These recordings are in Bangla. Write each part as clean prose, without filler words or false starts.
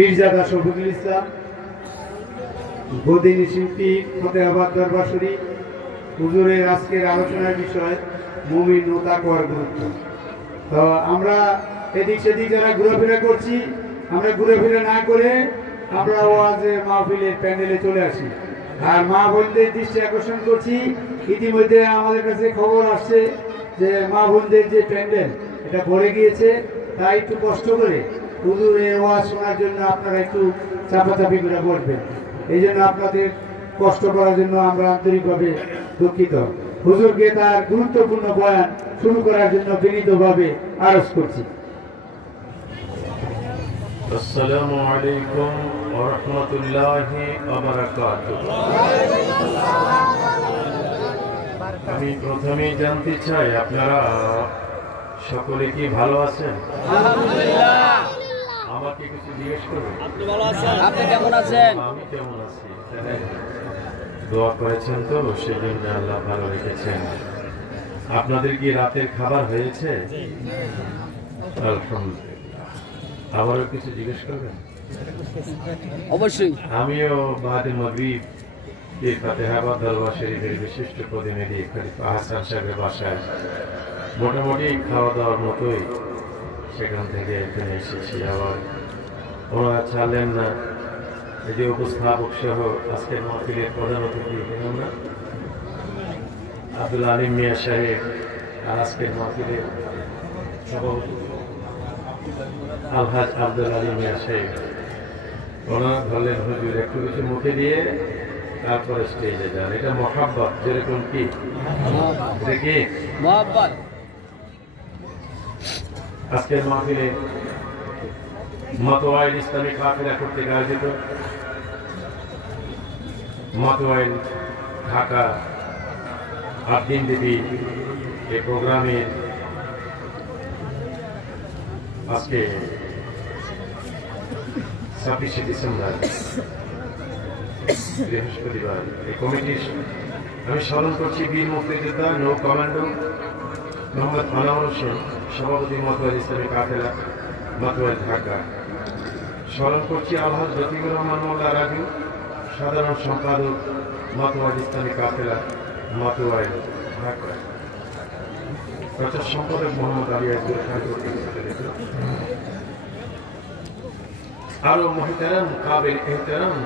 পীরজাদা শফিকুল ইসলাম, বদিনী শিল্পী ফতেহাবাদ দরবার শরীফ। হুজুরের আজকের আলোচনার বিষয় মুমিন ও তাকওয়ার গুরুত্ব। তো আমরা এদিক সেদিক যারা ঘোরাফেরা করছি, আমরা ঘোরাফেরা না করে আমরা ওয়াজের মাহফিলের প্যান্ডেলে চলে আসি। আর মা বোনদের দৃষ্টি আকর্ষণ করছি, ইতিমধ্যে আমাদের কাছে খবর আসছে যে মা বোনদের যে প্যান্ডেল এটা ভরে গিয়েছে। তাই একটু কষ্ট করে হুজুরের ওয়াজ শোনার জন্য আপনারা একটু চাপাচাপি করে বসবেন। এই জন্য আপনাদের কষ্ট করার জন্য আমরা আন্তরিকভাবে দুঃখিত। হুজুরকে তার গুরুত্বপূর্ণ বয়ান শুরু করার জন্য বিনীতভাবে আরজ করছি। আসসালামু আলাইকুম ওয়া রাহমাতুল্লাহি ওয়া বারাকাতুহু। আমি প্রথমেই জানতে চাই আপনারা সকলে কি ভালো আছেন? আলহামদুলিল্লাহ। আমাকে কিছু জিজ্ঞেস করুন, আপনি ভালো আছেন? আপনি কেমন আছেন? আমি কেমন আছি? দোয়া করেছেন তো, সেজন্য আল্লাহ ভালো রেখেছেন। আপনাদের কি রাতের খাবার হয়েছে? আলহামদুলিল্লাহ। আবারও কিছু জিজ্ঞেস করবেন? অবশ্যই। আমিও বাদে মাগরিব এই ফতেহাবাদ দরবার শরীফের বিশিষ্ট প্রতিনিধি খলিফা হাসান সাহেবের বাসায় মোটামুটি খাওয়া দাওয়ার মতোই সেখান থেকে এখানে এসেছি। আবার ওনারা ছাড়লেন না। এই যে উপস্থাপক সহ আজকের মাহফিলের প্রধান অতিথি না আব্দুল আলিম মিয়া সাহেব, আর আজকের মাহফিলের সভাপতি আলহাজ আব্দুল আলিম মিয়া সাহেব, ওনারা ধরলেন হুজুর একটু কিছু মুখে দিয়ে তারপরে স্টেজে যান। এটা মহাব্বত, যেরকম কি দেখি মোহাম্মদ। আজকের মাহফিলে মাতোয়াইল ইসলামী কাফেলা কর্তৃক আয়োজিত মাতোয়াইল ঢাকা 8 দিন ব্যাপী এই প্রোগ্রামের আজকে 26শে ডিসেম্বর বৃহস্পতিবার এই কমিটির আমি স্মরণ করছি বীর মুক্তিযোদ্ধা নৌ কমান্ডো মোহাম্মদ আনোয়ার হোসেন, সভাপতি মাতোয়াইল ইসলামী কাফেলা মাতোয়াইল ঢাকা। স্মরণ করছি আলহাজ রফিকুর রহমান মোল্লা রাজু, সাধারণ সম্পাদক মাতোয়াইল ইসলামী কাফেলা মাতোয়াইল ঢাকা। প্রচার সম্পাদক মোহাম্মদ আলী আজদুর খান কর্তৃক আরো মুহতারাম কাবিল এহতারাম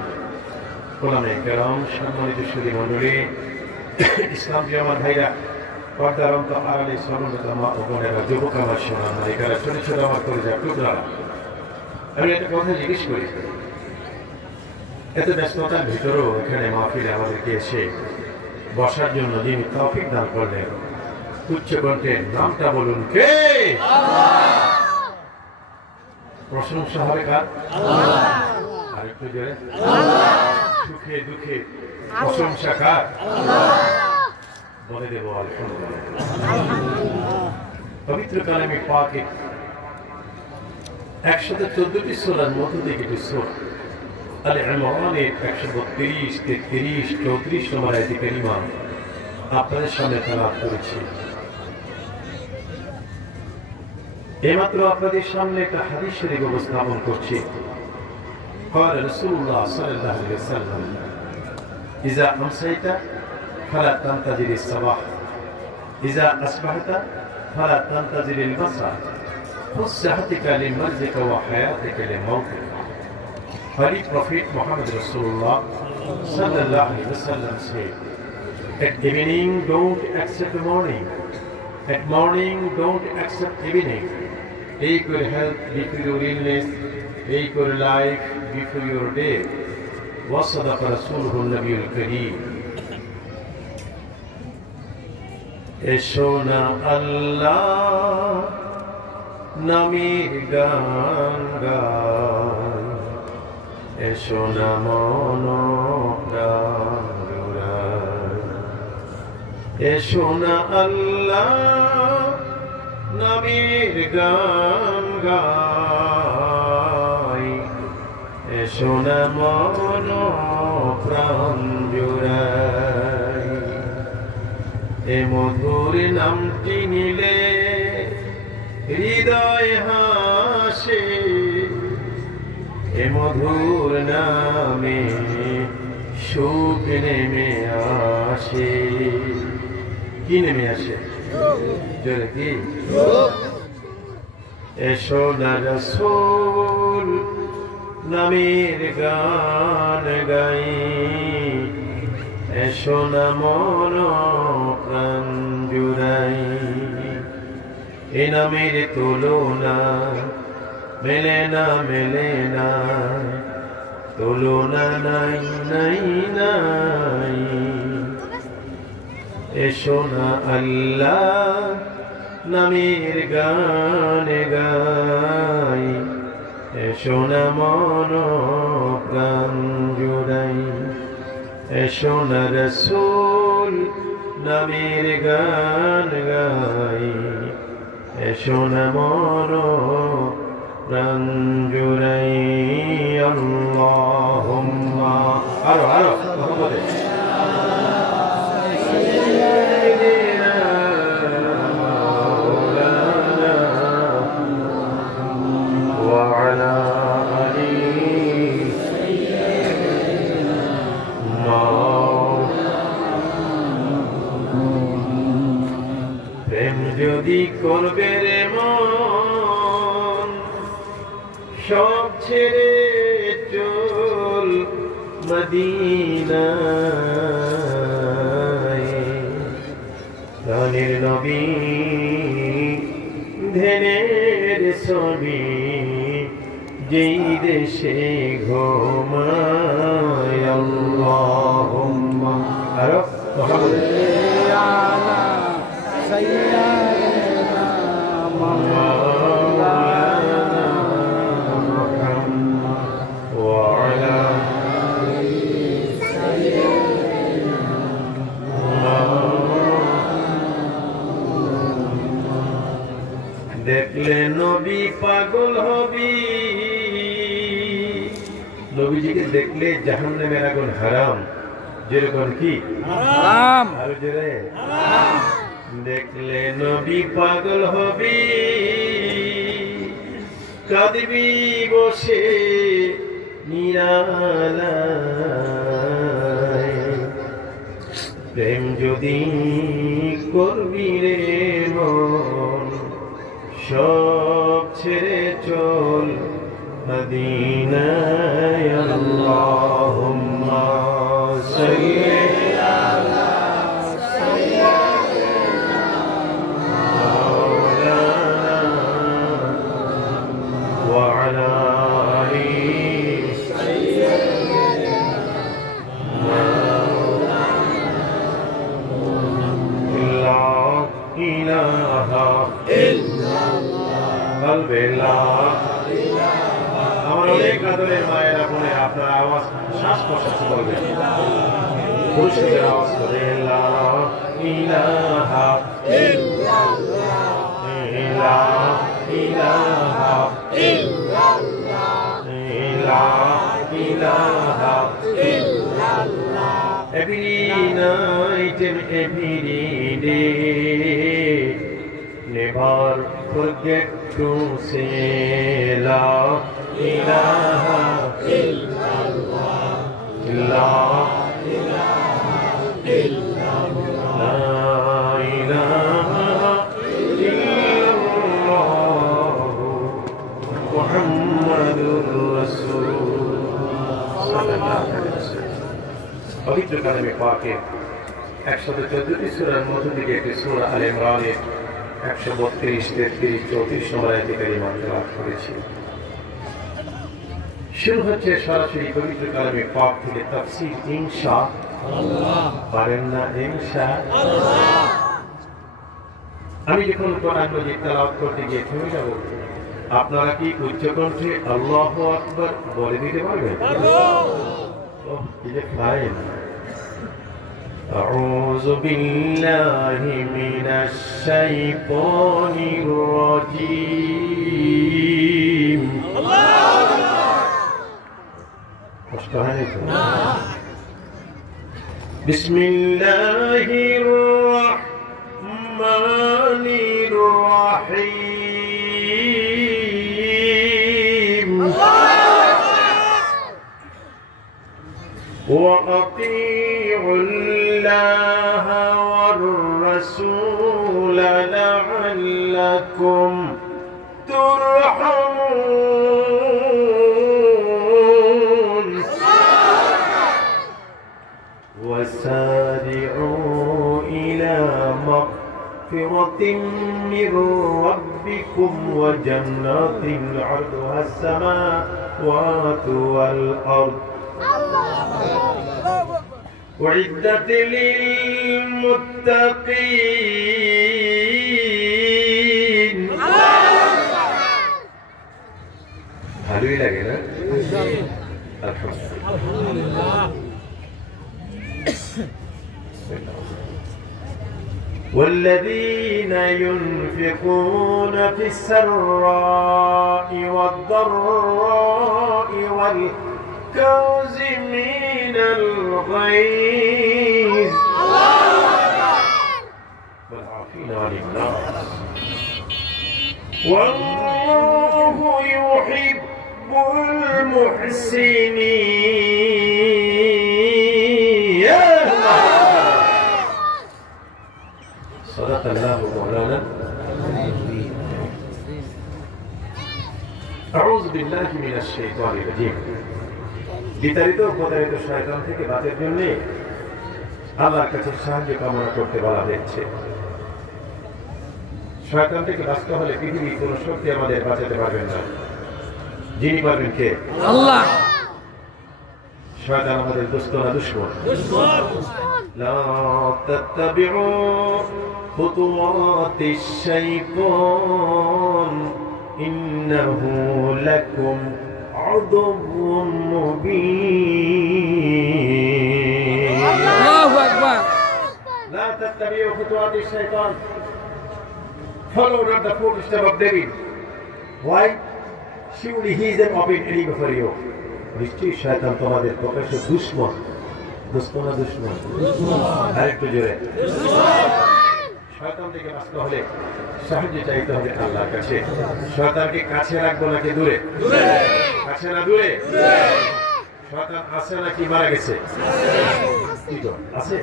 ওলামা কেরাম, সম্মানিত সুধী মণ্ডলী, ইসলাম যে আমার ভাইরা, পর্দার অন্তর আড়ালে সর্বদা মা ও বোনেরা, যুবক আমার সোনা নারীরা, ছোট ছোট আমার করে যা টুকরারা, আমি একটা কথা জিজ্ঞেস করি, এত ব্যস্ততার ভিতরেও এখানে মাহফিলে আমাদেরকে এসে বসার জন্য যিনি তৌফিক দান করলেন, উচ্চ কণ্ঠে নামটা বলুন কে? প্রশংসা হবে কার? আর একটু জোরে। সুখে দুঃখে প্রশংসা কার? বলে দেব আলহামদুলিল্লাহ। পবিত্র কালামে পাকে 114টি সূরার মধ্যে থেকে একটি সূরা আলে ইমরানের 132, 33, 34 নম্বর আয়াতে কারিমা আপনাদের সামনে তেলাওয়াত করেছি। এইমাত্র আপনাদের সামনে একটা হাদিস শরীফ উপস্থাপন করছি। قال رسول الله صلى الله عليه وسلم إذا أمسيت فلا تنتظر الصباح إذا أصبحت فلا تنتظر المساء خذ صحتك لمرضك وحياتك لموتك. Holy Prophet Muhammad Rasulullah sallallahu alaihi wasallam said, at evening don't accept morning, at morning don't accept evening. Take your health before your illness, take your life before your death. وصدق رسوله النبي الكريم. এসো না আল্লাহ নামের গান গাই, এসো না মন প্রাণ জুড়াই, এসো না আল্লাহ নামের গান গাই, এসো না মন প্রাণ জুড়াই। এ মধুর নামটি নিলে হৃদয় হাসে, এ মধুর নামে সুখ নেমে আসে। কি নেমে আসে? জোরে কি? এসো না রাসূল নামের গান গাই, এসো না মন প্রাণ জুড়াই। এ নামের তুলনা মেলে না, মেলে না, তুলনা নাই নাই নাই। এসো না আল্লাহ নামের গান গাই, এসো না মন প্রাণ জুড়াই। এসো না রাসূল নামের গান গাই, এসো না মন প্রাণ জুড়াই। আল্লাহুম্মা আরো আরো মোহাম্মদে যদি করবে রে মন সব ছেড়ে চল মদিনায়। প্রাণের নবী ধ্যানের ছবি যেই দেশে ঘুমায়। আল্লাহুম্মা আরো মুহাম্মদ দেখলে নবী পাগল হবি। নবীজিকে দেখলে জাহান্নামের আগুন হারাম। যেরকম কি হারাম, আর জোরে দেখলে নবী পাগল হবি। কাঁদবি বসে নিরালায়। প্রেম যদি করবি রে মন সব ছেড়ে চল মদিনায়। আল্লাহুম্মা সাল্লি আলা সাইয়্যিদিনা মাওলানা ওয়া আলা আলি সাইয়্যিদিনা মাওলানা। লা ইলাহা আমার অনেক আদরের মায়েরা বলে আপনার আওয়াজ শ্বাস প্রশ্বাস বলবেন, পুরুষদের আওয়াজ করে লা ইলাহা ইল্লাল্লাহ, লা ইলাহা ইল্লাল্লাহ, লা ইলাহা ইল্লাল্লাহ। Every night and every day, never forget to say La ilaha illallah, La ilaha illallah, La ilaha illallah, Muhammadur Rasulullah sallallahu alaihi wasallam। পবিত্র কালামে পাকে 114টি সূরার মধ্য থেকে একটি সূরা আলে ইমরানের 132, 33, 34 নম্বর আয়াতে কারিমা তেলাওয়াত করেছি। শুরু হচ্ছে সরাসরি পবিত্র কালামে পাক থেকে তাফসীর ইনশাআল্লাহ। পারেন না ইনশাআল্লাহ? আমি যখন কোরআন মাজিদ তেলাওয়াত করতে গিয়ে থেমে যাব, আপনারা কি উচ্চকণ্ঠে আল্লাহু আকবার বলে দিতে পারবেন? ওহ, কি যে ফাইন। أعوذ بالله من الشيطان الرجيم بسم الله الرحمن الرحيم وأطيعوا الله والرسول لعلكم ترحمون وسارعوا إلى مغفرة من ربكم وجنات عرضها السماوات والأرض أعدت للمتقين. ভালোই লাগে না? আলহামদুলিল্লাহ। والذين ينفقون في السراء والضراء والكاظمين الغيظ والعافين عن الناس والله يحب المحسنين. صدق الله مولانا. أعوذ بالله من الشيطان الرجيم. বিতাড়িত প্রতারিত শয়তান থেকে বাঁচার জন্য আল্লাহর কাছে সাহায্য কামনা করতে বলা হয়েছে। শয়তান থেকে বাঁচতে হলে পৃথিবীর কোন শক্তি আমাদের বাঁচাতে পারবেন না। যিনি পারবেন কে? আল্লাহ। শয়তান আমাদের দুষ্ট না দুশমন? লা তাত্তাবিউ খুতুওয়াতিশ শাইতান ইন্নাহু লাকুম আদুউম মুবিন। আল্লাহু আকবার। লা তাত্তাবিউ খুতুওয়াতিশ শাইতান, follow not the footsteps of David. Why? Surely he is an open enemy for you. নিশ্চয়ই শয়তান তোমাদের প্রকাশ্য দুশমন। দুশমন না দুশমন? আরেকটু জোরে। শয়তান থেকে বাঁচতে হলে সাহায্য চাইতে হবে আল্লাহর কাছে। শয়তানকে কাছে রাখবো নাকি দূরে? কাছে না দূরে? শয়তান আছে নাকি মারা গেছে? আছে।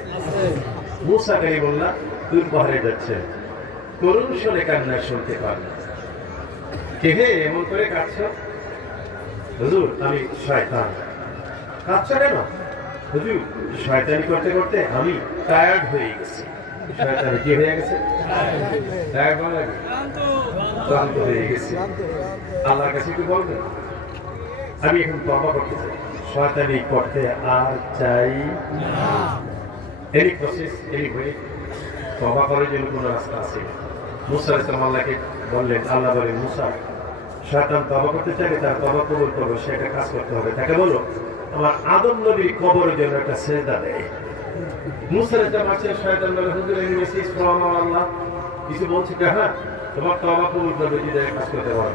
মুসা কালিমুল্লাহ দূর পাহাড়ে যাচ্ছে, করুণ শুনে কান্না শুনতে পান। কে হে এমন করে কাঁদছো? হুজুর আমি শয়তান। কাঁদছো কেন? হুজুর শয়তানি করতে করতে আমি টায়ার্ড হয়ে গেছি। শয়তানি কি হয়ে গেছে? টায়ার্ড ভালো লাগে? ক্লান্ত হয়ে গেছি। আল্লাহর কাছে কি বলবেন? আমি এখন তওবা করতে চাই, শয়তানি করতে আর চাই না। এনি প্রসেস এনি ওয়ে, তওবা করার জন্য কোনো রাস্তা আছে? মুসা আলাইহিস সালাম আল্লাহকে বললেন, আল্লাহ বলেন মুসা শয়তান তওবা করতে চাইলে তার তওবা কবুল করবে, সেটা কাজ করতে হবে। তাকে বলো আমার আদম নবীর কবরের জন্য একটা সিজদা দেয়। মুসা আলাইহিস সালাম আসছে, শয়তান বলে হুজুর এই মেসেজ ফ্রম আল্লাহ, কিছু বলছে কি? হ্যাঁ তোমার তওবা কবুল করবে যদি কাজ করতে পারো।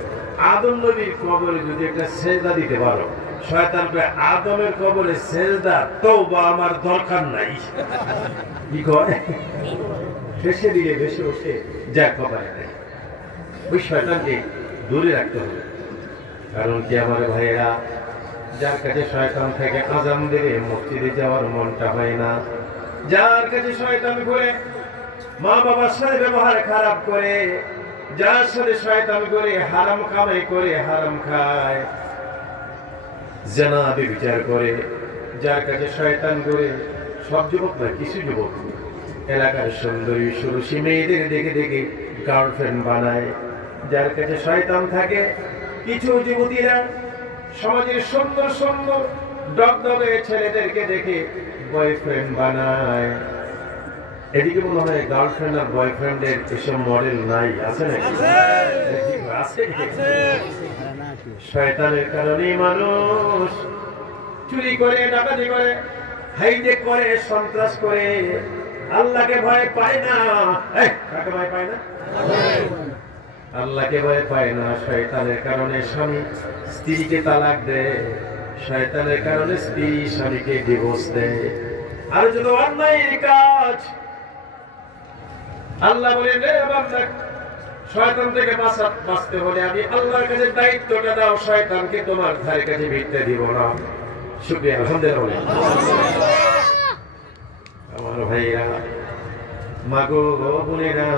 আদম নবীর কবরে যদি একটা সিজদা দিতে পারো। শয়তান কয় আদমের কবরে সিজদা তওবা আমার দরকার নাই। কি কয়? শেষে দিলে বেশি বসে যা কপালে নেয়। ওই শয়তানকে দূরে রাখতে হবে। কারণ কি আমার ভাইয়েরা, যার কাছে শয়তান থেকে আজান দিলে মসজিদে যাওয়ার মনটা হয় না, যার কাছে শয়তান ঘুরে মা বাবার সাথে ব্যবহার খারাপ করে, যার সাথে শয়তান করে হারাম কামাই করে হারাম খায়, জিনা ব্যভিচার করে, যার কাছে শয়তান করে, সব যুবক না কিছু যুবক এলাকার সুন্দরী সুরসী মেয়েদের দেখে দেখে গার্লফ্রেন্ড বানায়। যার কাছে শয়তান থাকে, কিছু যুবতীরা সমাজের সুন্দর সুন্দর ডগডগে ছেলেদেরকে দেখে বয়ফ্রেন্ড বানায়। এদিকে মনে হয় গার্লফ্রেন্ড আর বয়ফ্রেন্ডের এসব মডেল নাই, আছে নাকি? আছে। শয়তানের কারণে মানুষ চুরি করে, ডাকাতি করে, হাইজেক করে, সন্ত্রাস করে, আল্লাহকে ভয় পায় না। কাকে ভয় পায় না? আল্লাহকে ভয় পায় না। শয়তানের কারণে স্বামী স্ত্রীকে তালাক দেয়, শয়তানের কারণে স্ত্রী স্বামীকে ডিভোর্স দেয়। আর যদি অন্যায় কাজ, আল্লাহ বলেন রে বান্দা, শয়তান থেকে বাঁচতে হলে আমি আল্লাহর কাছে দায়িত্বটা দাও, শয়তানকে তোমার ধারে কাছে ভিড়তে দিব না। শুকরিয়া আলহামদুলিল্লাহ। আমার ভাইরা, মাগো বোনেরা,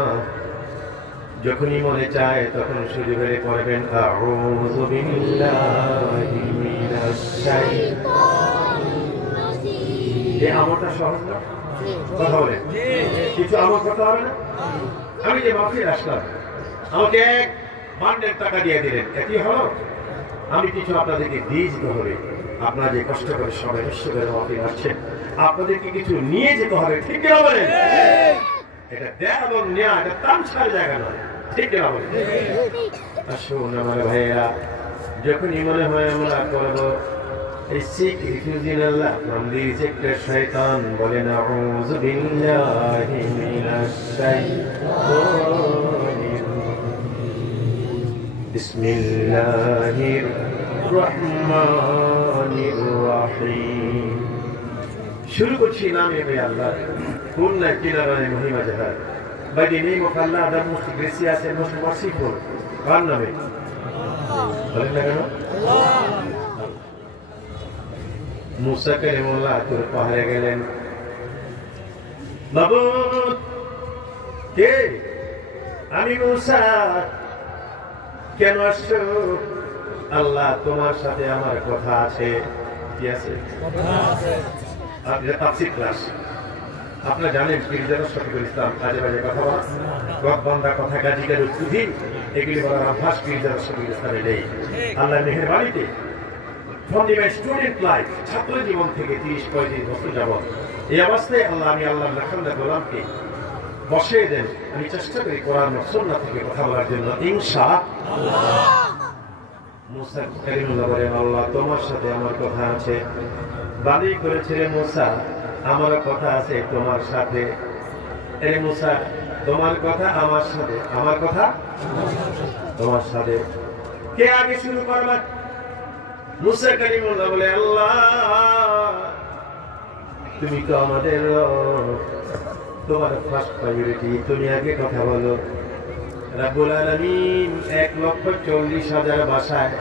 যখনই মনে চায় তখন শুরু করে পড়বেন আউযু বিল্লাহি মিনাশ শাইতানির রাজিম। এই আমলটা সহজ না? কথা বলে কিছু আমল করতে হবে না? আমি যে মাহফিল আসলাম, আমাকে এক বান্ডেল টাকা দিয়ে দিলেন, এটি হলো? আমি কিছু আপনাদেরকে দিয়ে যেতে হবে। আপনারা যে কষ্ট করে সবাই বিশ্ববের মাহফিল আসছেন, আপনাদেরকে কিছু নিয়ে যেতে হবে, ঠিক কিনা বলেন? এটা দেয়া এবং নেওয়া, এটা তামছার জায়গা নয়, ঠিক কিনা বলেন? আসুন আমার ভাইয়েরা, যখনই মনে হয় আমরা করবো এই seek refuge in Allah from the rejected শয়তান, বলেন আউযু বিল্লাহি মিনাশ শাইতানির বিসমিল্লাহির রহমানির রহিম। শুরু করছি নামে আল্লাহ, কোন না কিনারায় মহিমা জাহার। By the name of Allah, the most gracious and most merciful. কার নামে? বলেন না কেন? মুসা কালিমুল্লাহ তুর পাহাড়ে গেলেন। মাবুদ কে? আমি মুসা। কেন আসছো? আল্লাহ, তোমার সাথে আমার কথা আছে। কি আছে? তাফসীর ক্লাস আপনারা জানেন, পীরজাদা শফিকুল ইসলাম আজে বাজে কথা বলা, গদ বান্দা কথা গাজিকার উদ্ভিদ, এগুলি বলার অভ্যাস পীরজাদা শফিকুল ইসলামের নেই। আল্লাহর মেহেরবানিতে from the my student life, ছাত্র জীবন থেকে 30-35 বছর যাবৎ এই অবস্থায় আমি আল্লাহর রাখালদা গোলামকে বসিয়ে দেন। আমি চেষ্টা করি কোরআন ও সুন্নাহ থেকে কথা বলার জন্য, ইনশাআল্লাহ। মুসা কালিমুল্লাহ বলেন, আল্লাহ তোমার সাথে আমার কথা আছে। বাদি করেছে রে মুসা, আমার কথা আছে তোমার সাথে। এ মুসা, তোমার কথা আমার সাথে, আমার কথা তোমার সাথে। কে আগে শুরু করবে? মুসা কালিমুল্লাহ বলে, আল্লাহ তুমি তো আমাদের তোমার ফার্স্ট প্রায়োরিটি, তুমি আগে কথা বলো। রাব্বুল আলামিন 1,40,000 ভাষায়,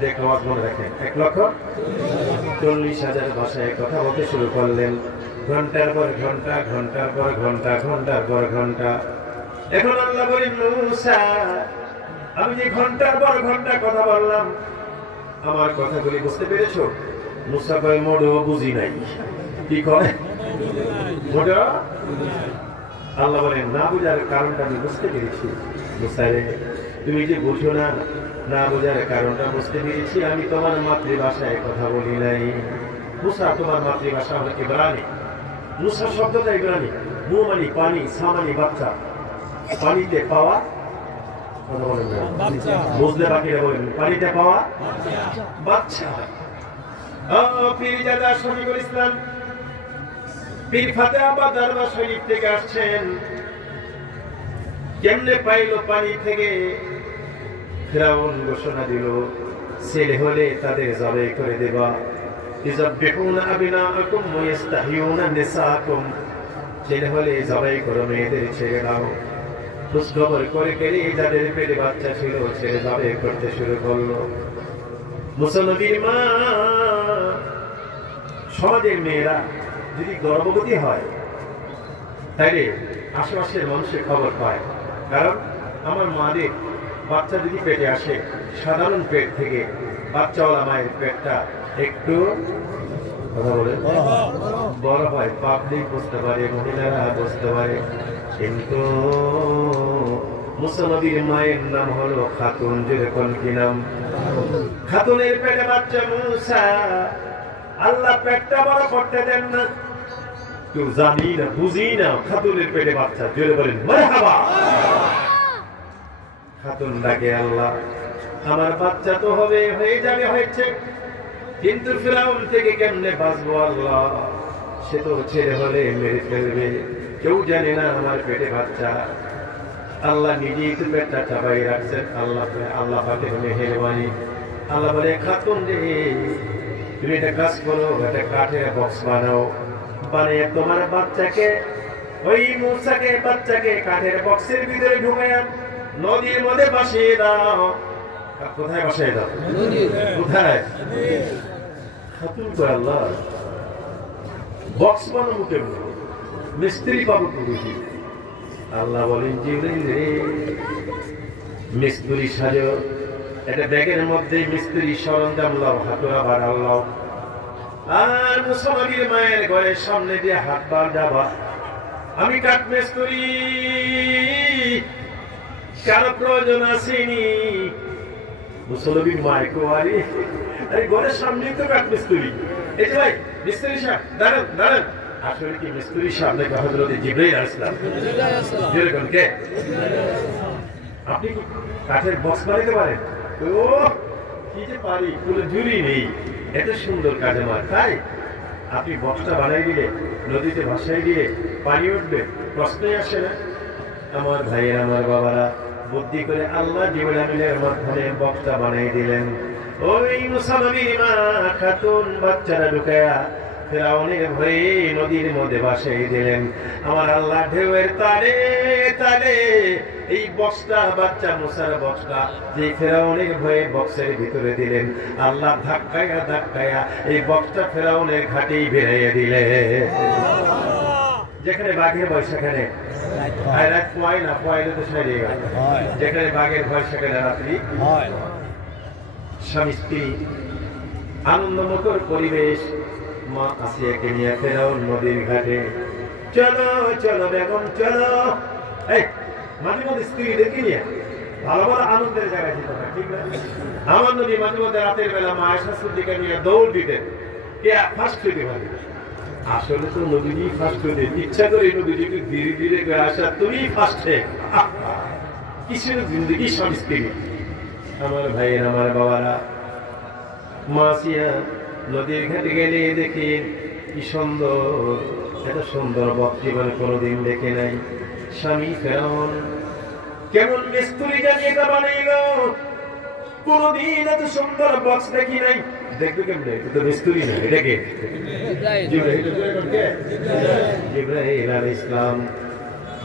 দেখো মনে রাখেন, 1,40,000 ভাষায় কথা বলতে শুরু করলেন। ঘন্টার পর ঘন্টা, ঘন্টার পর ঘন্টা, ঘন্টার পর ঘন্টা। এখন আল্লাহ বলেন, মুসা আমি যে ঘন্টার পর ঘন্টা কথা বললাম, আমার কথাগুলি বুঝতে পেরেছো? মুসা কয়, মোটেও বুঝি নাই। কি কয়? মোটেও। আল্লাহ বলেন, না বুঝার কারণটা আমি বুঝতে পেরেছি। মুসা রে, তুমি যে বুঝো না, না বোঝার কারণটা বুঝতে পেরেছি। আমি তোমার মাতৃভাষায় কথা বলি নাই। মুসা, তোমার মাতৃভাষা হলো ইব্রানি। মুসা শব্দটা ইব্রানি। মু মানে পানি, সা মানে বাচ্চা। পানিতে পাওয়া, কথা বলেন না, বুঝলে বাকিরা বলেন, পানিতে পাওয়া বাচ্চা। পীরজাদা শফিকুল ইসলাম পীর ফাতেহাবাদ দরবার শরীফ থেকে আসছেন। কেমনে পাইল পানি থেকে? ফিরাউন ঘোষণা দিল, ছেলে হলে তাদের জবাই করে দেবা। ইযাববিহুনা আবনাআকুম ওয়া ইস্তাহয়ুনা নিসাআকুম, ছেলে হলে জবাই করো, মেয়েদের ছেড়ে দাও। খোঁজখবর করে গেলে যাদের পেটে বাচ্চা ছিল, ছেলে জবাই করতে শুরু করলো। মুসা নবীর মা, সমাজের মেয়েরা যদি গর্ভবতী হয়, তাইলে আশেপাশের মানুষের খবর পায়। কারণ আমার মাদের বাচ্চা যদি পেটে আসে, সাধারণ পেট থেকে বাচ্চাওয়ালা মায়ের পেটটা একটু, কথা বলে, বড় হয়। পাবলিক বুঝতে পারে, মহিলারা বুঝতে পারে। কিন্তু মুসা নবীর মায়ের নাম হলো খাতুন। যেরকম কি নাম? খাতুনের পেটে বাচ্চা। মুসা, আল্লাহ পেটটা বড় করতে দেন না। কেউ জানি না, বুঝি না, খাতুনের পেটে বাচ্চা। জোরে বলেন মারহাবা। খাতুন ডাকে, আল্লাহ আমার বাচ্চা তো হবে, হয়ে যাবে, হয়েছে, কিন্তু ফিরাউন থেকে কেমনে বাঁচবো আল্লাহ? সে তো ছেলে হলে মেরে ফেলবে, কেউ জানে না আমার পেটে বাচ্চা। আল্লাহ নিজেই তো পেটটা চাপাই রাখছেন। আল্লাহ পাকে মেহেরবানি। আল্লাহ বলে, খাতুন রে, তুমি একটা কাজ করো, একটা কাঠের বক্স বানাও, বানিয়ে তোমার বাচ্চাকে, ওই মুসাকে বাচ্চাকে কাঠের বক্সের ভিতরে ঢুকায় নদীর মধ্যে ভাসিয়ে দাও। কোথায় ভাসিয়ে দাও? কোথায়? খাতুন কয় আল্লাহ বক্স বানাবো কেমন, মিস্ত্রি পাবো বুঝি। আল্লাহ বলেন জিবরাইল রে মিস্ত্রি সাজো, একটা ব্যাগের মধ্যে মিস্ত্রি সরঞ্জাম লাও, হাতুড়া বাড়াল লাও, আর মুসলমানের মায়ের ঘরের সামনে দিয়ে হাত বার যাবা, আমি কাঠ মিস্ত্রি, কারো প্রয়োজন আসেনি। মুসলমানের মায়ের কোয়ারি আরে ঘরের সামনেই তো কাঠ মিস্ত্রি, এই যে ভাই মিস্ত্রি সাহেব দাঁড়ান দাঁড়ান, আসলে কি মিস্ত্রি সাহেব নাকি হযরত জিবরাইল আলাইহিস সালাম? যেরকম কে আপনি কি কাঠের বক্স বানাইতে পারেন? ও কি যে পারি, কোনো জুড়ি নেই, এত সুন্দর কাজ আমার। তাই আপনি বক্সটা বানাই দিলে নদীতে ভাসাই দিয়ে পানি উঠবে, প্রশ্নই আসে না। আমার ভাইয়ের আমার বাবারা বুদ্ধি করে আল্লাহ জিবরাইলের মাধ্যমে বক্সটা বানাই দিলেন। ওই মুসালমানের মা খাতুন বাচ্চারা ঢুকায়া ফেরাউনের ভয়ে নদীর মধ্যে ভাসাই দিলেন। আমার আল্লাহ ঢেউয়ের তালে তালে এই বক্সটা, বাচ্চা মুসার বক্সটা যে ফেরাউনের ভয়ে বক্সের ভিতরে দিলেন, আল্লাহ ধাক্কায়া ধাক্কায়া এই বক্সটা ফেরাউনের ঘাটেই বেরিয়ে দিলে। যেখানে বাঘের ভয় সেখানে যেখানে বাঘের ভয় সেখানে রাত্রি। স্বামী স্ত্রী আনন্দমুখর পরিবেশ, মা আসিয়াকে নিয়ে ফেরাউন নদীর ঘাটে। চলো চলো বেগম চলো, এই মাঝে মধ্যে স্ত্রীদেরকে নিয়ে ভালো ভালো আনন্দের জায়গায় যেতে হয়, ঠিক না? আমার নদী মাঝে মধ্যে রাতের বেলা মা আয়েশা সিদ্দিকা নিয়ে দৌড় দিতেন, কে ফার্স্ট হইতে পারে। আসলে তো নদীজি ফার্স্ট হইতে ইচ্ছা করে নদীজিকে ধীরে ধীরে করে আসা, তুমি ফার্স্টে কিসের জিন্দগি স্বামী স্ত্রী। আমার ভাইয়ের আমার বাবারা, মাসিয়া নদীর ঘাটে গেলে দেখি কি সুন্দর, এত সুন্দর বক্স জীবনে কোনোদিন দেখে নাই। স্বামী ফেরাউন কেমন মিস্ত্রি জানিয়ে এটা বানাইল, কোনদিন এত সুন্দর বক্স দেখি নাই। দেখবে কেমনে, এটা তো মিস্ত্রি না, এটা কে? জিবরাইল আলাইহিস সালাম।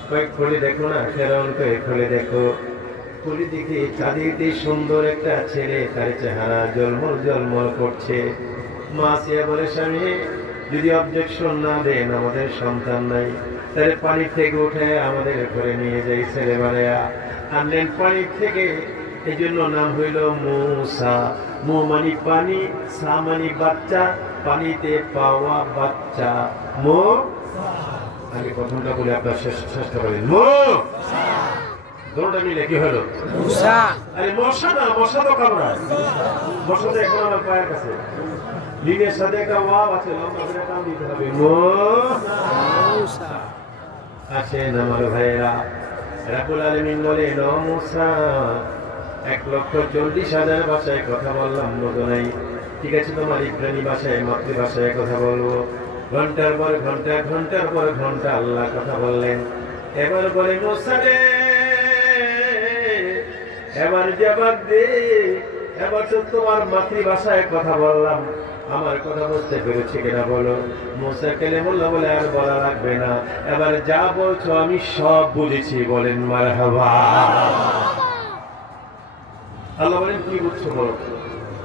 কয়েক খুলে দেখো না, ফেরাউন কয়েক খুলে দেখো, খুলে দেখি চাঁদিতে সুন্দর একটা ছেলে, তার চেহারা জলমল জলমল করছে। মা আসিয়া বলে স্বামী যদি অবজেকশন না দেন, আমাদের সন্তান নাই, তাহলে পানি থেকে উঠে আমাদের ঘরে নিয়ে যাই, ছেলে বানায়া আনলেন পানি থেকে। এই জন্য নাম হইল মুসা। মু মানি পানি, সা মানি বাচ্চা, পানিতে পাওয়া বাচ্চা। মো আমি প্রথমটা বলে আপনার চেষ্টা করেন। মো দুটোটা মিলে কি হলো? আরে মশা না, মশা তো কামড়ায়, মশা তো এখন আমার পায়ের কাছে। লিনের সাথে একটা ওয়াও আছে, লম্বা করে টান দিতে হবে। আসেন আমার ভাইয়েরা, রাব্বুল আলামিন বলেন ও মুসা 1,40,000 ভাষায় কথা বললাম, বোঝো নাই? ঠিক আছে, তোমার ইব্রানি ভাষায়, মাতৃভাষায় কথা বলবো। ঘন্টার পর ঘন্টা, ঘন্টার পর ঘন্টা আল্লাহ কথা বললেন। এবার বলে মুসা রে, এবার জবাব দে, এবার তো তোমার মাতৃভাষায় কথা বললাম, আমার কথা বুঝতে পেরেছি কিনা বলো। মুসা কালিমুল্লাহ বলে আর বলা লাগবে না, এবার যা বলছো আমি সব বুঝেছি, বলেন মারহাবা। আল্লাহ বলেন কি বুঝছো বলো,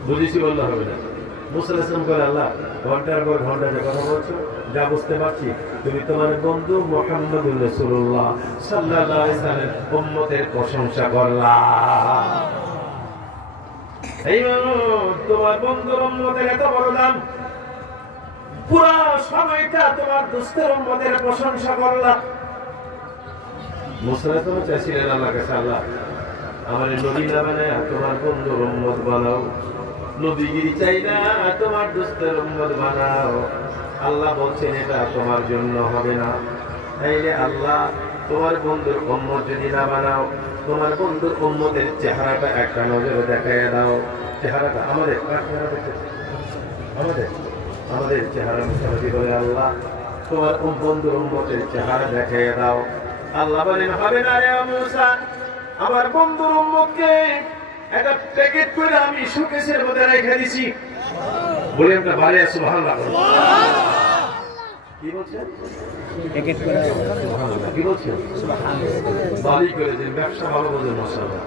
বুঝেছি বললে হবে না। মুসা আলাইহিস সালাম বলে আল্লাহ ঘন্টার পর ঘন্টা যে কথা বলছো যা বুঝতে পারছি, তুমি তোমার বন্ধু মুহাম্মদুর রাসূলুল্লাহ সাল্লাল্লাহু আলাইহি ওয়াসাল্লামের উম্মতের প্রশংসা করলা। এই তোমার বন্ধুর উম্মতের এত বড় দাম, পুরো সময়টা তোমার দোস্তের উম্মতের প্রশংসা করলা। মুসা আলাইহিস সালাম চাইছিলেন আল্লাহর কাছে, আল্লাহ আমার নবী না বানায় তোমার বন্ধুর উম্মত বানাও, নবীগিরি চাই না, তোমার দোস্তের উম্মত বানাও। আল্লাহ বলছেন এটা তোমার জন্য হবে না, তাইলে আল্লাহ তোমার বন্ধুর উম্মত যদি না বানাও, তোমার বন্ধুর উম্মতের চেহারাটা একটা নজরে দেখাইয়া দাও। চেহারাটা আমাদের আমাদের আমাদের চেহারা মুসাফি বলে আল্লাহ তোমার বন্ধুর উম্মতের চেহারা দেখাইয়া দাও। আল্লাহ বলেন হবে না রে মুসা, আমার বন্ধুর উম্মতকে একটা প্যাকেট করে আমি শোকেসের মধ্যে রেখে দিছি। বলি আমরা বাড়ি সুবহানাল্লাহ। কি বলছেন? প্যাকেট করে সুবহানাল্লাহ। কি বলছেন? সুবহানাল্লাহ। বাড়ি করে দিন, ব্যবসা ভালো বোঝেন মাশাআল্লাহ।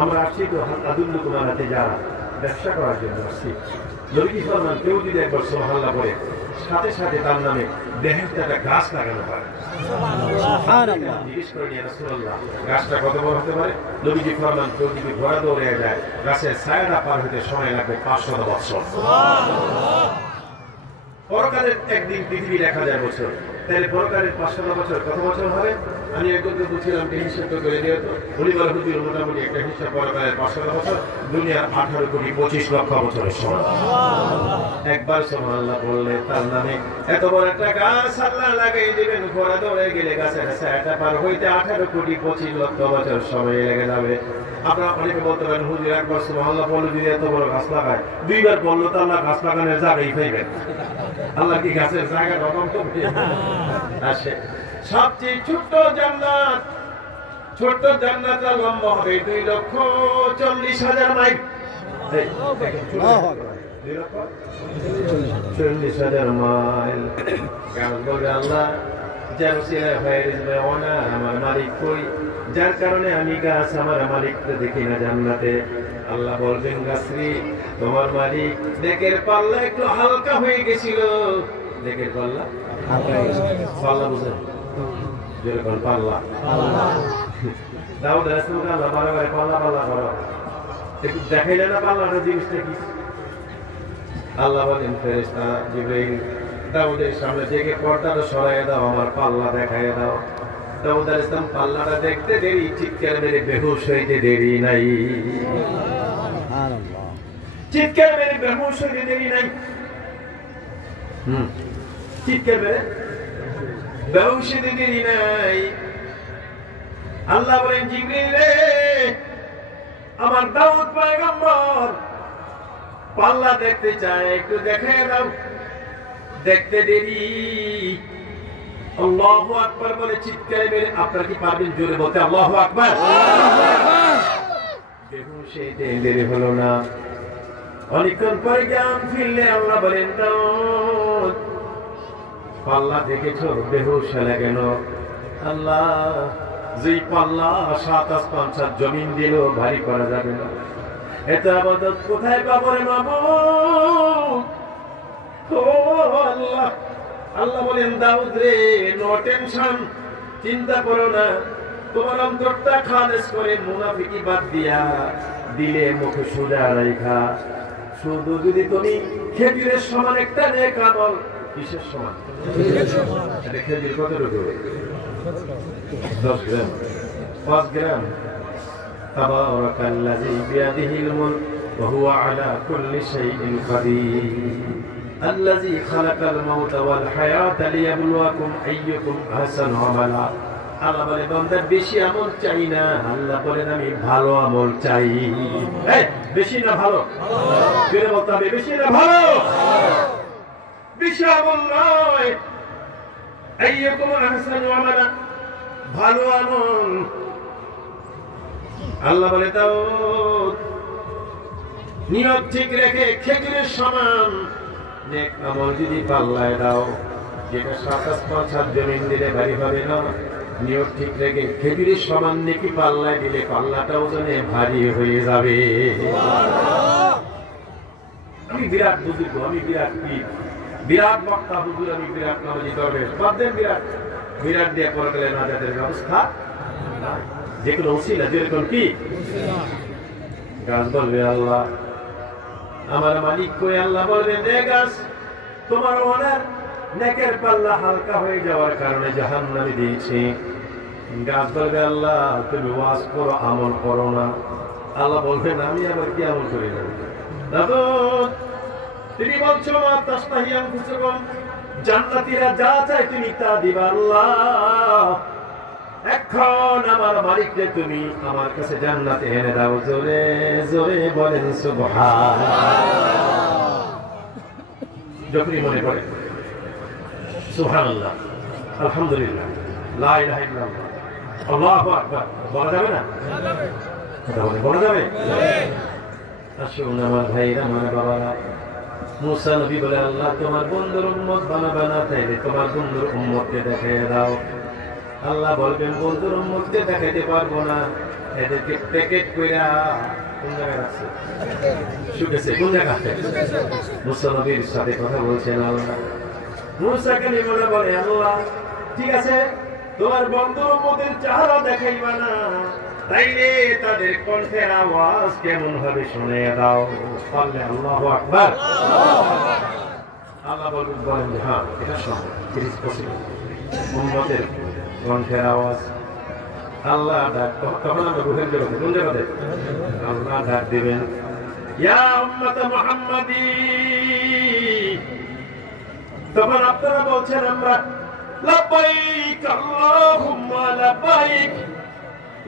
আমরা আসছি তো আদুল্লু তোমার হাতে যারা ব্যবসা করার জন্য আসছি, নবীজি ফরমান কেউ যদি একবার সুবহানাল্লাহ বলে সাথে সাথে তার নামে দেহের একটা গাছ লাগানো হয়। জিজ্ঞেস করে নিয়ে রাসূলুল্লাহ গাছটা কত বড় হতে পারে? নবীজি ফরমান কেউ যদি ঘোড়া দৌড়ে যায় গাছের ছায়াটা পার হতে সময় লাগবে 500 বছর। পরকালের একদিন পৃথিবী 1000 বছর, তাহলে পরকালের 500 বছর কত বছর হবে? আমি একজনকে বুঝছিলাম যে হিসাব করে দিয়ে তো উনি বলে হুজুর মোটামুটি একটা হিসাব পরকালের 500 বছর দুনিয়ার 18 কোটি 25 লক্ষ বছরের সমান। একবার সুবহানাল্লাহ বললে তার নামে এত বড় একটা গাছ আল্লাহ লাগাই দিবেন, ঘোড়া দৌড়ে গেলে গাছের ছায়াটা পার হইতে 18 কোটি 25 লক্ষ বছর সময় লেগে যাবে। আপনারা অনেকে বলতে পারেন হুজুর একবার সুবহানাল্লাহ বলে যদি এত বড় গাছ লাগায়, দুইবার বললো তো আল্লাহ গাছ লাগানোর জায়গাই পাইবেন। আল্লাহ কি গাছের জায়গা রকম তো আসে। সবচেয়ে ছোট্ট জান্নাত, ছোট্ট জান্নাতটা লম্বা হবে 2,40,000 মাইল। 2,40,000 মাইল। আল্লাহ আমার মালিক কই, যার কারণে আমি গাছ আমার মালিককে দেখি না জান্নাতে। আল্লাহ বলবেন গাছরি তোমার মালিক নেকের পাল্লা একটু হালকা হয়ে গেছিল। নেকের পাল্লা পাল্লা বুঝেন যেরকম পাল্লা দাউদ রাসূলকে আল্লাহ বারবার পাল্লা পাল্লা করো, একটু দেখাইলে না পাল্লাটা জিনিসটা কি? আল্লাহ বলেন ফেরেশতা জিবরাইল দাউদের সামনে থেকে পর্দাটা সরাইয়া দাও, আমার পাল্লা দেখাইয়া দাও। দাউদ আলাইহিস সালাম পাল্লাটা দেখতে দেরি, চিৎকার মেরে বেহুশ হইতে দেরি নাই। চিৎকার মেরে বেহুশ হইতে দেরি নাই। চিৎকার মেরে বেহুশ হইতে দেরি নাই। আল্লাহ বলেন জিবরিল রে আমার দাউদ পয়গম্বর পাল্লা দেখতে চায়, একটু দেখাইয়া দাও। দেখতে দেরি। আল্লাহু আকবার বলে চিৎকার মেরে, আপনারা কি পারবেন জোরে বলতে আল্লাহু আকবার? বেহুশে দেরি হলো না। অনেকক্ষণ পরে জ্ঞান ফিরলে আল্লাহ বলেন দাউদ পাল্লা দেখেছো বেহুশ হলে কেন? আল্লাহ যেই পাল্লা 7 আসমান 7 জমিন দিল ভারী করা যাবে না, এত আবাদত কোথায় পাবো রে মাবুদ? ও আল্লাহ। আল্লাহ বলেন দাউদ রে নো টেনশন, চিন্তা করো না, তোমার অন্তরটা খালেস করে মুনাফিকি বাদ দিয়া দিলে মুখে সোজা রাইখা শুধু যদি তুমি খেজুরের সমান একটা নেক আমল, কিসের সমান? এটা খেজুর কতটুকু? 10 গ্রাম 5 গ্রাম। তাবারাকাল্লাযী বিয়াদিহিল মুলক ওয়া হুয়া আলা কুল্লি শাইইন কাদির। الذي خلق الموت والحياة ليبلوكم أيكم أحسن عملا। আল্লাহ বলে বান্দা বেশি আমল চাই না, আল্লাহ বলেন আমি ভালো আমল চাই। বেশি না ভালো? জোরে বলতে হবে বেশি না ভালো? বেশি আমল নয়, আইয়াকুম আহসানু আমালা, ভালো আমল। আল্লাহ বলে দাউদ নিয়ত ঠিক রেখে খেজুরের সমান নেক আমল যদি পাল্লায় দাও, যেটা 7 আসমান 7 জমিন দিলে ভারী হবে না, নিয়ত ঠিক রেখে খেজুরের সমান নেকি পাল্লায় দিলে পাল্লাটা ওজনে ভারী হয়ে যাবে। আমি বিরাট বুজুর্গ, আমি বিরাট পীর, বিরাট বক্তা হুজুর, আমি বিরাট নামাজি দরবেশ, বাদ দেন বিরাট। বিরাট দিয়ে পরকালে নাজাতের ব্যবস্থা যে কোনো ওসিলা, যেরকম কি গাছ বলবে আল্লাহ আমার মালিক কই? আল্লাহ বলবেন রে গাছ তোমার ওনার নেকের পাল্লা হালকা হয়ে যাওয়ার কারণে জাহান্নামে দিয়েছি। গাছ বলবে আল্লাহ তুমি ওয়াজ করো, আমল করো না। আল্লাহ বলবেন আমি আবার কি আমল করি না? দাদু তুমি বলছো মা তাস্তাহি আনফুসুকুম, জান্নাতীরা যা চায় তুমি তা দিবা। আল্লাহ এখন আমার মালিককে তুমি আমার কাছে জান্নাতে এনে দাও। জোরে জোরে বলেন সুবহানাল্লাহ। যখনই মনে পড়ে সুবহানাল্লাহ, আলহামদুলিল্লাহ, লা ইলাহা ইল্লাল্লাহ, আল্লাহু আকবার বলা যাবে না? বলা যাবে? আসুন আমার ভাইরা, আমার বাবারা, মুসা নবী বলে আল্লাহ তোমার বন্ধুর উম্মত বানাবে না, তাইলে তোমার বন্ধুর উম্মতকে দেখাইয়া দাও। আল্লাহ বলবেন বন্ধুর উম্মতকে দেখাইতে পারবো না, এদেরকে প্যাকেট কইরা কোন জায়গায় রাখছে? শুকেছে কোন জায়গাতে? মুসা নবীর সাথে কথা বলছেন আল্লাহ। মুসা কালিমুল্লাহ বলে, আল্লাহ ঠিক আছে, তোমার বন্ধু উম্মতের চেহারা দেখাইবা না, তাইলে তাদের কণ্ঠের আওয়াজ কেমন ভাবে শুনে দাও। বললে আল্লাহু আকবার। আল্লাহ বলেন যে হ্যাঁ, এটা সম্ভব, ইট ইজ পসিবল। উম্মতের কণ্ঠের আওয়াজ আল্লাহ ডাক, তখন আমরা রুহের জগতে, কোন জগতে? আল্লাহ ডাক দিবেন, ইয়া উম্মত মুহাম্মাদি। তখন আপনারা বলছেন আমরা লাব্বাইক আল্লাহুম্মা লাব্বাইক,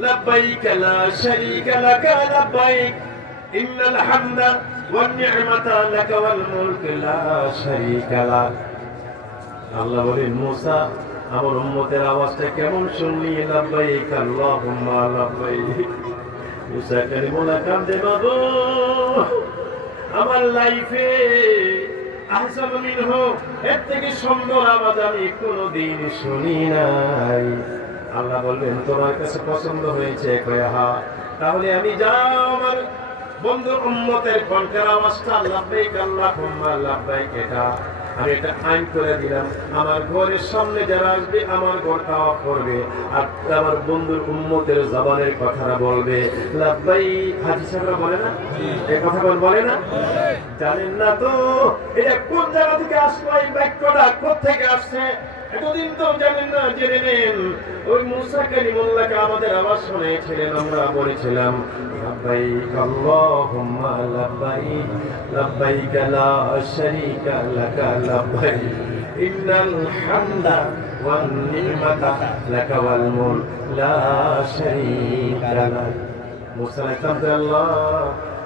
লাব্বাইক লা শারীকা লাকা লাব্বাইক, ইন্নাল হামদা ওয়ান নি'মাতা লাকা ওয়াল মুলক লা শারীকা লাক। আল্লাহ বলেন, মুসা আমার উম্মতের আওয়াজটা কেমন শুনলি? লাব্বাইক আল্লাহুম্মা লাব্বাইক। মুসা কালিমুল্লাহ কান্দে, বাবা আমার লাইফে আহসান মিনহু, এর থেকে সুন্দর আওয়াজ আমি কোনোদিন শুনি নাই। আল্লাহ বলবেন, তোমার কাছে পছন্দ হয়েছে? কয়া হা, তাহলে আমি যাও আমার বন্ধুর উম্মতের কণ্ঠের আওয়াজটা লাব্বাইক আল্লাহুম্মা লাব্বাইক, এটা আমি একটা আইন করে দিলাম। আমার ঘরের সামনে যারা আসবে আমার ঘর তাওয়াফ করবে, আর আমার বন্ধুর উম্মতের জবানের কথাটা বলবে লাব্বাইক। হাজী সাহেবরা বলে না এই কথা, বলে না? জানেন না তো এটা কোন জায়গা থেকে আসলো, এই বাক্যটা কোথেকে আসছে? এতদিন তো জানেন না, জেনে নেন। ওই মুসা কালিমুল্লাহকে আমাদের আওয়াজ শুনেছিলেন, আমরা বলেছিলাম লাব্বাইক আল্লাহুম্মা লাব্বাইক, লাব্বাইক লা শারীকা লাকা লাব্বাইক, ইন্নাল হামদা ওয়ান নি'মাতা লাকা ওয়াল মুলক লা শারীকা লাক। মুসা আল্লাহ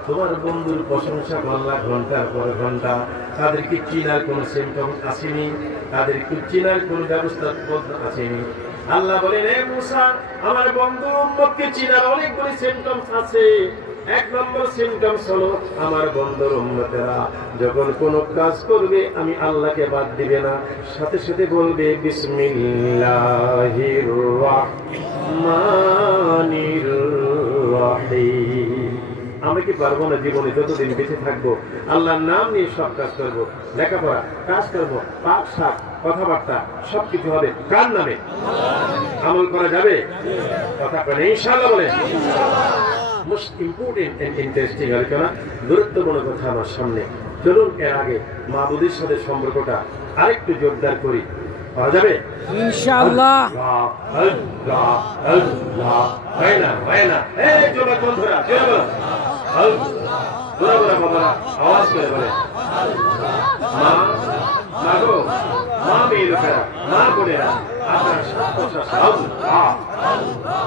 তোমার বন্ধুর প্রশংসা করলা ঘন্টার পর ঘন্টা, তাদেরকে চিনার কোনো সিমটম আসেনি, তাদেরকে চিনার কোনো ব্যবস্থা আসেনি। আল্লাহ বলেন, হে মুসা, আমার বন্ধু উম্মতকে চিনার অনেকগুলি সিমটমস আছে। এক নম্বর সিমটমস হলো আমার বন্ধুর উম্মতেরা যখন কোনো কাজ করবে আমি আল্লাহকে বাদ দিবে না, সাথে সাথে বলবে বিসমিল্লাহির রাহমানির রাহিম। আমরা কি পারবো না জীবনে যতদিন বেঁচে থাকবো আল্লাহর নাম নিয়ে সব কাজ করবো, লেখাপড়া, কাজ করবো, পাক শাক, কথাবার্তা সবকিছু হবে কার নামে? আমল করা যাবে? কথা বলে ইনশাআল্লাহ বলে। মোস্ট ইম্পর্টেন্ট এন্ড ইন্টারেস্টিং আলোচনা, গুরুত্বপূর্ণ কথা আমার সামনে। চলুন এর আগে মাবুদের সাথে সম্পর্কটা আরেকটু জোরদার করি, পাওয়া যাবে ইনশাআল্লাহ। আল্লাহ আল্লাহ হয় না, হয় না। এই যুবক বন্ধুরা, যুবক বড় বড় বাবারা আওয়াজ করে বলে মা, মা গো, মা মেয়ে লোকেরা, মা বোনেরা, আপনার শ্বাস-প্রশ্বাস আল্লাহ আল্লাহ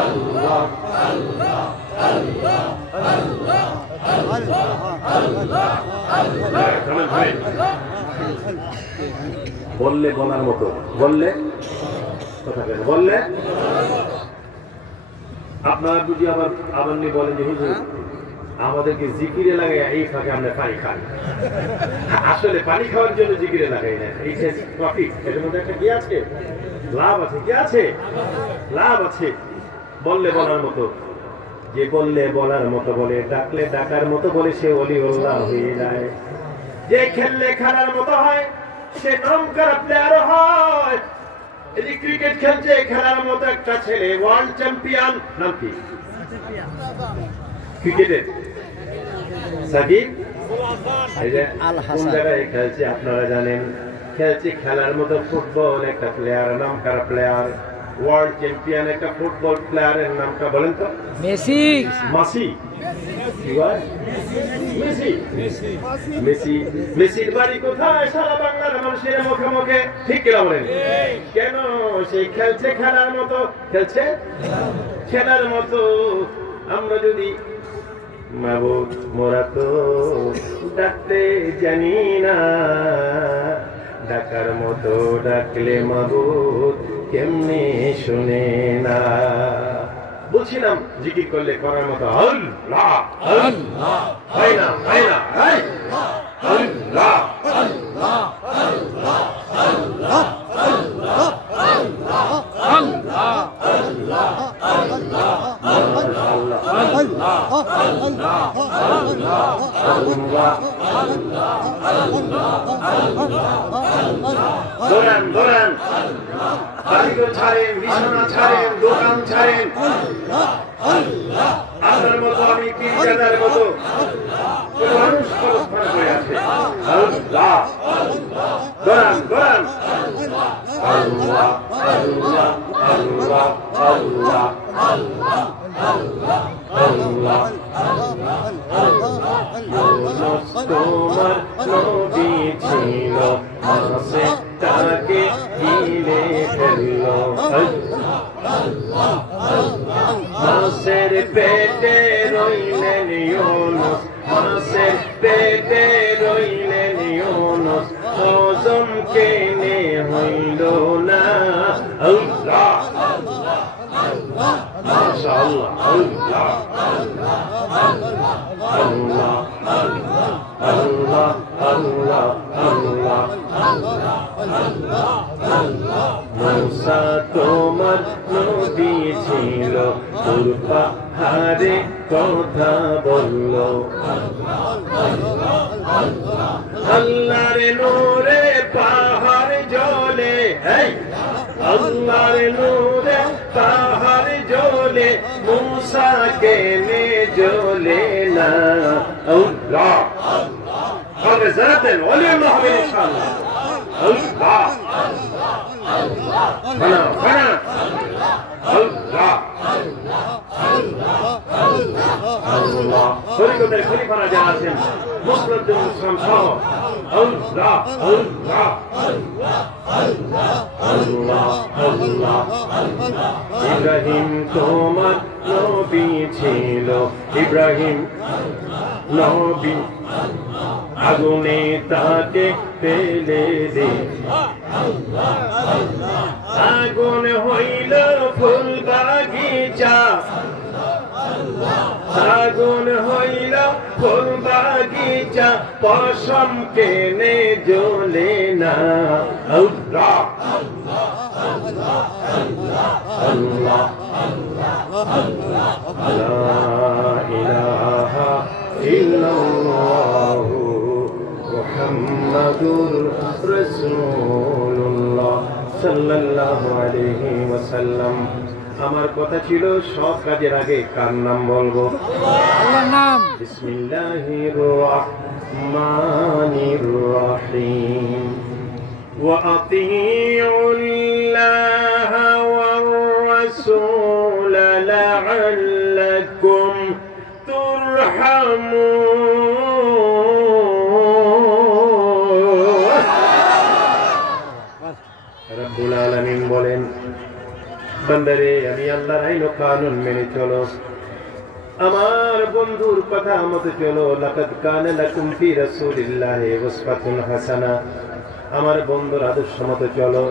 আল্লাহ আল্লাহ বললে বলার মতো, বললে কথা কেন বললে আপনারা বুঝি আবার আবার নিয়ে বলেন যে হুজুর আমাদেরকে জিকিরে লাগাই, এই ফাঁকে আমরা পানি খাই। আসলে পানি খাওয়ার জন্য জিকিরে লাগাই না, এই টপিক এটার মধ্যে একটা কি আছে? লাভ আছে। কি আছে? লাভ আছে। বললে বলার মতো, যে বললে বলার মতো বলে, ডাকলে ডাকার মতো বলে, সে ওলিউল্লাহ হয়ে যায়। যে খেললে খেলার মতো হয়, সে নামকরা প্লেয়ার হয়। এই যে ক্রিকেট খেলছে, খেলার মতো একটা ছেলে ওয়ার্ল্ড চ্যাম্পিয়ন, নাম কি ক্রিকেটের? সাকিব। এই যে কোন জায়গায় খেলছে আপনারা জানেন? খেলছে খেলার মতো ফুটবল, একটা প্লেয়ার, নামকরা প্লেয়ার, ওয়ার্ল্ড চ্যাম্পিয়ন একটা ফুটবল প্লেয়ারের নামটা বলেন তো? মেসি। মাসি? মেসি। মেসি। মেসির বাড়ি কোথায়? সারা বাংলার মানুষের মুখে মুখে, ঠিক কিনা বলেন? কেন? সেই খেলছে খেলার মতো, খেলছে খেলার মতো। আমরা যদি মাবুদ মোরা তো ডাকতে জানি না, ডাকার মতো ডাকলে মাবুদ কেমনে শুনে না। বলছিলাম জিকির করলে করার মতো আল্লাহ আল্লাহ হয় না, হয় না, আল্লাহ আল্লাহ আল্লাহ আল্লাহ আল্লাহ আল্লাহ আল্লাহ আল্লাহ দৌড়ান দৌড়ান, বাড়িঘর ছাড়েন, বিছানা ছাড়েন, দোকান ছাড়েন। আপনার মতো আমি পীরজাদার মতো মানুষ অবস্থান করে আছে। আল্লাহ দৌড়ান দৌড়ান, আল্লাহ আল্লাহ আল্লাহ আল্লাহ আল্লাহ। তোমার নবী ছিল, মাসে তাকে গিলে ফেলল। মাসের পেটে রইলেন ইউনুস, মাসের পেটে রইলেন ইউনুস, ওজন কেনে হইল না। আল্লাহ মাশাআল্লাহ, আল্লাহ আল্লাহ আল্লাহ আল্লাহ আল্লাহ। মুসা তোমার নবী ছিল, তোর পাহাড়ে কথা বলল। আল্লাহর নূরে পাহাড় জ্বলে, আল্লাহর নূরে পাহাড় জ্বলে, মুসা কেনে জ্বলে না। আল্লাহ হবে জানাতেন ওলি আল্লাহ হবে ইনশাআল্লাহ। আল্লাহ বানা বানা, আল্লাহ আল্লাহ। তরিকতের খলিফারা যারা আছেন, মুসলিম ইসলাম সহ, আল্লাহ আল্লাহ আল্লাহ আল্লাহ। ইব্রাহিম তোমার নবী ছিল, ইব্রাহিম নবী আগুনে তাকে ফেলে দে, আগুন হইল ফুল বাগিচা, আগুন হইল ফুল বাগিচা, পশম কেনে জ্বলে না। আল্লাহ আল্লাহ লা ইলাহা ইল্লাল্লাহু মুহাম্মাদুর রাসূলুল্লাহ সাল্লাল্লাহু আলাইহি ওয়াসাল্লাম। আমার কথা ছিল সব কাজের আগে কার নাম বলবো? আল্লাহর নাম। বিসমিল্লাহির রাহমানির রাহিম। ওয়া আতিউল্লাহা ওয়ার রাসূল লাআল্লাকুম তুরহামুন। রব্বুল আলামিন বলেন, বান্দারে আমি আল্লাহর আইন ও কানুন মেনে চলো, আমার বন্ধুর কথা মতো চলো। লাকাদ কানা লাকুম ফি রাসূলিল্লাহি উসওয়াতুন হাসানা, আমার বন্ধুর আদর্শ মতো চলো।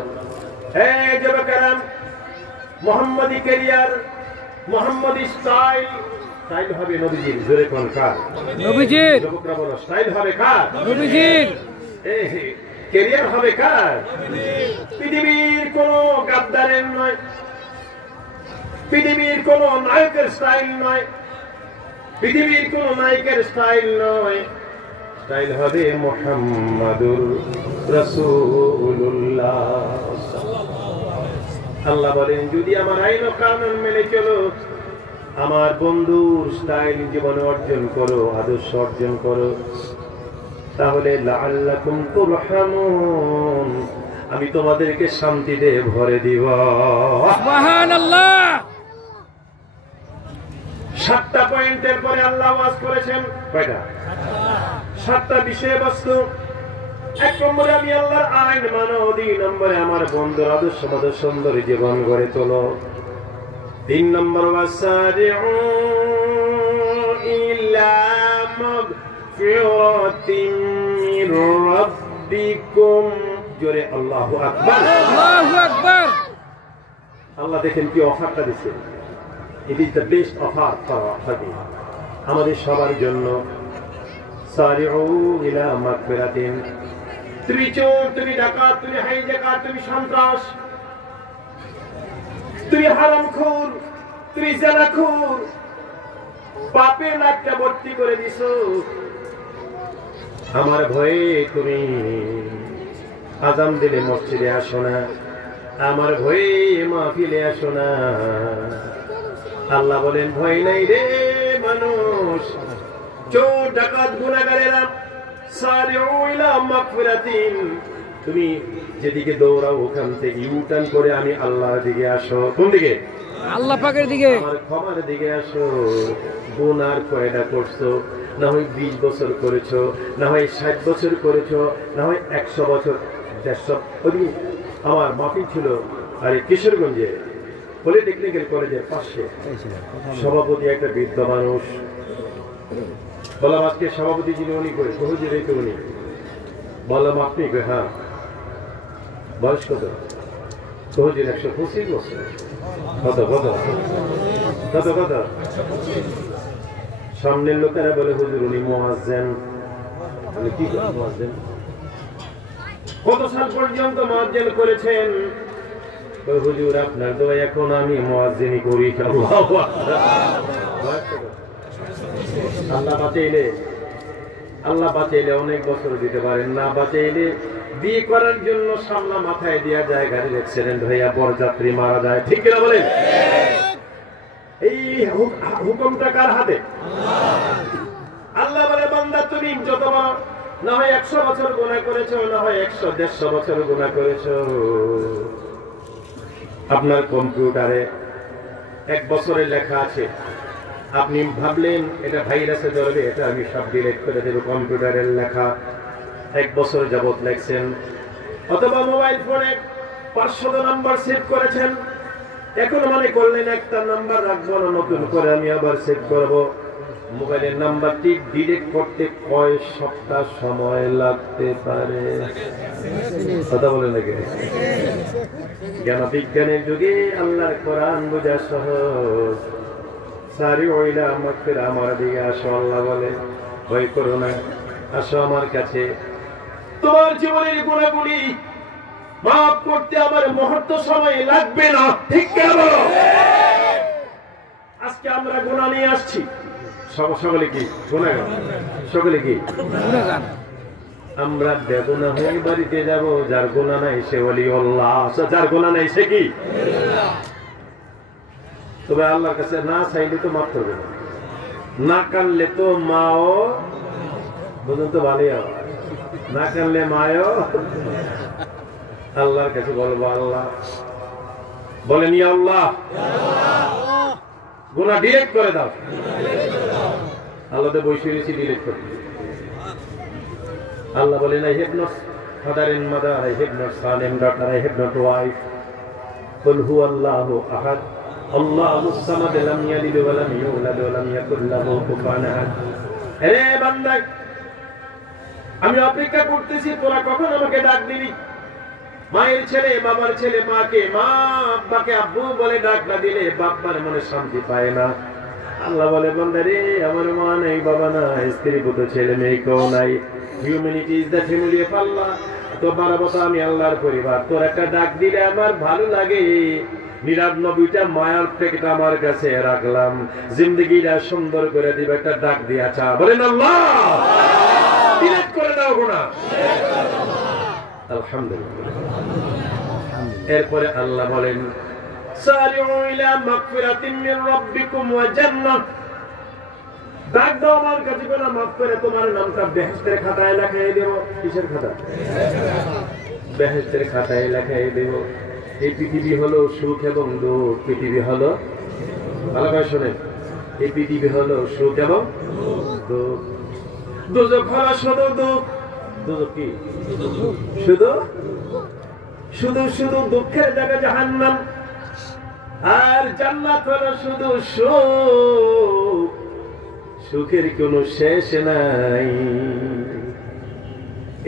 এই যুবকেরা, মুহাম্মাদি ক্যারিয়ার, মুহাম্মাদি স্টাইল, স্টাইল হবে নবীজির। জোরে কোন কার? নবীজির। যুবকরা বলো, স্টাইল হবে কার? নবীজির। এই ক্যারিয়ার হবে কার? নবীজির। পৃথিবীর কোন গাদ্দারের নয়, পৃথিবীর কোন নায়কের স্টাইল নয়, পৃথিবীর কোন নায়কের স্টাইল নয়। স্টাইল হবে মুহাম্মাদুর রাসূলুল্লাহ। আল্লাহ বলেন, যদি আমার আইন ও কানুন মেনে চলো, আমার বন্ধুর স্টাইল জীবনে অর্জন করো, আদর্শ অর্জন করো, তাহলে লাআল্লাকুম তুরহামুন, আমি তোমাদেরকে শান্তিতে ভরে দিব। সুবহানাল্লাহ। 7টা পয়েন্টের পরে আল্লাহ ওয়াজ করেছেন কয়টা? 7টা বিষয়বস্তু। 1 নম্বরে আমি আল্লাহর আইন মানো, 2 নম্বরে আমার বন্ধুর আদর্শ মতো সুন্দর জীবন গড়ে তোলো, 3 নম্বর ওয়াসারিউ ইলা মাগফিরাতিন মির রাব্বিকুম। জোরে আল্লাহু আকবার, আল্লাহু আকবার। আল্লাহ দেখেন কি অফারটা দিয়েছেন। It is the best offer for আমাদের সবার জন্য। সারিউ ইলা মাগফিরাতিন। তুমি চোর, তুমি ডাকাত, তুমি হাইজাকার, তুমি সন্ত্রাস, তুমি হারামখোর, তুমি জেনাখোর, পাপে নাকটা ভর্তি করে দিছো, আমার ভয়ে তুমি আজান দিলে মসজিদে আসো না, আমার ভয়ে মাহফিলে আসো না। আল্লাহ বলেন ভয় নাই রে মানুষ, চোর ডাকাত গুনাহগারেরা সারিউ ইলা মাগফিরাতিন, তুমি যেদিকে দৌড়াও ওখান থেকে ইউটার্ন করে আমি আল্লাহর দিকে আসো। কোন দিকে? আল্লাহ পাকের দিকে, আমার ক্ষমার দিকে আসো। গুনার কয়টা করছো? না হয় 20 বছর করেছো, না হয় 60 বছর করেছো, না হয় 100 বছর, 150। ওই আমার মাফি ছিল আরে কিশোরগঞ্জে পলিটেকনিক্যাল কলেজের পাশে সভাপতি একটা বৃদ্ধ মানুষ। বললাম আজকে সভাপতি যিনি উনি করে সহজে রেখে উনি, বললাম আপনি? হ্যাঁ। বয়স কত? সহজের 125 বছর। কত কত কত কত? সামনের লোকেরা বলে হুজুর উনি মুয়াজ্জিন। আমি কি করি মুয়াজ্জিন? কত সাল পর্যন্ত মুয়াজ্জিন করেছেন? হুজুর আপনার দোয়া এখন আমি মুয়াজ্জিনই করি। আল্লাহু আকবার। আল্লাহ বাঁচাইলে অনেক বছর দিতে পারেন, না বাঁচাইলে বিয়ে করার জন্য সামলা মাথায় দেওয়া যায়, গাড়ির অ্যাক্সিডেন্ট হইয়া বরযাত্রী মারা যায়। ঠিক কিনা বলেন? এই হুকুমটা কার হাতে? আল্লাহ বলে বান্দা তুমি যত না হয় 100 বছর গুনাহ করেছো, না হয় 100-150 বছর গুনাহ করেছো, আপনার কম্পিউটারে 1 বছরের লেখা আছে, আপনি ভাবলেন এটা ভাইরাসে ধরবে, এটা আমি সব ডিলিট করে দেব। কম্পিউটারের লেখা 1 বছর যাবত লেখছেন, অথবা মোবাইল ফোনে 500 নাম্বার সেভ করেছেন, এখন মনে করলেন একটা নাম্বার রাখবো না, নতুন করে আমি আবার সেভ করব। মোবাইলের নাম্বারটি ডিলিট করতে কয় সপ্তাহ সময় লাগতে পারে? কথা বলেন নাকি? জ্ঞান বিজ্ঞানের যুগে আল্লাহর কোরআন বোঝা সহজ। সারিউ ইলা মাগফিরা, আমার দিকে আসো। আল্লাহ বলে ভয় করো না, আসো আমার কাছে। তোমার জীবনের গুনাহগুলি মাফ করতে আমার মুহূর্ত সময় লাগবে না। ঠিক কেন বলো? আজকে আমরা গুনাহ নিয়ে আসছি, সকলে কি গুনাহগার? সকলে কি গুনাহগার? আমরা বেগুনাহ হয়ে বাড়িতে যাব, যার গুনাহ নাই সে ওলিউল্লাহ, যার গুনাহ নাই সে কি? তবে আল্লাহর কাছে না চাইলে তো মাফ করবে না, না কানলে তো মাও বুঝুন তো ভালোই, না কানলে মায়ও। আল্লাহর কাছে বলবো আল্লাহ, বলেন ইয়া আল্লাহ গুনাহ ডিলিট করে দাও। আল্লাহ তো বসে রয়েছি ডিলিট করতে। আল্লাহ বলেন I have not father and mother, I have not son and daughter, I have not wife, কুল হুয়াল্লাহু আহাদ আল্লাহুস সামাদ লাম ইয়ালিদ ওয়া লাম ইউলাদ ওয়া লাম ইয়াকুল লাহু কুফুয়ান আহাদ। হে বান্দা, আমি অপেক্ষা করতেছি তোরা কখন আমাকে ডাক দিবি। মায়ের ছেলে বাবার ছেলে মাকে মা, আব্বাকে আব্বু বলে ডাক না দিলে বাবার মনে শান্তি পায় না। আল্লাহ বলে বান্দা রে, আমার মা নাই, বাবা নাই, স্ত্রী পুত্র ছেলে মেয়ে কেউ নাই। Humanity is the family of Allah. তো বারাবতা আমি আল্লাহর পরিবার, তোর একটা ডাক দিলে আমার ভালো লাগে। 99টা মায়ার প্যাকেট আমার কাছে রাখলাম, জিন্দগিটা সুন্দর করে দিবে, একটা ডাক দিয়া চা। বলেন আল্লাহ ডিলিট করে দাও গুনাহ। আলহামদুলিল্লাহ। এরপরে আল্লাহ বলেন সারিউ ইলা মাগফিরাতিন মির রাব্বিকুম ওয়া জান্নাহ, ডাক দাও আমার কাছে, গুনাহ মাফ করে তোমার নামটা বেহেশতের খাতায় লেখাই দেব। কিসের খাতা? বেহেশতের খাতায় লেখাই দেব। এই পৃথিবী হলো সুখ এবং দুঃখ, পৃথিবী হলো, ভালো করে শোনেন, এই পৃথিবী হলো সুখ এবং দুঃখ, দোজখ হলো শুধু দুঃখ। দোজখ কি? শুধু শুধু শুধু দুঃখের জায়গা জাহান্নাম, আর জান্নাত হলো শুধু সুখ, সুখের কোনো শেষ নাই।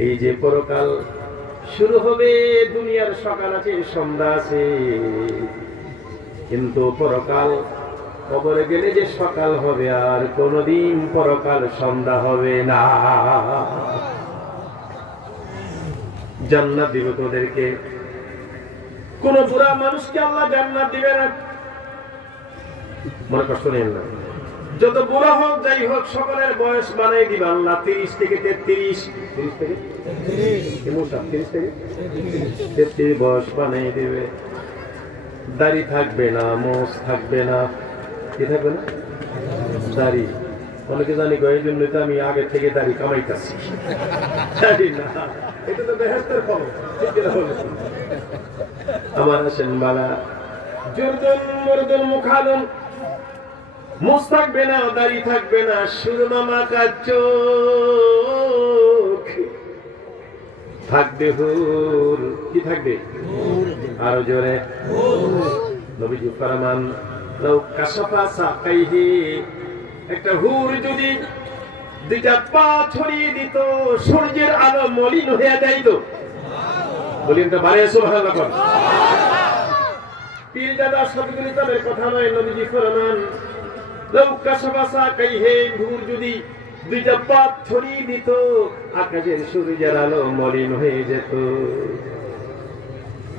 এই যে পরকাল শুরু হবে, দুনিয়ার সকাল আছে সন্ধ্যা আছে, কিন্তু পরকাল কবরে গেলে যে সকাল হবে, আর কোনদিন পরকাল সন্ধ্যা হবে না। জান্নাত দিবে তোদেরকে, কোন বুড়া মানুষকে আল্লাহ জান্নাত দিবে না। মনে কষ্ট নেন না, যত বুড়া হোক যাই হোক সকলের বয়স বানাই দিবা আল্লাহ 30 থেকে 33 30 থেকে 33 বয়স বানাই দিবে। দাড়ি থাকবে না, মোষ থাকবে না, কি থাকবে না? দাড়ি। অনেকে জানি গো, এই জন্য তো আমি আগে থেকে দাড়ি কামাইতেছি। দাড়ি না, এটা তো বেহেশতের খবর। আমার আসেন বালা জুরদুন মুরদুন মুখালুন, মুছ থাকবে না, দাড়ি থাকবে না, সুরমা মাকা চোখ থাকবে হুর। কি থাকবে? আরো জোরে। নবীজি ফরমান লাউ কাশাফা সাকাইহি, একটা হুর যদি দুইটা পা ছড়িয়ে দিত, সূর্যের আলো মলিন হয়ে যাইত। বলেন তো বারে সুবহানাল্লাহ। পীর দাদা সবগুলি তাদের কথা নয়, নবীজি ফরমান লাউ কাশাফা সাকাইহি, হুর যদি দুইটা পা ছড়িয়ে দিত, আকাশের সূর্যের আলো মলিন হয়ে যেত।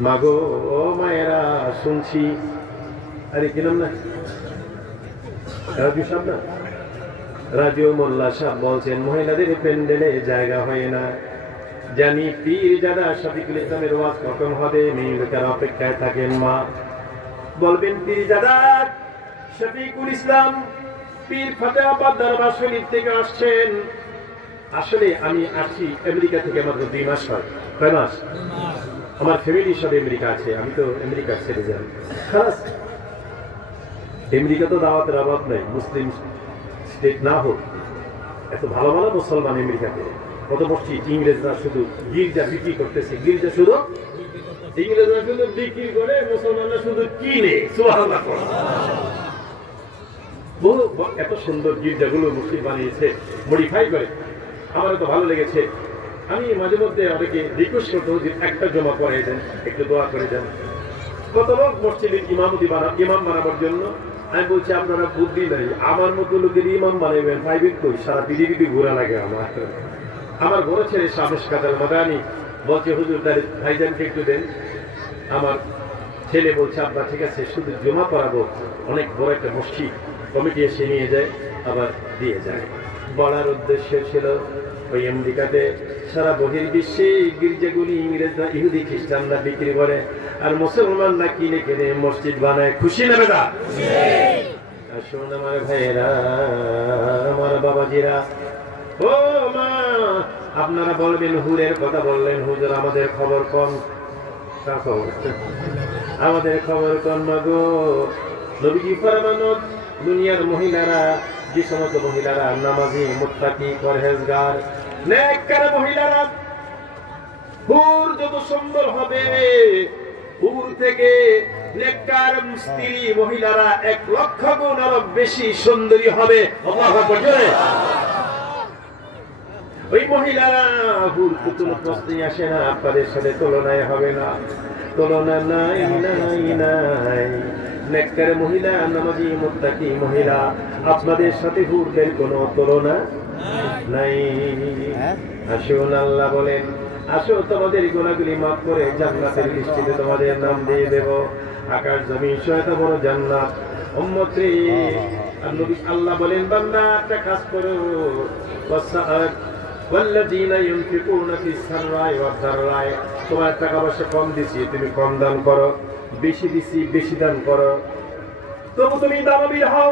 মাগো ও মায়েরা শুনছি, আরে কি নাম না রাজু সাহেব না, রাজু মোল্লা সাহেব বলছেন মহিলাদের প্যান্ডেলে জায়গা হয় না। জানি পীর দাদা শফিকুল ইসলামের ওয়াজ কখন হবে, মেয়েদের অপেক্ষায় থাকেন মা। বলবেন পীর দাদা শফিকুল ইসলাম পীর ফতেহাবাদ দরবার শরীফ থেকে আসছেন। আসলে আমি আসছি আমেরিকা থেকে মাত্র 2 মাস হয়। কয় মাস? আমার ফ্যামিলি সব আমেরিকা আছে, আমি তো আমেরিকা ছেড়ে যাই। খালাস, আমেরিকা তো দাওয়াতের অভাব নাই, মুসলিম স্টেট না হোক, এত ভালো ভালো মুসলমান আমেরিকাতে। কত মসজিদ, ইংরেজরা শুধু গির্জা বিক্রি করতেছে, গির্জা শুধু ইংরেজরা শুধু বিক্রি করে, মুসলমানরা শুধু কিনে। সুবহানাল্লাহ। বহু এত সুন্দর গির্জাগুলো মুসলিম বানিয়েছে, মডিফাই করে। আমার তো ভালো লেগেছে। আমি মাঝে মধ্যে অনেকে রিকোয়েস্ট করতে যে একটা জমা করে দেন, একটু দোয়া করে দেন। কত লোক মসজিদের ইমাম বানাবার জন্য। আমি বলছি আপনারা বুদ্ধি নাই, আমার মতো লোকের ইমাম বানাবেন প্রাইভেট কই, সারা পৃথিবীতে ঘোরা লাগে আমার। আমার বড় ছেলে শামেশ কাদাল মাদানি বলছে হুজুর তাহলে ভাইজানকে একটু দেন। আমার ছেলে বলছে আব্বা ঠিক আছে, শুধু জমা করাবো, অনেক বড় একটা মসজিদ কমিটি এসে নিয়ে যায়, আবার দিয়ে যায়। বলার উদ্দেশ্য ছিল ওই আমেরিকাতে সারা বহির্বিশ্বে গির্জাগুলি ইংরেজরা, ইহুদি খ্রিস্টানরা বিক্রি করে, আর মুসলমানরা কিনে কিনে মসজিদ বানায়। খুশি না বেটা? আসুন আমার ভাইয়েরা, আমার বাবাজিরা, ও মা, আপনারা বলবেন হুরের কথা বললেন, হুজুর আমাদের খবর কম। আমাদের খবর কম না গো। নবীজি ফরমানত দুনিয়ার মহিলারা, যে সমস্ত মহিলারা নামাজি, মুত্তাকি, পরহেজগার, নেককার মহিলারা, হুর যত সুন্দর হবে, হুর থেকে নেককার স্ত্রী মহিলারা 1,00,000 গুণ আরো বেশি সুন্দরী হবে। আল্লাহু আকবার। ওই মহিলারা হুর তো কোনো প্রশ্নই আসে না, আপনাদের সাথে তুলনায় হবে না, তুলনা নাই নাই নাই। নেককার মহিলা, নামাজি, মুত্তাকি মহিলা, আপনাদের সাথে হুরদের কোনো তুলনা নাই। আসুন আল্লাহ বলেন, আসো তোমাদের গুনাহগুলি মাফ করে জান্নাতের লিস্টিতে তোমাদের নাম দিয়ে দেব। আকাশ জমিন সহিত বড় জান্নাত উম্মতে। আল্লাহ বলেন বান্দা একটা কাজ করো, ওয়াল্লাযীনা ইউনফিকুনা ফিস সাররাই ওয়াদ দাররাই, তোমার টাকা পয়সা কম দিছি, তুমি কম দান করো, বেশি দিছি বেশি দান করো। তবু তুমি দানবীর হও,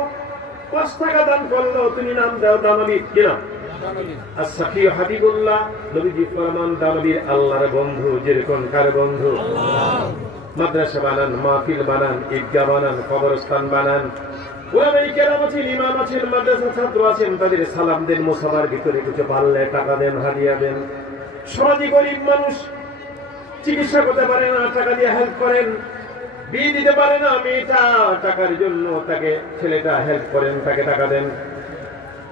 5 টাকা দান করলো তুমি নাম দাও দানবীর। কি নাম? as-Safi হাবিবুল্লাহ। নবীজি ফরমান দানবীর আল্লাহর বন্ধু, যেরকম কার বন্ধু? মাদ্রাসা বানান, মাহফিল বানান, ঈদগাহ বানান, কবরস্থান বানান, ওলামায়ে কেরাম আছেন, ইমাম আছেন, মাদ্রাসার ছাত্র আছেন, তাদের সালাম দেন, মুসাফার ভিতরে কিছু পারলে টাকা দেন, হাদিয়া দেন। সমাজে গরিব মানুষ চিকিৎসা করতে পারে না, টাকা দিয়ে হেল্প করেন। বিয়ে দিতে পারে না মেয়েটা, টাকার জন্য তাকে ছেলেটা হেল্প করেন, তাকে টাকা দেন।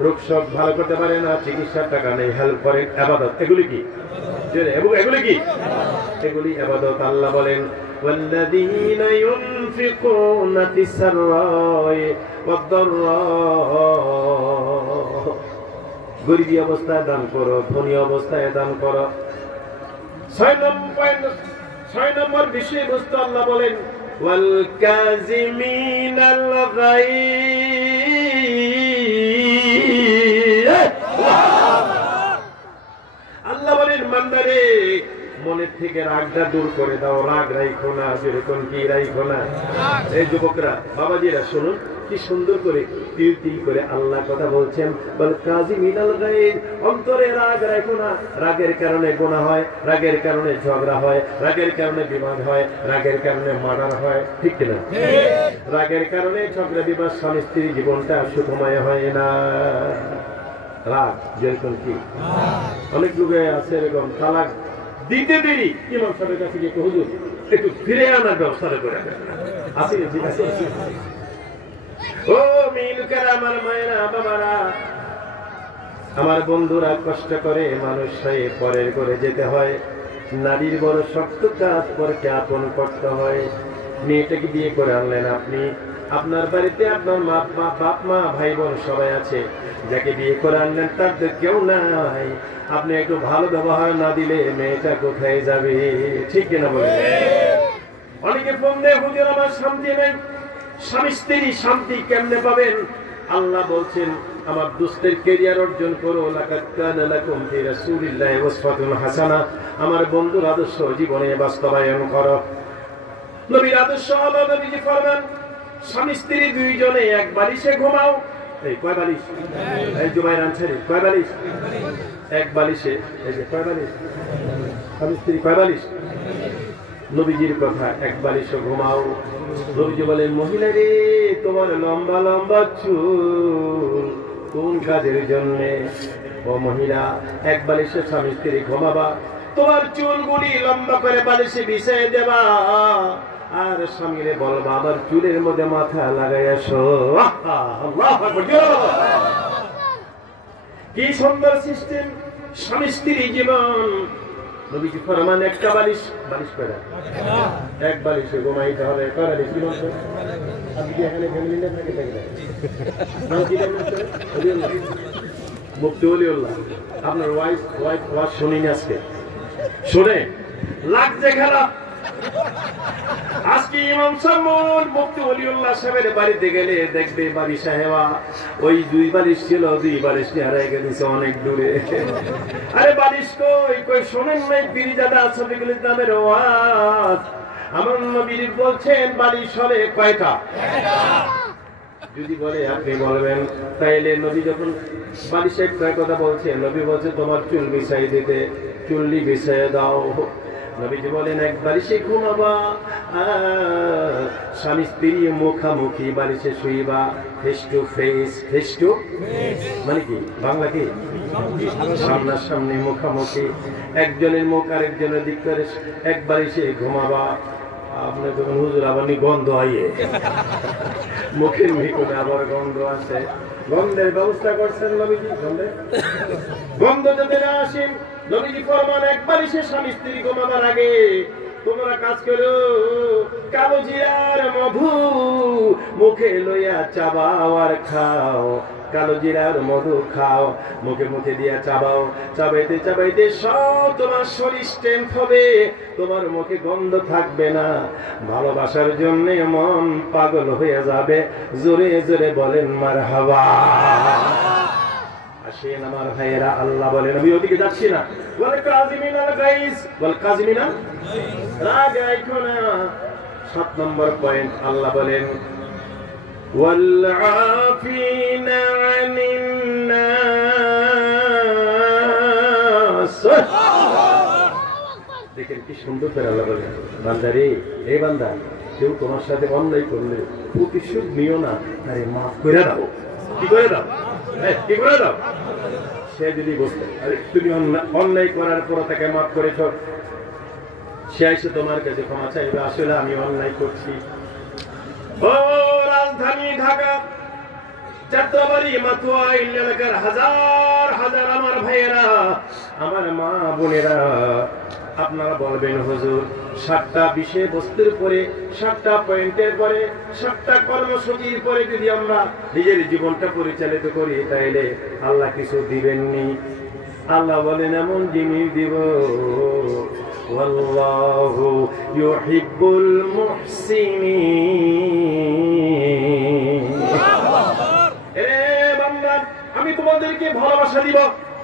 রোগ সব ভালো করতে পারে না, চিকিৎসার টাকা নেই, হেল্প করেন। ইবাদত। এগুলি কি? এগুলি কি? এগুলি ইবাদত। আল্লাহ বলেন والذين ينفقون في السراء والضراء, গরিবী অবস্থায় দান করো, ধনী অবস্থায় দান করো। 6 নম্বর বিষয়বস্তু আল্লাহ বলেন ওয়াল কাযিমিনাল গায়জ, বলেন বান্দারে মনের থেকে রাগটা দূর করে দাও, রাগ রাইখো না, যেরকম কি রাইখো না। এই যুবকরা বাবাজিরা শুনুন কি সুন্দর করে তিল তিল করে আল্লাহ কথা বলছেন, বল কাযিমিনাল গায়জ, অন্তরে রাগ রাখো না। রাগের কারণে গুনাহ হয়, রাগের কারণে ঝগড়া হয়, রাগের কারণে বিবাদ হয়, রাগের কারণে মার্ডার হয়, ঠিক কি না? রাগের কারণে ঝগড়া বিবাদ, স্বামী স্ত্রী জীবনটা সুখময় হয় না। রাগ যেরকম কি অনেক লোকে আছে এরকম তালাক দিতে দেরি ইমাম সাহেবের কাছে গিয়ে হুজুর একটু ফিরে আনার ব্যবস্থা করে আসি। ঠিক আছে ও মিলুকেরা, আমার মায়েরা বাবারা, আমার বন্ধুরা, কষ্ট করে মানুষ হয়ে পরের করে যেতে হয়। নারীর বড় শক্ত কাজ, পরকে আপন করতে হয়। মেয়েটাকে বিয়ে করে আনলেন আপনি, আপনার বাড়িতে আপনার বাপ মা ভাই বোন সবাই আছে, যাকে বিয়ে করে আনলেন তার তো কেউ নাই। আপনি একটু ভালো ব্যবহার না দিলে মেয়েটা কোথায় যাবে, ঠিক কিনা বলেন? অনেকে ফোন দেয়, হুজুর আমার শান্তি নেই। স্বামী স্ত্রী শান্তি কেমনে পাবেন? আল্লাহ বলছেন আমার দুস্থের ক্যারিয়ার অর্জন করো, লাকাদ কানা লাকুম ফি রাসূলিল্লাহি উসওয়াতুন হাসানাহ। আমার বন্ধুর আদর্শ জীবনে বাস্তবায়ন করো। নবীর আদর্শ হলো, নবীজি ফরমান স্বামী স্ত্রী দুইজনে এক বালিশে ঘুমাও। এই কয় বালিশ? এই জুবাইর আনসারী কয় বালিশ? এক বালিশে। এই যে কয় বালিশ? স্বামী স্ত্রী কয় বালিশ? নবীজির কথা, এক বালিশে ঘুমাও। নবীজি বলেন মহিলা রে, তোমার লম্বা লম্বা চুল কোন কাজের জন্য? ও মহিলা, এক বালিশে স্বামী স্ত্রী ঘুমাবা, তোমার চুলগুলি লম্বা করে বালিশে বিছিয়ে দেবা, আর স্বামীরে বলবা আমার চুলের মধ্যে মাথা লাগাই আসো। কি সুন্দর সিস্টেম স্বামী স্ত্রী জীবন। নবীজি ফরমান একটা বালিশ, বালিশ করে এক বালিশে ঘুমাইতে হবে। করালি কি বলতো? আপনি কি এখানে ফ্যামিলি না থাকে মুফতি ওলিউল্লাহ, আপনার ওয়াইফ ওয়াজ শুনিনি আজকে? শুনে লাগছে খারাপ। আজকে ইমাম সাহেব মুফতি ওলিউল্লাহ সাহেবের বাড়িতে গেলে দেখবে বাড়ি সাহেবা ওই দুই বালিশ ছিল, দুই বালিশ নিয়ে হারিয়ে গেছে অনেক দূরে। আরে বালিশ কই শোনেন নাই পীরজাদা শফিকুল ইসলামের ওয়াজ? আমার নবী বলছেন বালিশ হবে কয়টা? যদি বলে আপনি বলবেন। তাইলে নবী যখন বালিশের কথা বলছেন, নবী বলছে তোমার চুল বিছাই দিতে, চুল্লি বিছাই দাও। নবীজি বলেন এক বালিশে ঘুমাবা, স্বামী স্ত্রী মুখামুখি বালিশে শুইবা, face to face. Face to মানে কি বাংলা কি? সামনাসামনি মুখামুখি, একজনের মুখ আরেকজনের দিক করে এক বালিশে ঘুমাবা। আপনার যখন হুজুর আবার গন্ধ আইয়ে মুখের ভিতরে আবার গন্ধ আছে, গন্ধের ব্যবস্থা করছেন নবীজি। গন্ধ যাতে না আসেন, নবীজি ফরমান এক বালিশে স্বামী স্ত্রী ঘুমাবার আগে তোমরা কাজ করো, কালো জিরার মধু মুখে লইয়া চাবাও আর খাও। কালো জিরার মধু খাও, মুখে মুখে দিয়া চাবাও। চাবাইতে চাবাইতে সব তোমার শরীর স্ট্রেংথ হবে, তোমার মুখে গন্ধ থাকবে না। ভালোবাসার জন্য মন পাগল হয়ে যাবে। জোরে জোরে বলেন মারহাবা। আসেন আমার ভাইয়েরা, আল্লাহ বলেন আমি ওদিকে যাচ্ছি না। ওয়াল কাযিমিনাল গাইজ, ওয়াল কাযিমিনাল রাগ রাখো না। 7 নম্বর পয়েন্ট আল্লাহ বলেন ওয়াল আফিনা আনিন নাস। দেখেন কি সুন্দর করে আল্লাহ বলেন বান্দারে, এই বান্দা কেউ তোমার সাথে অন্যায় করলে প্রতিশোধ নিও না, আরে মাফ করে দাও। কি করে দাও? কি করে দাও? সে যদি বুঝতে আরে তুমি অন্যায় করার পর তাকে মাফ করেছ, সে এসে তোমার কাছে ক্ষমা চাইবে আসলে আমি অন্যায় করছি। ও রাজধানী ঢাকা, যাত্রাবাড়ি, মাতুয়া এলাকার হাজার হাজার আমার ভাইয়েরা, আমার মা বোনেরা, আপনারা বলবেন হুজুর 7টা বিষয়বস্তুর পরে, 7টা পয়েন্টের পরে, 7টা কর্মসূচির পরে যদি আমরা নিজের জীবনটা পরিচালিত করি তাইলে আল্লাহ কিছু দিবেননি। আল্লাহ বলেন এমন জিনিস দিব, ওয়াল্লাহু ইউহিব্বুল মুহসিনিন। এ বান্দা আমি তোমাদেরকে ভালোবাসা দিব,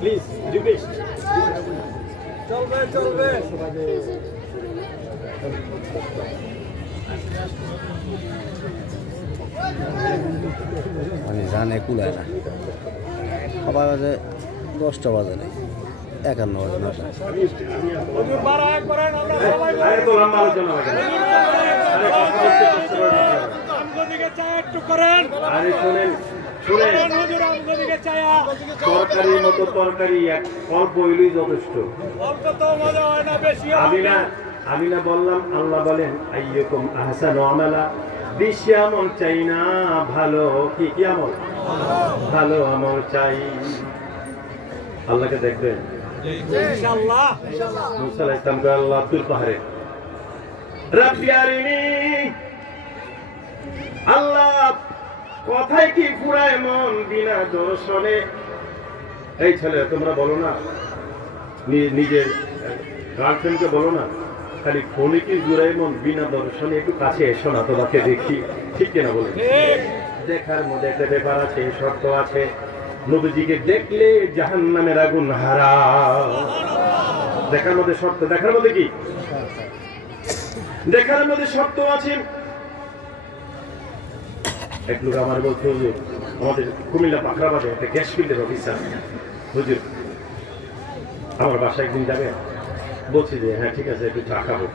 প্লিজ রিকোয়েস্ট মানে জানে কুলায় না সবাই বাজে 10টা বাজে নাই 51 বাজে 9টা আরে তো লম্বা আলোচনা হবে না আরে কথা বলতে কষ্ট করে না আমগদিকে চায় একটু করেন আরে শুনেন শুনেন হুজুর আমগদিকে চায় তরকারির মতো তরকারি এক অল্প হইলেই যথেষ্ট অল্প তো মজা হয় না বেশি আমি না বললাম আল্লাহ বলেন আইয়ুকুম আহসানু আমালা বেশি আমল চাই না ভালো কি কি আমল ভালো আমল চাই আল্লাহকে দেখবেন ইনশাআল্লাহ মুসা আলাইহিস সালামকে আল্লাহ তুর পাহাড়ে রাব্বি আরিনি আল্লাহ কথায় কি ফুরায় মন বিনা দর্শনে এই ছেলে তোমরা বলো না নিজের গার্লফ্রেন্ডকে বলো না খালি ফোনে কি জুড়ায় মন বিনা দর্শনে একটু কাছে এসো না তোমাকে দেখি ঠিক কিনা বলে দেখার মধ্যে একটা ব্যাপার আছে শর্ত আছে নবীজিকে দেখলে জাহান্নামের আগুন হারাম দেখার মধ্যে শর্ত দেখার মধ্যে কি দেখার মধ্যে শর্ত আছে এক লোক আমার বলছে হুজুর আমাদের কুমিল্লা পাখরাবাদে একটা গ্যাস ফিল্ডের অফিসার হুজুর আমার বাসায় একদিন যাবে বলছি যে হ্যাঁ ঠিক আছে একটু চা খাবো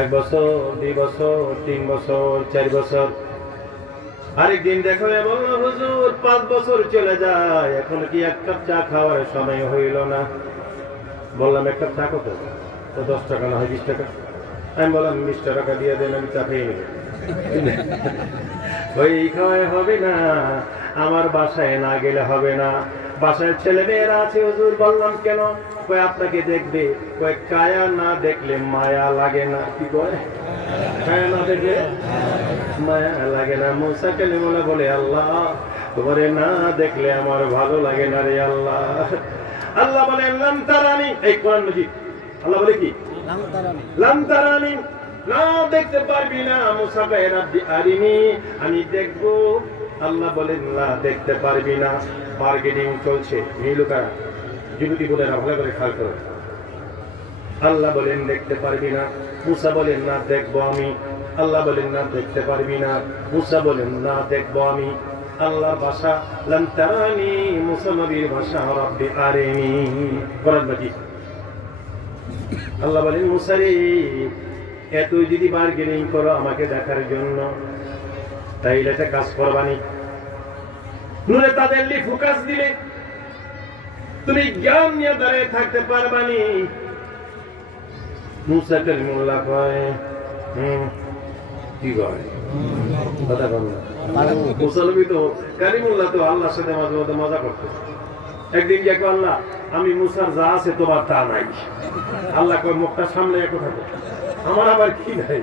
1 বছর 2 বছর 3 বছর 4 বছর আরেকদিন দেখো বললো হুজুর 5 বছর চলে যায় এখন কি এক কাপ চা খাওয়ার সময় হইল না বললাম এক কাপ চা কত তো 10 টাকা না হয় 20 টাকা আমি বললাম 20 টাকা দিয়ে দেন আমি চা খেয়ে নেব ওই খাওয়াই হবে না আমার বাসায় না গেলে হবে না বাসায় ছেলে মেয়েরা আছে হুজুর বললাম কেন কই আপনাকে দেখবে কই কায়া না দেখলে মায়া লাগে না কি কয় কায়া না দেখলে মায়া লাগে না মুসা কালিমুল্লাহ বলে আল্লাহ তোমারে না দেখলে আমার ভালো লাগে না রে আল্লাহ আল্লাহ বলে লাম তারানি এই কোরআন মাজিদ আল্লাহ বলে কি লাম তারানি না দেখতে পারবি না মুসা কয় রাব্বি আরিনি আমি দেখব আল্লাহ বলেন না দেখতে পারবি না বার্গেনিং চলছে মিলুকা যুবতী বলে না ভালো করে খেয়াল করো আল্লাহ বলেন দেখতে পারবি না মুসা বলেন না দেখবো আমি আল্লাহ বলেন না দেখতে পারবি না মুসা বলেন না দেখবো আমি আল্লাহর ভাষা লাম তারানি মুসা নবীর ভাষা রাব্বি আরিনি কোরআন মাজিদ আল্লাহ বলেন মুসা রে এতই যদি বার্গেনিং করো আমাকে দেখার জন্য তাইলে একটা কাজ করবানি নুরে তাদের ফোকাস দিলে তুমি জ্ঞান নিয়ে দাঁড়িয়ে থাকতে পারবানি মুসা কালিমুল্লাহ কয় কি কয় কথা বল না মুসলমি তো কালিমুল্লাহ তো আল্লাহর সাথে মাঝে মাঝে মজা করতে একদিন দেখো আল্লাহ আমি মুসার যা আছে তোমার তা নাই আল্লাহ কয় মুখটা সামনে একটু থাকো আমার আবার কি নাই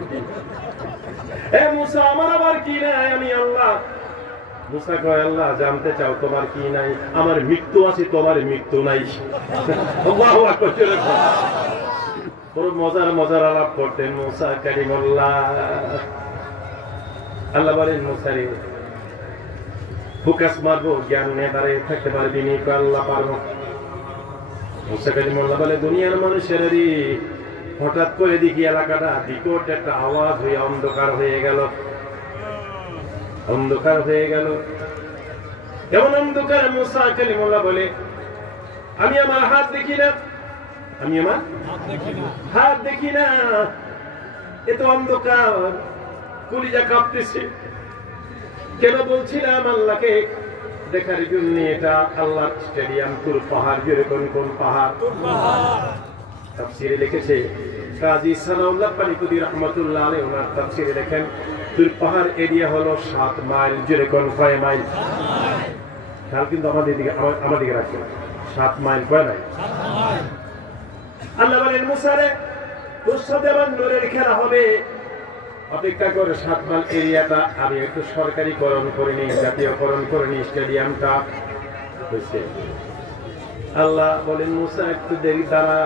এ মুসা আমার আবার কি নাই আমি আল্লাহ মুসা কয় আল্লাহ জানতে চাও তোমার কি নাই আমার মৃত্যু আছে তোমার মৃত্যু নাই আল্লাহু আকবার বড় মজার মজার আলাপ করতেন মুসা কালিমুল্লাহ আল্লাহ বলেন মুসা রে ফোকাস মারবো জ্ঞান নিয়ে দাঁড়িয়ে থাকতে পারবি নি আল্লাহ পারবো মুসা কালিমুল্লাহ বলে দুনিয়ার মানুষের হঠাৎ করে দেখি এলাকাটা বিকট একটা আওয়াজ হয়ে অন্ধকার হয়ে গেল অন্ধকার হয়ে গেল এমন অন্ধকার মুসা কালিমুল্লাহ বলে আমি আমার হাত দেখি না আমি আমার হাত দেখি না এত অন্ধকার কলিজা কাঁপতেছে কেন বলছিলাম আল্লাহকে দেখার জন্য এটা আল্লাহ স্টেডিয়াম তুর পাহাড় যেরকম কোন পাহাড় তাফসীরে লিখেছে কাজী সানাউল্লাহ পানিপতি রহমাতুল্লাহ আলাইহি ওনার তাফসীরে লেখেন তুর পাহাড় এরিয়া হলো 7 মাইল যেরকম 5 মাইল তাহলে কিন্তু আমাদের দিকে রাখছে 7 মাইল কয় নাই 7 মাইল আল্লাহ বলেন মুসা রে তোর সাথে আমার নূরের খেলা হবে অপেক্ষা করে 7 মাইল এরিয়াটা আমি একটু সরকারিকরণ করে নিই জাতীয়করণ করে নিই স্টেডিয়ামটা হয়েছে আল্লাহ বলেন মুসা একটু দেরি দাঁড়া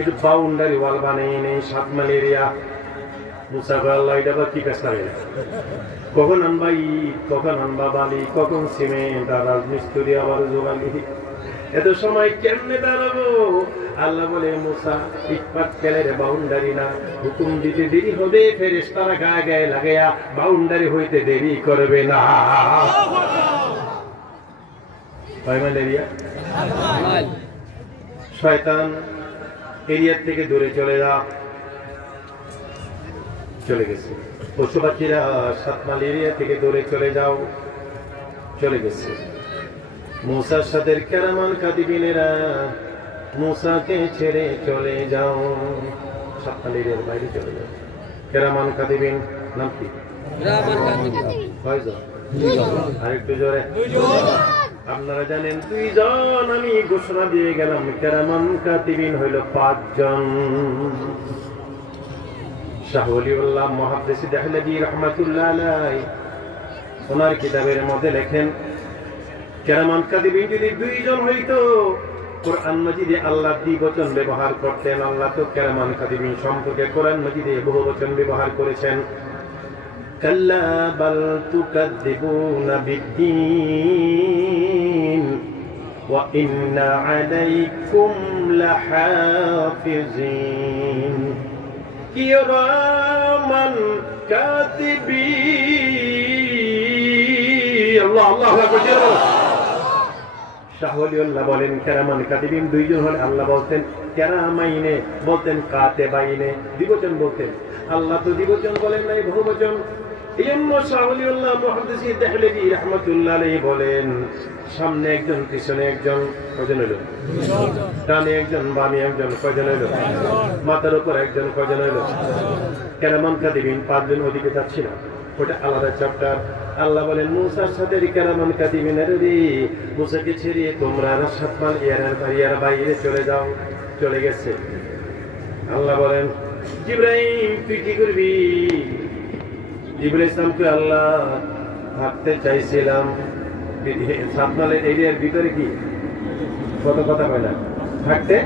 একটু বাউন্ডারি ওয়াল বানিয়ে নেই 7 মাইল এরিয়া মুসা আল্লাহ এটা কি কাজ লাগে কখন আনবা ইট, কখন আনবা বালি, কখন সিমেন্ট, আর রাজমিস্ত্রি আবার জোগালি, এত সময় কেমনে দাঁড়াবো? আল্লাহ বলে মুসা ইট পাটকেলের বাউন্ডারি না, হুকুম দিতে দেরি হবে, ফেরেশতারা গায়ে গায়ে লাগাইয়া বাউন্ডারি হইতে দেরি করবে না। কয় মাইল এরিয়া? শয়তান এরিয়ার থেকে দূরে চলে যা, চলে গেছে। পশু পাখিরা 7 মাইল এরিয়া থেকে দূরে চলে যাও, চলে গেছে। মুসার সাথে কেরামান কাতিবিনেরা মুসাকে ছেড়ে চলে যাও, 7 মাইল এরিয়ার বাইরে চলে যাও। কেরামান কাতিবিন নাম কি? কয়জন? আরেকটু জোরে। আপনারা জানেন 2 জন, আমি ঘোষণা দিয়ে গেলাম। কেরামান কাতিবিন হইল 5 জন। শাহ ওলিউল্লাহ মুহাদ্দিস দেহলভী রাহমাতুল্লাহ আলাইহি ওনার কিতাবের মধ্যে লেখেন, কেরামান কাতিবিন যদি 2 জন হইতো, কোরআন মাজিদে আল্লাহ দ্বিবচন ব্যবহার করতেন। আল্লাহ তো কেরামান কাতিবিন সম্পর্কে কোরআন মাজিদে বহুবচন ব্যবহার করেছেন। কাল্লা বাল তুকাযযিবুনা বিদ্দীন ওয়া ইন্না আলাইকুম লাহাফিজিন কিরামান কাতিবিন। আল্লাহু আকবার। শাহ ওলিউল্লাহ বলেন কেরামান কাতিবিন 2 জন হলে আল্লাহ বলতেন কেরামাইনে, বলতেন কাতেবাইনে, দ্বিবচন বলতেন। আল্লাহ তো দ্বিবচন বলেন নাই, বহুবচন। এই জন্য শাহ ওলিউল্লাহ মুহাদ্দিস দেহলভী রাহমাতুল্লাহ আলাইহি বলেন, সামনে একজন, পিছনে একজন, কয়জন হইল? ডানে একজন, বামে একজন, কয়জন হইল? মাথার উপর একজন, কয়জন হইল? কেরামান কাতিবিন 5 জন, ওদিকে যাচ্ছি না, ওটা আলাদা চ্যাপ্টার। আল্লাহ বলেন মুসার সাথে কেরামান কাতিবিনের রে, মুসাকে ছেড়ে তোমরা 7 মাইল এরিয়ার বাইরে চলে যাও, চলে গেছে। আল্লাহ বলেন জিবরাইল তুই কি করবি? জিবরাইল ইসলামকে আল্লাহ থাকতে চাইছিলাম 7 মাইল এরিয়ার ভিতরে। কি কত কথা কয় না? থাকতে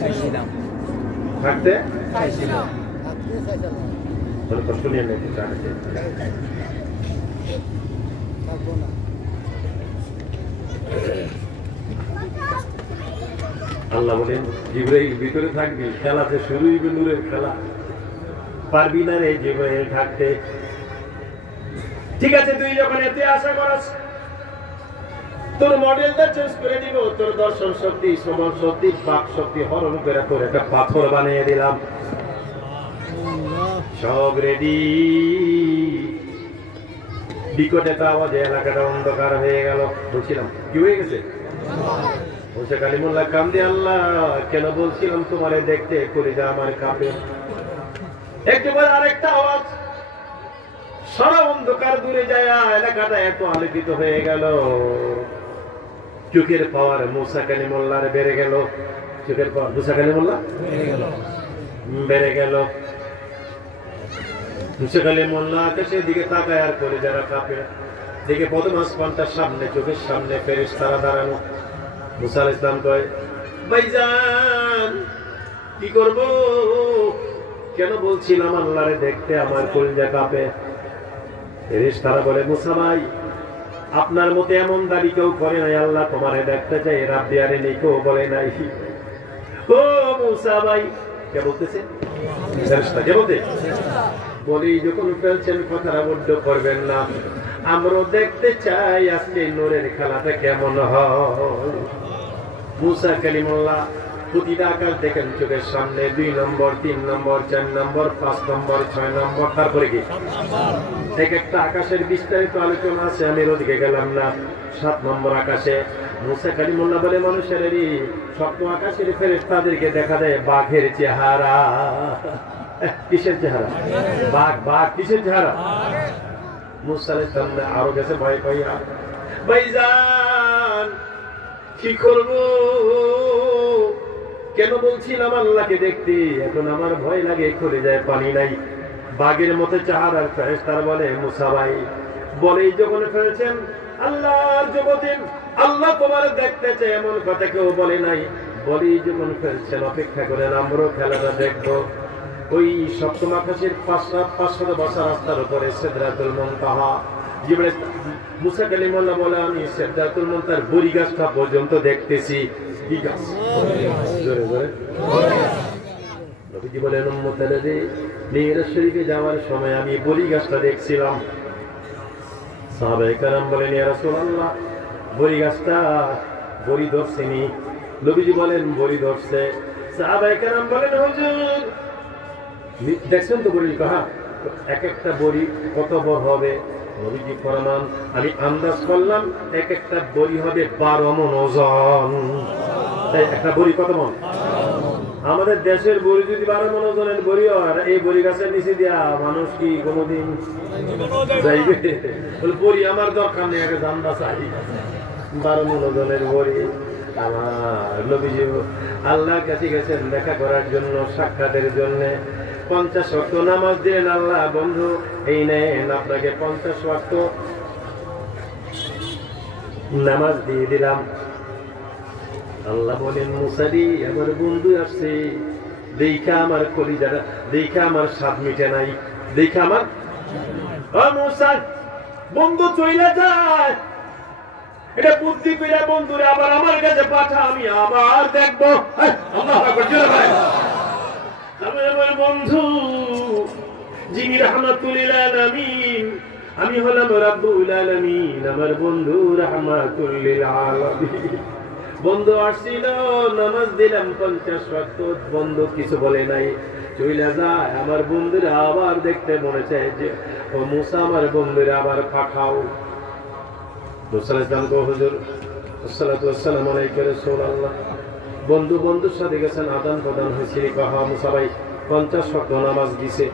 চাইছিলাম, থাকতে চাইছিলাম। কষ্ট নিয়ে নেই চাকরি। আল্লাহ বলেন জিবরাইল ভিতরে থাকবি, খেলাতে শুরু হইবে, নূরের খেলা, পারবি না রে জিবরাইল থাকতে। ঠিক আছে, তুই যখন এতে আশা করস, তোর মডেলটা চেঞ্জ করে দিব, তোর দর্শন শক্তি, শ্রবণ শক্তি, বাক শক্তি হরণ করে তোর একটা পাথর বানিয়ে দিলাম। সব রেডি। বিকট একটা আওয়াজে এলাকাটা অন্ধকার হয়ে গেল। বলছিলাম কি হয়ে গেছে? বলছে কালিমুল্লাহ কামদি, আল্লাহ কেন বলছিলাম তোমারে দেখতে, কলিজা আমার কাঁপে। একটু পর আরেকটা আওয়াজ, সারা অন্ধকার দূরে যায়, এলাকাটা এত আলোকিত হয়ে গেল। চোখের পাওয়ার মুসা কালিমুল্লাহর বেড়ে গেল। চোখের পাওয়ার মুসা কালিমুল্লাহ বেড়ে গেল। মুসা কালিমুল্লাহ আকাশের দিকে তাকায় আর কলিজারা কাঁপে। দেখে প্রথম আসমানটার সামনে, চোখের সামনে ফেরেশতারা দাঁড়ানো। মুসা আলাইহিস সালাম কয়, ভাইজান কি করব? কেন বলছিলাম আল্লাহরে দেখতে, আমার কলিজা কাঁপে। ফেরেশতারা বলে, মুসা ভাই আপনার মতে এমন দাবি কেউ করে নাই, আল্লাহ তোমারে দেখতে চাই, রাব্বি আরিনি কেউ বলে নাই। ও মুসা ভাই, কে বলতেছে? ফেরেশতা কে বলতে? বলি যখন ফেলছেন কথাটা বড্ড করবেন না, আমরাও দেখতে চাই আজকে নূরের খেলাটা কেমন হয়। মুসা কালিমুল্লাহ প্রতিটা আকাশ দেখেন চোখের সামনে, 2 নম্বর, 3 নম্বর, 4 নম্বর, 5 নম্বর, 6 নম্বর, তারপরে কি এক একটা আকাশের বিস্তারিত আলোচনা আছে, আমি ওদিকে গেলাম না। 7 নম্বর আকাশে মুসা কালিমুল্লাহ বলে, মানুষের স্বপ্ন আকাশের ফেরেশতাদেরকে দেখা দেয় বাঘের চেহারা। কিসের চেহারা? বাঘ। বাঘ কিসের চেহারা? মুসা আলাইহিস সালাম আরো গেছে ভয় পাইয়া, ভাইজান কি করব? কেন বলছিলাম আল্লাহকে দেখতে, এখন আমার ভয় লাগে, খুলে যায় পানি নাই। বাঘের মতো চেহারার ফেরেশতারা বলে, মুসা ভাই বলেই যখন ফেলেছেন আল্লাহর জগতে আল্লাহ তোমার দেখতে চায়, এমন কথা কেউ বলে নাই। বলেই যখন ফেলছেন অপেক্ষা করেন, আমরাও খেলাটা দেখবো। ওই সপ্তম আকাশের 500 বছর রাস্তার উপরে সিদরাতুল মুনতাহা জিবরিল মুসা কালিমুল্লাহ বলে আমি সিদরাতুল মুনতাহার বড়ি গাছটা পর্যন্ত দেখতেছি। কি গাছ? জোরে জোরে নবীজি বলেন উম্মতেরা রে মিরাজ শরীফে যাওয়ার সময় আমি বড়ি গাছটা দেখছিলাম। সাহাবায়ে কেরাম বলেন ইয়া রাসূলুল্লাহ বড়ি গাছটা বড়ি ধরছেনি? নবীজি বলেন বড়ি ধরছে। সাহাবায়ে কেরাম বলেন হুজুর দেখছেন তো বড়ি? হ্যাঁ। এক একটা বড়ি কত বড় হবে? নবীজি ফরমান আমি আন্দাজ করলাম এক একটা বড়ি হবে 12 মণ ওজন। তাই একটা বড়ি কত মণ? আমাদের দেশের বড়ি যদি 12 মণ ওজনের বড়ি হয়, এই বড়ি গাছের নিচে দিয়া মানুষ কি কোনোদিন যাইবে? বড়ি আমার দরকার নেই, আগে জানবা চাই 12 মণ ওজনের বড়ি। আমার নবীজি আল্লাহর কাছে গেছেন দেখা করার জন্য, সাক্ষাতের জন্য। 50 ওয়াক্ত নামাজ দিলেন। আল্লাহ বন্ধু এই নেন আপনাকে 50 ওয়াক্ত নামাজ দিয়ে দিলাম। আল্লাহ বলেন মুসারি আমার বন্ধু আসছে, দেখা আমার কলিজাটা, দেখা আমার স্বাদ মিটে নাই, দেখা আমার মুসা বন্ধু চইলা যায়। এটা বুদ্ধি করে বন্ধুরে আবার আমার কাছে পাঠা, আমি আবার দেখবো। আল্লাহু আকবার জোরে বলেন। আমি আমার বন্ধু যিনি রাহমাতুল লিল আলামিন, আমি হলাম রাব্বুল আলামিন, আমার বন্ধু রাহমাতুল লিল আলামিন। বন্ধু আসছিল, নামাজ দিলাম 50 ওয়াক্ত, বন্ধু কিছু বলে নাই, চইলা যায়। আমার বন্ধুরা আবার দেখতে মনে চায় যে ও মুসা আমার বন্ধুরা আবার পাঠাও। মুসা আলাইহিস সালাম কো হুজুর আসসালাতু ওয়াসসালামু আলাইকা রাসূলুল্লাহ। বন্ধু বন্ধুর সাথে গেছেন, আদান প্রদান হয়েছে। কাহা মুসা ভাই 50 ওয়াক্ত নামাজ দিছে।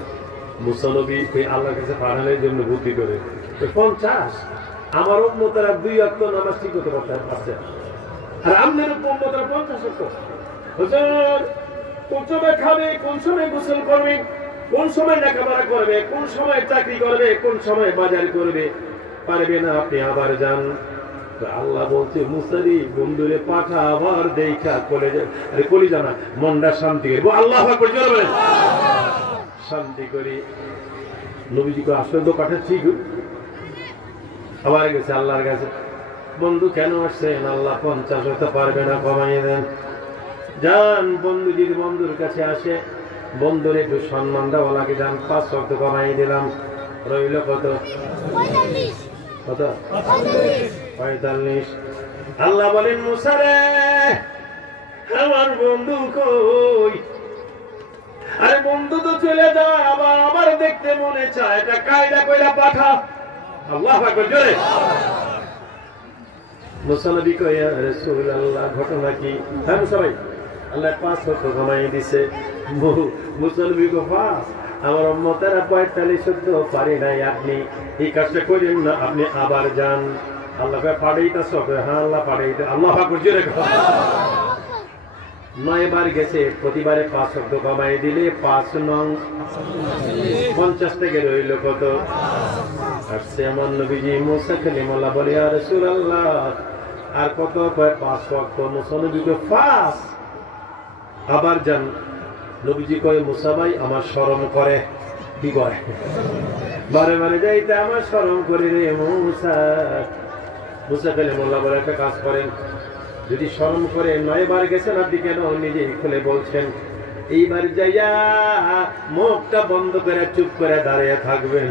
মুসা নবী ওই আল্লাহর কাছে পাঠানোর জন্য বুদ্ধি করে 50 আমার উম্মতেরা 2 ওয়াক্ত নামাজ ঠিক করতে পারছে, আর আমাদের উম্মতেরা 50 ওয়াক্ত। হুজুর কোন সময় খাবে, কোন সময় গোসল করবে, কোন সময় লেখাপড়া করবে, কোন সময় চাকরি করবে, কোন সময় বাজার করবে, পারবে না, আপনি আবার যান। আল্লাহ বলছে মুসারি বন্ধুরে পাঠা, আবার দেখা কলি জানা মনটা শান্তি করবো। আল্লাহু আকবার জোরে বলেন। শান্তি করি। নবীজিকে আসলে তো পাঠা ঠিক আবার গেছে আল্লাহর কাছে, বন্ধু কেন আসছেন? আল্লাহ 50 হতে পারবে না, কমাই দেন। যান বন্ধু যদি বন্ধুর কাছে আসে, বন্ধুর একটু সম্মান দেওয়া লাগে, যান 5 ওয়াক্ত কমাই দিলাম। রইল কত? কত? 45। আল্লাহ বলেন মুসা রে আমার বন্ধু কই? আরে বন্ধু তো চলে যায়, আবার আবার দেখতে মনে চায়, এটা কায়দা কইরা পাঠা। আল্লাহু আকবার জোরে। মুসা নবী কয় ইয়া রাসূলুল্লাহ ঘটনা কি? হ্যাঁ মুসা ভাই আল্লাহ 5 ওয়াক্ত কমাই দিছে। মুসা নবী কো 5 আমার উম্মতেরা 45 ওয়াক্ত পারে নাই, আপনি এই কাজটা করেন না, আপনি আবার যান। আল্লাহ পাঠাইতেছ? হ্যাঁ আল্লাহ পাঠাইতে। আল্লাহু আকবার জোরে। 9 বার গেছে, প্রতিবারে 5 ওয়াক্ত কমাই দিলে 5 নং 50 থেকে রইল কত? আসছে আমার নবীজি মুসা কালিমুল্লাহ বলে ইয়া রাসূলুল্লাহ আর কত? 5 ওয়াক্ত। মুসা নবী কয় 5 আবার যান। নবীজি কয় মুসা ভাই আমার শরম করে। কি করে? বারে বারে যাইতে আমার শরম করে রে মুসা। মুসা কালিমুল্লাহ বলে একটা কাজ করেন, যদি শরম করে 9 বার গেছেন আপনি কেন নিজে খুলে বলছেন? এইবার যাইয়া মুখটা বন্ধ করে চুপ করে দাঁড়িয়ে থাকবেন।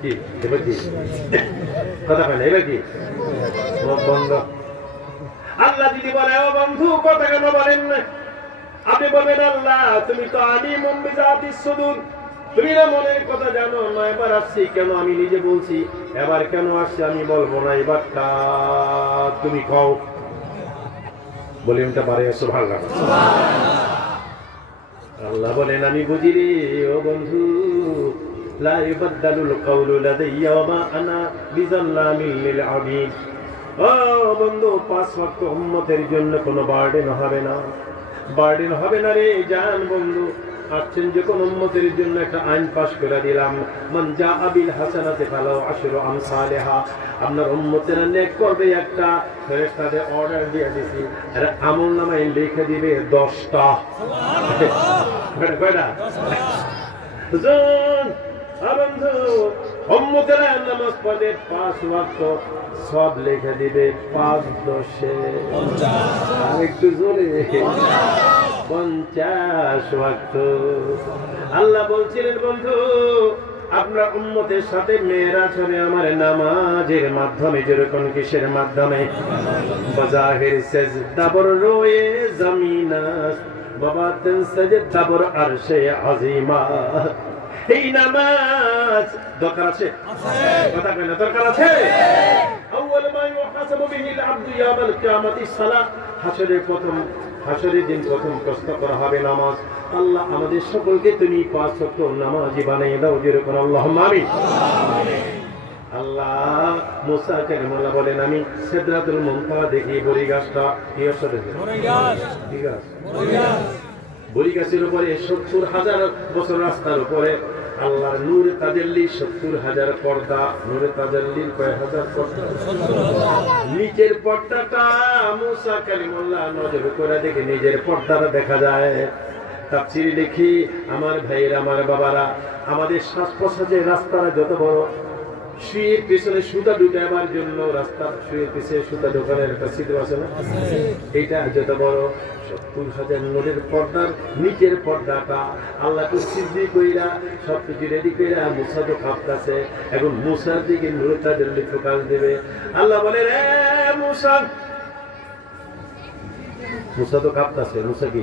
কি এবার কি কথা বলেন? এবার কি মুখ বন্ধ? আল্লাহ যদি বলে ও বন্ধু কথা কেন বলেন না, আপনি বলবেন আল্লাহ তুমি তো আলিমুম বিযাতিস সুদূর, তুমি না মনের কথা জানো। 9 বার আসছি কেন আমি নিজে বলছি, এবার কেন আসছি আমি বলবো না, এবারটা তুমি কও। বলিমটা পারে সুবহানাল্লাহ। আল্লাহ বলেন আমি বুঝি রে ও বন্ধু, লা ইবাদদালুল কাউলু লাদাইয়া ওয়া মা আনা বিযাল্লামিল লিল আবিদ। ও বন্ধু 5 ওয়াক্ত উম্মতের জন্য কোনো বার্ডেন হবে না, বার্ডেন হবে না রে। জান বন্ধু আসছেন যখন উম্মতের জন্য একটা আইন পাশ করে দিলাম, মান জাআ বিল হাসানাতি ফালাহু আশরু আমসালিহা। আপনার উম্মতেরা নেক করবে একটা, ফেরেশতাদের অর্ডার দিয়ে দিছি, আর আমলনামায় লিখে দিবে 10টা। কয়টা? হুজুর বন্ধু, উম্মতেরা নামাজ পড়ে 5 ওয়াক্ত, সব লিখে দিবে 5×10 একটু জোরে 50 ওয়াক্ত। আল্লাহ বলছিলেন বন্ধু আপনার উম্মতের সাথে মেরাজ হবে আমার নামাজের মাধ্যমে। যেরকম কিসের মাধ্যমে? বাজাহির সাজদা বর রোয়ে জামিনাস বাবাতেন সাজদা বর আরশে আজিমা। এই নামাজ দরকার আছে? কথা কই না দরকার আছে? আউয়াল মা ইউহাসাবু বিহিল আবদু ইয়াউমাল কিয়ামাতি সালাহ। হাসরের দিন প্রথম প্রশ্ন করা হবে নামাজ। আল্লাহ আমাদের সকলকে তুমি 5 ওয়াক্ত নামাজি বানিয়ে দাও, যেরকম আল্লাহুম্মা আমিন। আল্লাহ মুসা কালিমুল্লাহ বলেন আমি সিদরাতুল মুনতাহা দেখি বড়ি গাছটা কি আসলে বড়ি গাছের উপরে 70,000 বছর রাস্তার উপরে আল্লাহর নূরে তাজাল্লি 70,000 পর্দা। নূরে তাজাল্লির কয় হাজার পর্দা? নিচের পর্দাটা মুসা কালিমুল্লাহ নজর করে দেখে নিজের পর্দাটা দেখা যায়। তাফসীরে দেখি আমার ভাইয়েরা, আমার বাবারা, আমাদের শ্বাস প্রশ্বাসের রাস্তাটা যত বড়, শুয়ের পিছনে সুতা ঢুকাবার জন্য রাস্তা, শুয়ের পিছনে সুতা ঢোকানোর একটা ছিদ্র আছে না, এইটা যত বড় 70,000 নূরের পর্দার নিচের পর্দাটা আল্লাহ তো সিদ্ধি কইরা সব কিছু রেডি কইরা মুসা তো কাঁপতাছে। এখন মুসার দিকে নূরে তাজাল্লি ফোকাস দেবে। আল্লাহ বলে রে মুসা, মুসা তো কাঁপতাছে, মুসা কি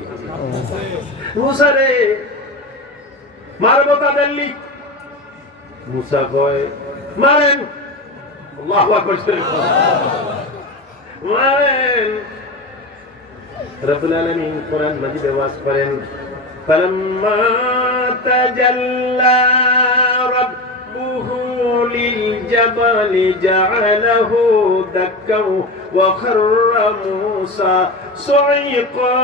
মুসা রে মারবো তাজাল্লি। মুসা কয় মারেন, আল্লাহু আকবার, মারেন। রব্বুল আলামিন কোরআন মাজিদে ওয়াজ করেন ফালাম্মা তাজাল্লা রাব্বুহু লিল জাবালি জাআলাহু দাক্কাও ওয়া খাররা মূসা সুইকা।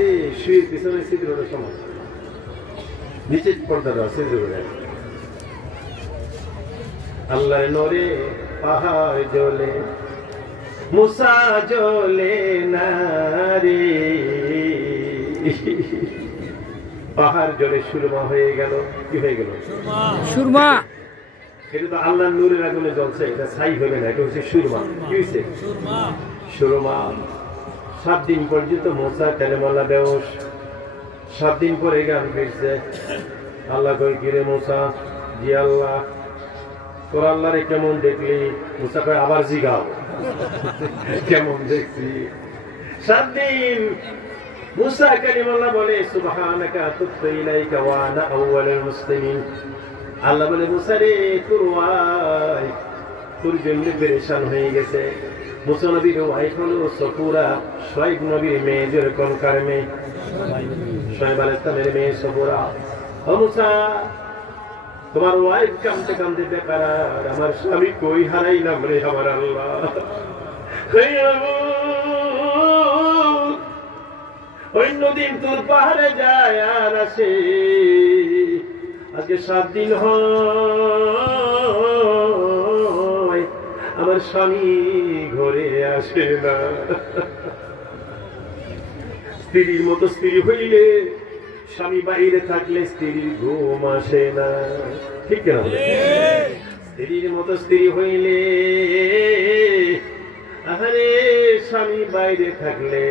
এই শুয়ের পিছনে ছিদ্রটা সমান, নিচের পর্দাটা ছিদ্র। আল্লাহর নূরে পাহাড় জ্বলে, মুসা জ্বলে না রে। পাহাড় জ্বলে সুরমা হয়ে গেল। কি হয়ে গেল? সুরমা। এটা তো আল্লাহর নূরের আগুনে জ্বলছে, এটা ছাই হবে না, এটা হচ্ছে সুরমা। কি হয়েছে? সুরমা। 7 দিন পর্যন্ত মুসা কালিমুল্লাহ বেহুশ। 7 দিন পরে গান ফিরছে। আল্লাহ কই কিরে মুসা? জি আল্লাহ। তোর আল্লাহ রে কেমন দেখলি? মুসা কয় আবার জিগাও কেমন দেখছি। 7 দিন মুসা কালিমুল্লাহ বলে সুবহানাকা তুবতু ইলাইকা ওয়া আনা আউয়ালুল মুসলিমিন। আল্লাহ বলে মুসা রে তোর ওয়াইফ তোর জন্য পেরেশান হয়ে গেছে। মুসা নবীর ওয়াইফ হলো সফুরা, শুআইব নবীর মেয়ে, যেরকম কার মেয়ে? শুআইব আলাইহিস সালামের মেয়ে সফুরা। ও মুসা, তোমার ওয়াইফ কামতে কামতে বেকার, আমার স্বামী কই হারাইলাম রে আমার আল্লাহ। অন্যদিন তোর পাহাড়ে যায় আর আসে, আজকে 7 দিন হয় আমার স্বামী ঘরে আসে না। স্ত্রীর মতো স্ত্রী হইলে, স্বামী বাইরে থাকলে স্ত্রীর ঘুম আসে না, ঠিক না? স্ত্রীর মতো স্ত্রী হইলে, আরে স্বামী বাইরে থাকলে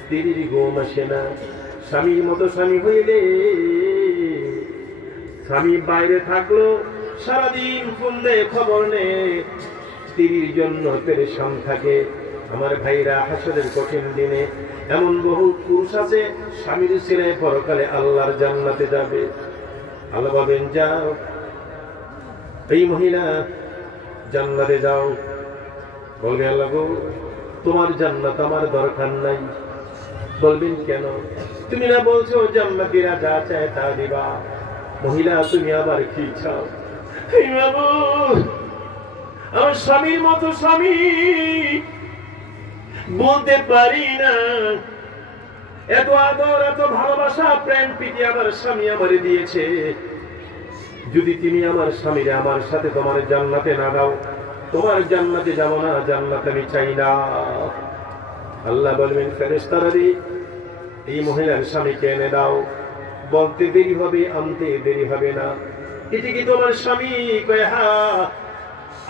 স্ত্রীর ঘুম আসে না। স্বামীর মতো স্বামী হইলে, স্বামী বাইরে থাকলো সারাদিন ফোন দেয়, খবর নেই, স্ত্রীর জন্য পেরেশান থাকে। আমার ভাইরা, হাসরের কঠিন দিনে এমন বহু পুরুষ আছে স্বামীর ছেলে পরকালে আল্লাহর জান্নাতে যাবে। আল্লাহ বলেন যাও এই মহিলা জান্নাতে যাও। বলবে আল্লাহ গো তোমার জান্নাত আমার দরকার নাই। বলবেন কেন? তুমি না বলছো জান্নাতীরা যা চায় তা দিবা। মহিলা তুমি আবার কি চাও? আমার স্বামীর মতো স্বামী বলতে পারি না। এত আদর, এত ভালোবাসা, প্রেম প্রীতি আমার স্বামী আমারে দিয়েছে। যদি তুমি আমার স্বামীরে আমার সাথে তোমার জান্নাতে না দাও, তোমার জান্নাতে যাব না, জান্নাতে আমি চাই না। আল্লাহ বলবেন, ফেরেশতারা রে, এই মহিলার স্বামীকে এনে দাও। বলতে দেরি হবে, আনতে দেরি হবে না। এটি কি তোমার স্বামী? কয় হ্যাঁ।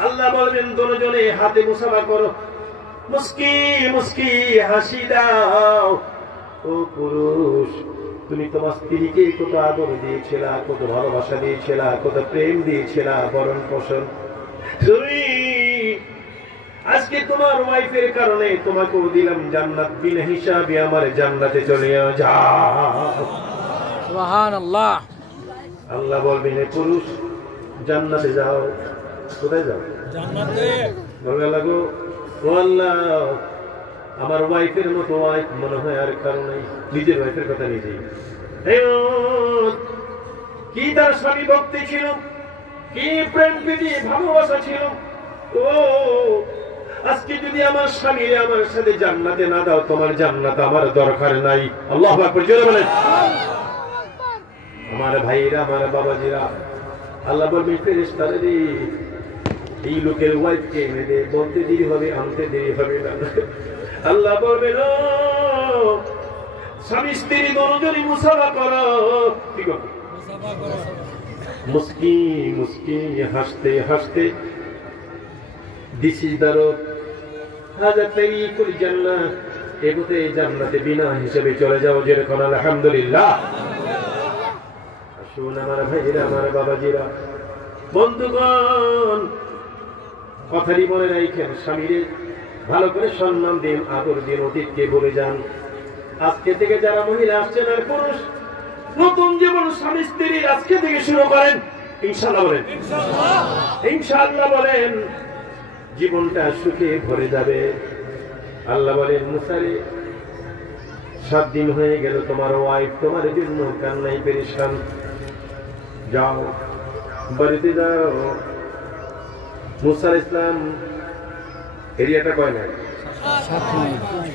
আল্লাহ বলবেন, দুজনে হাতে মুসাফা করো, মুস্কি মুস্কি হাসি দাও। ও পুরুষ, তুমি তোমার স্ত্রীকে কত আদর দিয়েছিলা, কত ভালোবাসা দিয়েছিলা, কত প্রেম দিয়েছিলা, ভরণ পোষণ। তুমি আজকে তোমার ওয়াইফের কারণে তোমাকেও দিলাম জান্নাত, বিনা হিসাবে আমার জান্নাতে চলে যাও। সুবহানাল্লাহ। আল্লাহ বলবেন, পুরুষ জান্নাতে যাও। কোথায় যাও? জান্নাতে। বলবে লাগো, ও আল্লাহ, আমার ওয়াইফের মতো ওয়াইফ মনে হয় আর কারণ নেই। নিজের ওয়াইফের কথা নিজেই। কি তার স্বামী ভক্তি ছিল, কি প্রেম প্রীতি ভালোবাসা ছিল। ও আজকে যদি আমার স্বামী আমার সাথে জান্নাতে না দাও, তোমার জান্নাত আমার দরকার নাই। আল্লাহু আকবার জোরে বলেন। আমার ভাইরা, আমার বাবাজিরা, আল্লাহ বলবে, ফেরেশতারা রে, এই লোকের ওয়াইফকে এনে দে। বলতে দেরি হবে, আনতে দেরি হবে না। আল্লাহ বলবেন, ও স্বামী স্ত্রী দুজনই মুসাফা করো। কি করো? মুস্কি মুস্কি হাসতে হাসতে দিশি দারো হাজার তাই করি জান্নাত, এগোতে জান্নাতে বিনা হিসেবে চলে যাও। যেরকম আলহামদুলিল্লাহ। আসুন আমার ভাইরা, আমার বাবাজিরা, বন্ধুগণ, কথাটি মনে রাখেন, স্বামীরে ভালো করে সম্মান দিন, আদর দিন, অতীতকে বলে যান। আজকে থেকে যারা মহিলা আসছেন আর পুরুষ, নতুন জীবন স্বামী স্ত্রী আজকে থেকে শুরু করেন। ইনশাআল্লাহ বলেন, ইনশাআল্লাহ বলেন। জীবনটা সুখে ভরে যাবে। আল্লাহ বলেন, মুসা রে, 7 দিন হয়ে গেল তোমার ওয়াইফ তোমার জন্য কান্নায় পেরেশান। যাও, বাড়িতে যাও। মুসা আলাইহিস সালাম এরিয়াটা কয় মাইল?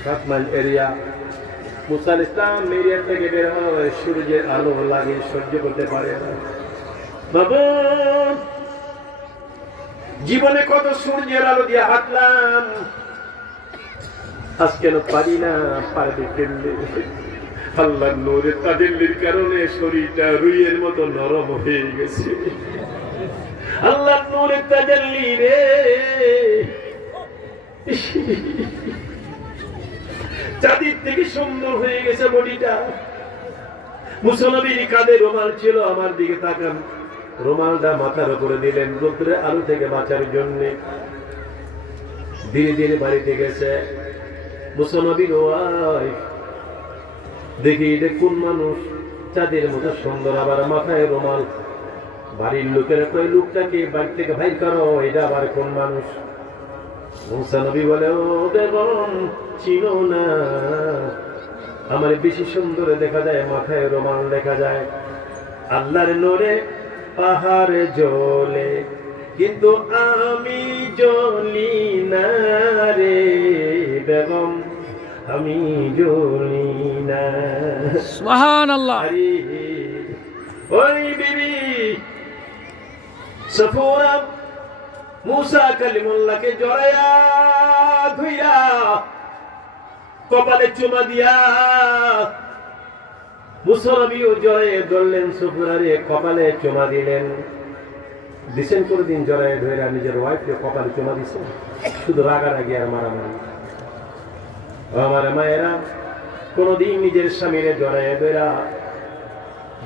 7 mile area. মুসা আলাইহিস সালাম এরিয়া থেকে বের হয়, সূর্যের আলো লাগে, সহ্য করতে পারে না। বাবা, জীবনে কত সূর্যের আলো দিয়ে হাঁটলাম, আজ কেন পারি না? পারবে কেমনে? আল্লাহর নূরের তাজাল্লির কারণে শরীরটা রুইয়ের মতো নরম হয়ে গেছে। আল্লাহর নূরের তাজাল্লি রে, চাঁদের থেকে সুন্দর হয়ে গেছে বডিটা। মুসা নবীর কাঁধে রুমাল ছিল, আমার দিকে তাকান। রুমালটা মাথার উপরে দিলেন রৌদ্রের আলো থেকে বাঁচার জন্য। ধীরে ধীরে বাড়িতে গেছে। মুসা নবীর ওয়াইফ দেখি এটা কোন মানুষ, চাঁদের মতো সুন্দর, আবার মাথায় রুমাল। বাড়ির লোকেরা কয়, লোকটাকে বাড়ি থেকে বাইর করো, এটা আবার কোন মানুষ? মুসা নবী বলে, ও বেগম, চিনো না, আমার বেশি সুন্দর দেখা যায়, মাথায় রুমাল দেখা যায়। আল্লাহর নূরে পাহাড় জ্বলে, কিন্তু আমি জ্বলি না রে বেগম, আমি জ্বলি না। সুবহানাল্লাহ। ওই বিবি সফুরা মুসা কালিমুল্লাহকে জড়ায়া ধুইয়া কপালে চুমা দিয়া, মুসা নবীও জড়ায়ে ধরলেন, সফুরারে কপালে চুমা দিলেন। দিছেন কোনদিন জড়ায়ে ধইরা নিজের ওয়াইফকে কপালে চুমা দিছেন? শুধু রাগারাগি আর মারামারি। আমার মায়েরা, কোনদিন নিজের স্বামীরে জড়ায়ে ধইরা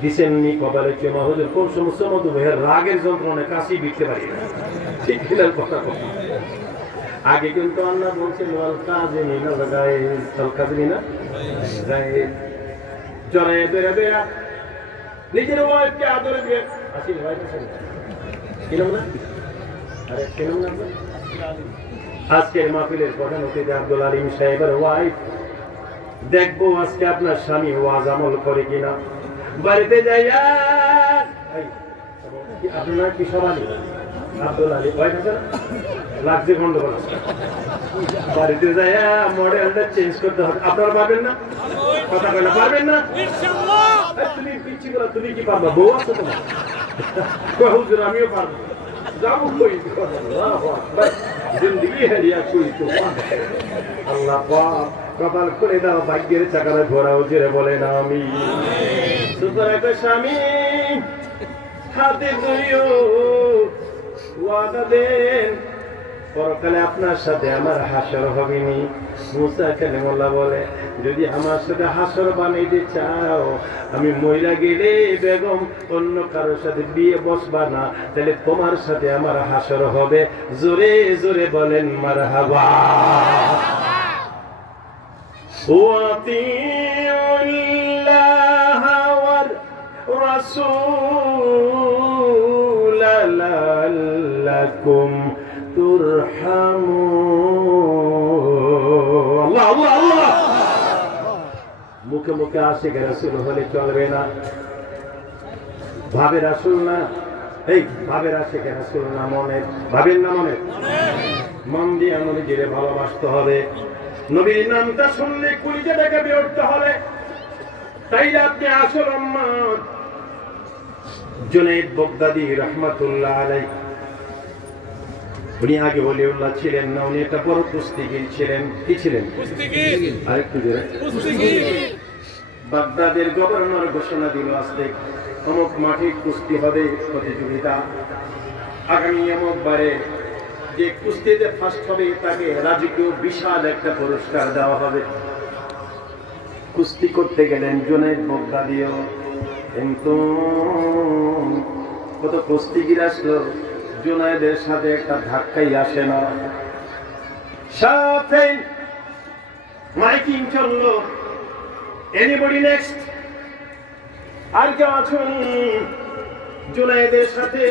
দিছেননি কপালে চুমা? হুজুর, কোন সমস্যা মধুমেহের রাগের যন্ত্রণায় কাশি বিকতে পারি না। ঠিক কিনার কথা কথা। আগে কিন্তু আল্লাহ বলছেন, জড়ায়ে ধরে বেড়া নিজের ওয়াইফকে আদরে দিয়ে আসি। কিরম না? আরে কিরম না? আজকের মাহফিলের প্রধান অতিথি আব্দুল আলিম সাহেবের ওয়াইফ। দেখবো আজকে আপনার স্বামী ওয়াজ আমল করে কিনা। বাড়িতে যাইয়া আপনার কিশোর আলী আব্দুল আলী ওয়াইফ আছে না লাগছে গন্ডগোল বাড়িতে যায় মডেলটা চেঞ্জ করতে হবে আপনারা পারবেন না কথা বলে পারবেন না তুমি পিচ্ছি বলো তুমি কি পারবা বউ আছে তোমার হুজুর আমিও পারবো যাবো কই জিন্দগি হারিয়া কই তো আল্লাহ পাক কপাল খুলে দাও ভাগ্যের চাকাটা ঘোরাও জেরে বলে না আমি সুতরাং একটা স্বামী হাতে ধরিও ওয়াদা দেন পরকালে আপনার সাথে আমার হাসর হবেনি মুসা কালিমুল্লাহ বলে যদি আমার সাথে হাসর বানাইতে চাও আমি মহিলা গেলে বেগম অন্য কারোর সাথে বিয়ে বসবা না তাহলে তোমার সাথে আমার হাসর হবে জোরে জোরে বলেন মারহাবা ওয়াতিউল্লাহ ওয়ার রাসূল লাল্লাকুম তুরহামুন আল্লাহ আল্লাহ আল্লাহ মুখে মুখে আশিক রাসূল হলে চলবে না ভাবে রাসূল না এই ভাবে আশিক রাসূল না মনে ভাবেন না মনে মন দিয়ে নবীজিরে ভালোবাসতে হবে নবীর নামটা শুনলে কলিজাটাকে বেরোতে হবে তাইলে আপনি আসল উম্মত জুনাইদ বাগদাদি রাহমাতুল্লাহ আলাইহি উনি আগে ওলিউল্লাহ ছিলেন না উনি একটা বড় কুস্তিগীর ছিলেন কি ছিলেন কুস্তিগীর আরেকটু জোরে কুস্তিগীর বাগদাদের গভর্নর ঘোষণা দিল আজকে অমুক মাঠে কুস্তি হবে প্রতিযোগিতা আগামী অমুক বারে যে কুস্তিতে ফার্স্ট হবে তাকে রাজকীয় বিশাল একটা পুরস্কার দেওয়া হবে কুস্তি করতে গেলেন জুনাইদ বাগদাদিও কিন্তু কত কুস্তিগীর আসলো জুনাইদের সাথে একটা ধাক্কাই আসে না সাথে মাইকিং চললো এনিবডি নেক্সট আর কেউ আছেন জুনাইদের সাথে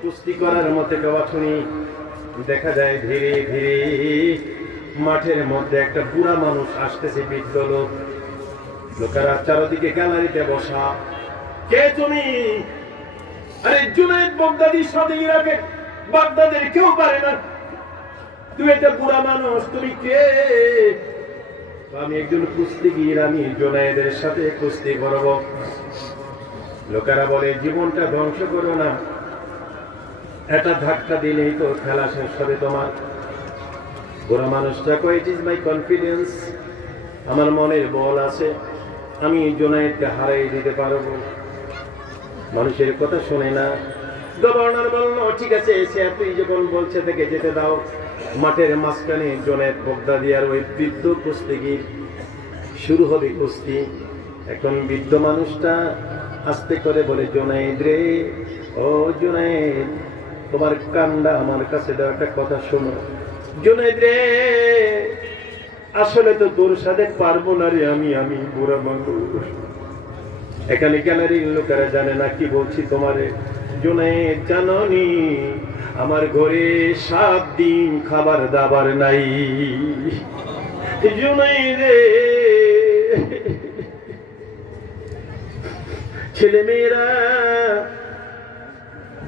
কুস্তি করার মতো কেউ আছেন দেখা যায় ধীরে ধীরে মাঠের মধ্যে একটা বুড়া মানুষ আসতেছে বৃদ্ধ লোক লোকেরা চারদিকে গ্যালারিতে বসা কে তুমি আরে জুনাইদ বাগদাদির সাথে ইরাকে বাগদাদের কেউ পারে না তুই একটা বুড়া মানুষ তুমি কে আমি একজন কুস্তিগীর আমি জুনাইদের সাথে কুস্তি করব লোকেরা বলে জীবনটা ধ্বংস করো না একটা ধাক্কা দিলেই তো খেলা শেষ হবে তোমার বুড়া মানুষটা কয় ইট ইজ মাই কনফিডেন্স আমার মনের বল আছে আমি জুনাইদকে হারাই দিতে পারবো মানুষের কথা শুনে না গভর্নর বলল ঠিক আছে সে তুই যখন বলছে থেকে যেতে দাও মাঠের মাঝখানে জুনাইদ বাগদাদি আর ওই বৃদ্ধ কুস্তিগীর শুরু হবে কুস্তি এখন বৃদ্ধ মানুষটা আস্তে করে বলে জুনাইদ রে ও জুনাইদ তোমার কান্ডা আমার কাছে দাও একটা কথা শোনো জুনাইদ রে আসলে তো তোর সাথে পারবো না রে আমি বুড়া মানুষ এখানে গ্যালারির লোকেরা জানে না কি বলছি তোমারে জুনাইদ জাননি আমার ঘরে 7 দিন খাবার দাবার নাই জুনাইদ রে ছেলে মেয়েরা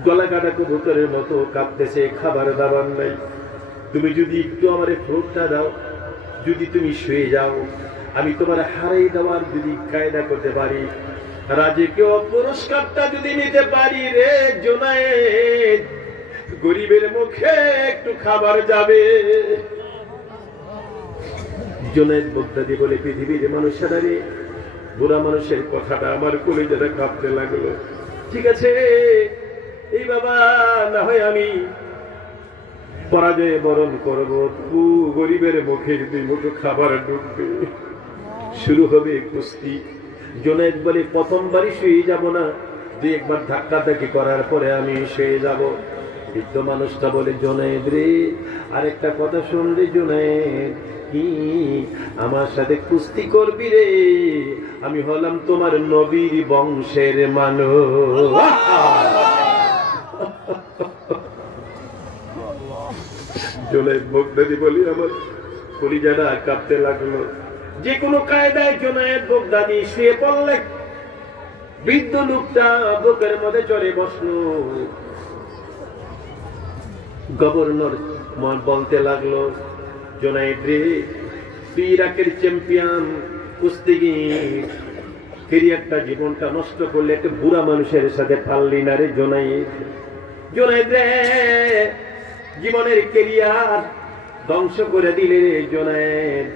গলা কাটা কবুতরের মতো কাঁপতেছে খাবার দাবার নাই তুমি যদি একটু আমার ফ্রুটটা দাও যদি তুমি শুয়ে যাও আমি তোমার হারাই দেওয়ার যদি কায়দা করতে পারি রাজকীয় পুরস্কারটা যদি নিতে পারি রে জুনাইদ গরিবের মুখে একটু খাবার যাবে জুনাইদ বাগদাদি বলে পৃথিবীর মানুষেরা রে বুড়া মানুষের কথাটা আমার কলিজাটা কাঁপতে লাগলো ঠিক আছে এই বাবা না হয় আমি পরাজয় বরণ করবো তবু গরিবের মুখের 2 মুঠো খাবার ঢুকবে শুরু হবে কুস্তি জুনাইদ বলে প্রথমবারই শুয়ে যাব না 2 একবার ধাক্কাধাক্কি করার পরে আমি শুয়ে যাব বৃদ্ধ মানুষটা বলে জুনাইদ রে আরেকটা কথা শুনলে জুনাইদ কি আমার সাথে কুস্তি করবি রে আমি হলাম তোমার নবীর বংশের মানুষ জুনাইদ বাগদাদি বলি আমার কলিজাটা কাঁপতে লাগলো যে কোনো কায়দায় জুনাইদ বাগদাদি শুয়ে পড়লে বৃদ্ধ লোকটা বুকের মধ্যে চড়ে বসলো। গভর্নর বলতে লাগলো, জোনায়েদ রে, তুই ইরাকের চ্যাম্পিয়ন কুস্তিগির, ক্যারিয়ারটা জীবনটা নষ্ট করলে একটা বুড়া মানুষের সাথে পারলি না রে জোনায়েদ। জোনায়েদ রে, জীবনের ক্যারিয়ার ধ্বংস করে দিলে রে জোনায়েদ।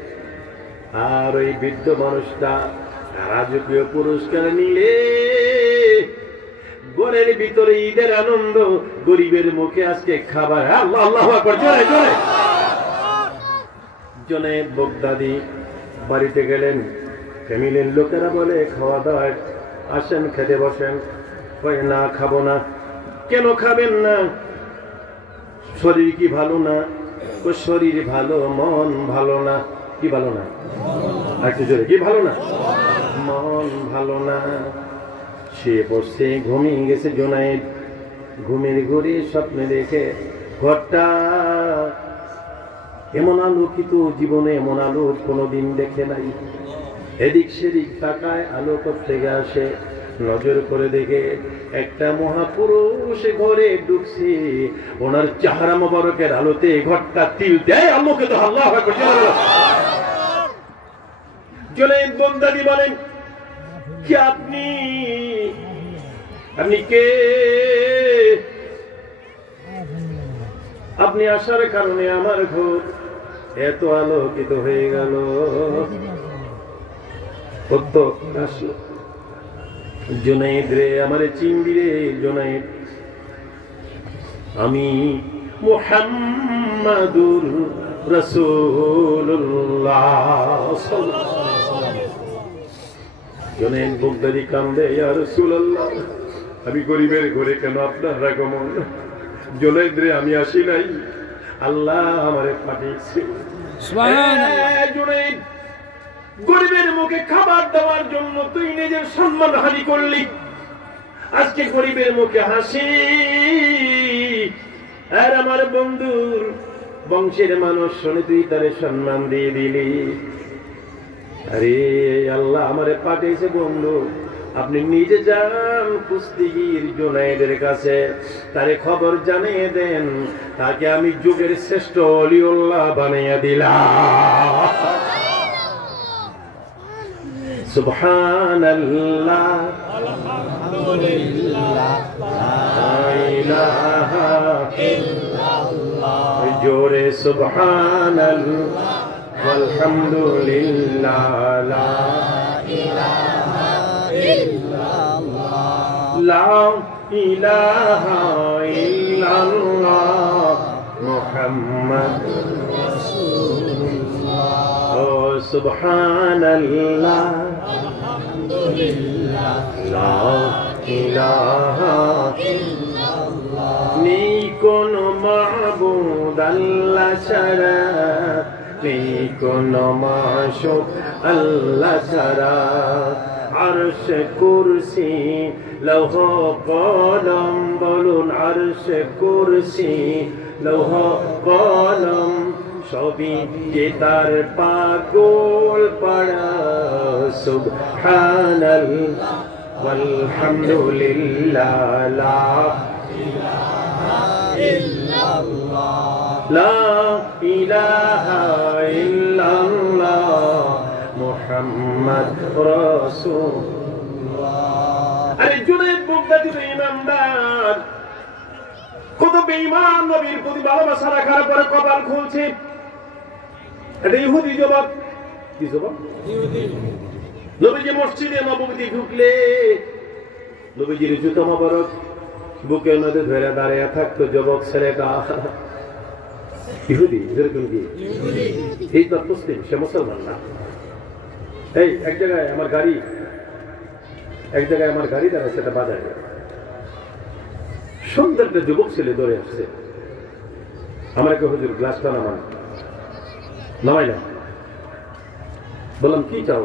আর ওই বৃদ্ধ মানুষটা রাজকীয় পুরস্কার নিলে ঘরের ভিতরে ঈদের আনন্দ, গরিবের মুখে আজকে খাবার। আল্লাহ আল্লাহু আকবার, জোরে জোরে। জোনায়েদ বাগদাদি বাড়িতে গেলেন, ফ্যামিলির লোকেরা বলে খাওয়া দাওয়া আসেন, খেতে বসেন। কয় না, খাবো না। কেন খাবেন না? শরীর কি ভালো না? শরীর ভালো, মন ভালো না। কি ভালো না? একটু জোরে, কি ভালো না? মন ভালো না। সে বসে ঘুমিয়ে গেছে জোনায়েদ। ঘুমের ঘরে স্বপ্নে দেখে ঘরটা এমন আলোকিত, জীবনে এমন আলো কোনোদিন দেখে নাই। এদিক সেদিক তাকায়, আলো থেকে আসে। নজর করে দেখে একটা মহাপুরুষ ঘরে ঢুকছে। ওনার চেহারা মোবারকের আলোতে ঘরটা তিল দেয়। আল্লাহকে তো আল্লাহু আকবার। জোনায়েদ বাগদাদি বলেন, কি আপনি কে? আপনি আসার কারণে আমার ঘর এত আলোকিত হয়ে গেল। জোনায়েদ রে, আমার চিংড়ি রে জোনায়েদ, আমি মুহাম্মাদুর রাসূলুল্লাহ। জোনায়েদ বাগদাদি কান্দে, ইয়া রাসূলুল্লাহ, আমি গরিবের ঘরে কেন আপনার আগমন? জোনায়েদ রে, আমি আসি নাই, আল্লাহ আমারে পাঠিয়েছে। জোনায়েদ, গরিবের মুখে খাবার দেওয়ার জন্য তুই নিজের সম্মান হানি করলি। আজকে গরিবের মুখে হাসি, আর আমার বন্ধুর বংশের মানুষ শুনে তুই তারে সম্মান দিয়ে দিলি। আরে আল্লাহ আমারে পাঠিয়েছে বন্ধু, আপনি নিজে যান কুস্তিগির জোনায়েদের কাছে, তারে খবর জানিয়ে দেন, তাকে আমি যুগের শ্রেষ্ঠ অলিউল্লাহ বানিয়ে দিলাম। সুবহানাল্লাহ, আলহামদুলিল্লাহ, লা ইলাহা ইল্লাল্লাহ, জোরে সুবহানাল্লাহ, আলহামদুলিল্লাহ, লা ইলাহা ইল্লাল্লাহ, লা ইলাহা ইল্লাল্লাহ, মুহাম্মাদুর রাসূলুল্লাহ। ও সুবহানাল্লাহ, আলহামদুলিল্লাহ, লা ইলাহা ইল্লাল্লাহ, নেই কোনো মাবুদ আল্লাহ ছাড়া, নেই কোনো মাশুক আল্লাহ ছাড়া। আরশ কুরসি লৌহ কলম, বলুন আরশ কুরসি লৌহ কলম, সবই যে তার পাগল পাড়া। সুবহানাল্লাহ, আলহামদুলিল্লাহ, লা ইলাহা ইল্লাল্লাহ, লা ইলাহা ইল্লাল্লাহ, মুহাম্মদ রাসূলুল্লাহ। আরে জোনায়েদ বাগদাদি ইমানদার, কত বেঈমান নবীর প্রতি ভালোবাসা রাখার পরে কপাল খুলছে। এটা ইহুদি জবাব। কি জবাব? নবীজি মসজিদে নববীতে ঢুকলে নবীজির জুতা মোবারক বুকের মধ্যে ধরে দাঁড়িয়ে থাকতো যুবক ছেলেটা। ইহুদি, যেরকম কি এই তো মুসলিম, সে মুসলমান না। এই এক জায়গায় আমার গাড়ি দাঁড়ায়, সেটা বাজারে সুন্দর একটা যুবক ছেলে ধরে আসছে। আমাকে হুজুর গ্লাসটা নামাইলাম, বললাম কি চাও?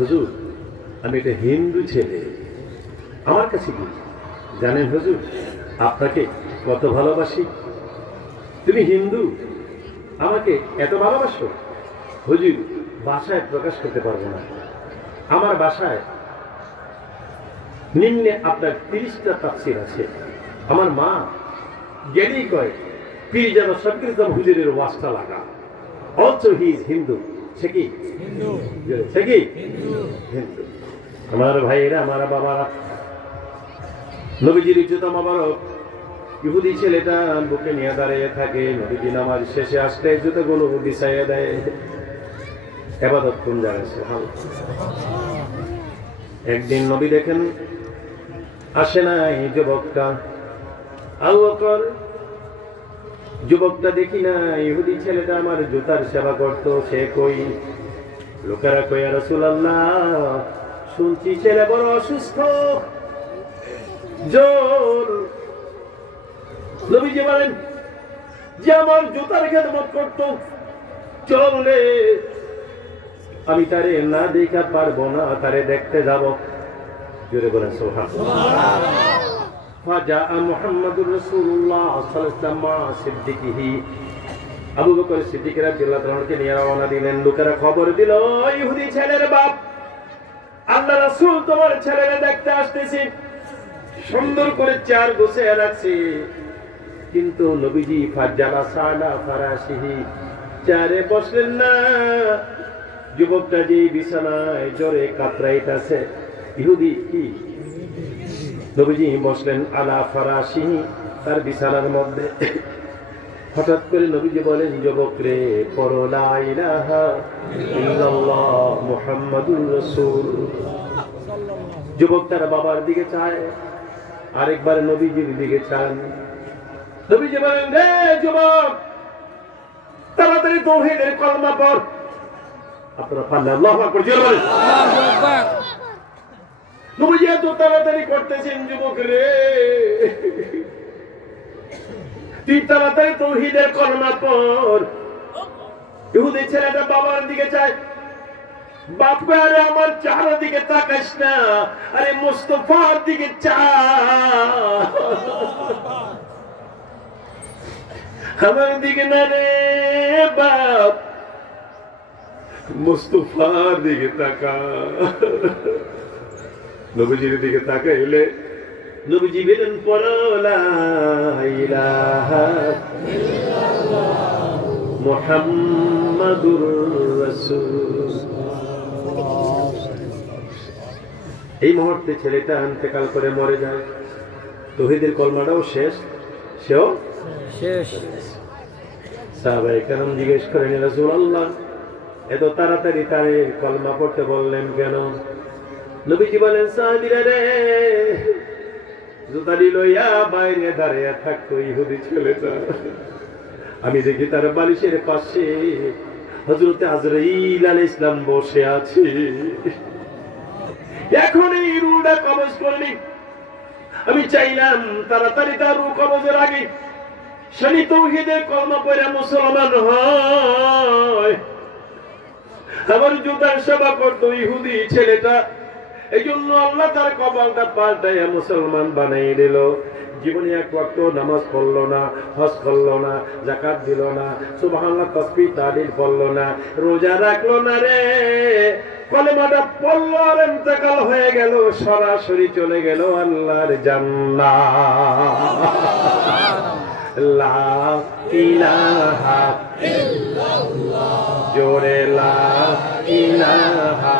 হুজুর আমি একটা হিন্দু ছেলে, আমার কাছে কি জানেন হুজুর, আপনাকে কত ভালোবাসি। তুমি হিন্দু, আমাকে এত ভালোবাসো, হুজুর বাসায় প্রকাশ করতে পারবো না। আমার বাসায় নিম্নে আপনার 30টা তাফসীর আছে। আমার মা গেলেই কয় পীর যেন শফিকুল হুজুরের ওয়াজটা লাগা। Also he is Hindu. সে কি হিন্দু? সে কি হিন্দু? আমার ভাইয়েরা, আমার বাবারা, নবীজির জুতা মোবারক ইহুদি ছেলেটা বুকে নিয়ে দাঁড়িয়ে থাকে। নবীজি নামাজ শেষে আসলে জুতোগুলো বিছাইয়ে দেয়। ইবাদত কোন জায়গায়? সুবহানাল্লাহ। একদিন নবী দেখেন আসে নাই যুবকটা। আবু বকর, যুবকটা দেখি না, ইহুদি ছেলেটা আমার জুতার সেবা করত, সে কই? লোকেরা কই, ইয়া রাসূলুল্লাহ, শুনছি ছেলে বড় অসুস্থ, জ্বর। নবীজি বলেন যে আমার জুতার খেদমত করত, চললে আমি তারে না দেখা পারবো না, তারে দেখতে যাব। জোরে বলেন সুবহানাল্লাহ। ফাজা মুহাম্মাদুর রাসূলুল্লাহ সাল্লাল্লাহু আলাইহি ওয়াসাল্লাম সিদ্দিকিহি, আবু বকর সিদ্দিক রাদিয়াল্লাহু তাআলাকে নিয়ে রওনা দিলেন। লোকেরা খবর দিল, ইহুদি ছেলের বাপ, আল্লাহ রাসূল তোমার ছেলেরে দেখতে আসতেছে। সুন্দর করে চার গোছায় রাখছে, কিন্তু নবীজি ফাজালা সালা ফারাশিহি, চারে বসলেন না। যুবকটা যে বিছানায় জ্বরে কাতরাইতেছে, ইহুদি কি? নবীজি বসলেন আলা ফারাশিহি, তার বিছানার মধ্যে। হঠাৎ করে নবীজি বলেন, যুবক রে, পড়ো লা ইলাহা ইল্লাল্লাহ মুহাম্মাদুর রাসূল। যুবক তার বাবার দিকে চায়, আরেকবার নবীজির দিকে চান। নবীজি বলেন, রে যুবক, তাড়াতাড়ি তাওহীদের কলমা পড়। আপনারা পারলেন? আল্লাহু আকবার জোরে বলেন। আল্লাহু আকবার। নবীজি এত তাড়াতাড়ি করতেছেন, যুবক রে, তুই তাড়াতাড়ি তাওহীদের কলমা পড়। ইহুদি ছেলেটা বাবার দিকে চায়। বাপ কয়, আরে আমার চেহারার দিকে তাকাস না, আরে মুস্তাফার দিকে চা, আমার দিকে না রে বাপ, মুস্তাফার দিকে তাকা। নবীজির দিকে তাকাইলে নবীজি বলেন, পড়ো লা ইলাহা ইল্লাল্লাহ মুহাম্মাদুর রাসূল। এই মুহূর্তে ছেলেটা ইন্তেকাল করে মরে যায়। তাওহীদের কলমাটাও শেষ, সেও শেষ। সাহাবায়ে কেরাম জিজ্ঞেস করেন, ইয়া রাসূলুল্লাহ, এত তাড়াতাড়ি তারে কলমা পড়তে বললেন কেন? নবীজি বলেন, সাহাবীরা রে, জুতারি লইয়া বাইরে দাঁড়িয়ে থাকতো ইহুদি ছেলেটা। আমি দেখি তার বালিশের পাশে হযরতে আজরাইল আলাইহিস সালাম বসে আছে। এখন এই রুহটা কবজ করলি। আমি চাইলাম তাড়াতাড়ি তার রূহ কবজের আগে শনি তাওহীদের কলমা পড়ে মুসলমান হয়। আমার জুতার সেবা করতো ইহুদি ছেলেটা, এই জন্য আল্লাহ তার কপালটা পাল্টাইয়া মুসলমান বানাই দিল। জীবনে এক ওয়াক্ত নামাজ পড়লো না, হজ করলো না, যাকাত দিল না, সুবহানাল্লাহ তাসবিহ তাহলিল পড়লো না, রোজা রাখলো না রে। কলেমাটা পড়লো আর ইন্তেকাল হয়ে গেল, সরাসরি চলে গেল আল্লাহর জান্নাত। লা ইলাহা ইল্লাল্লাহ, জোরে লা ইলাহা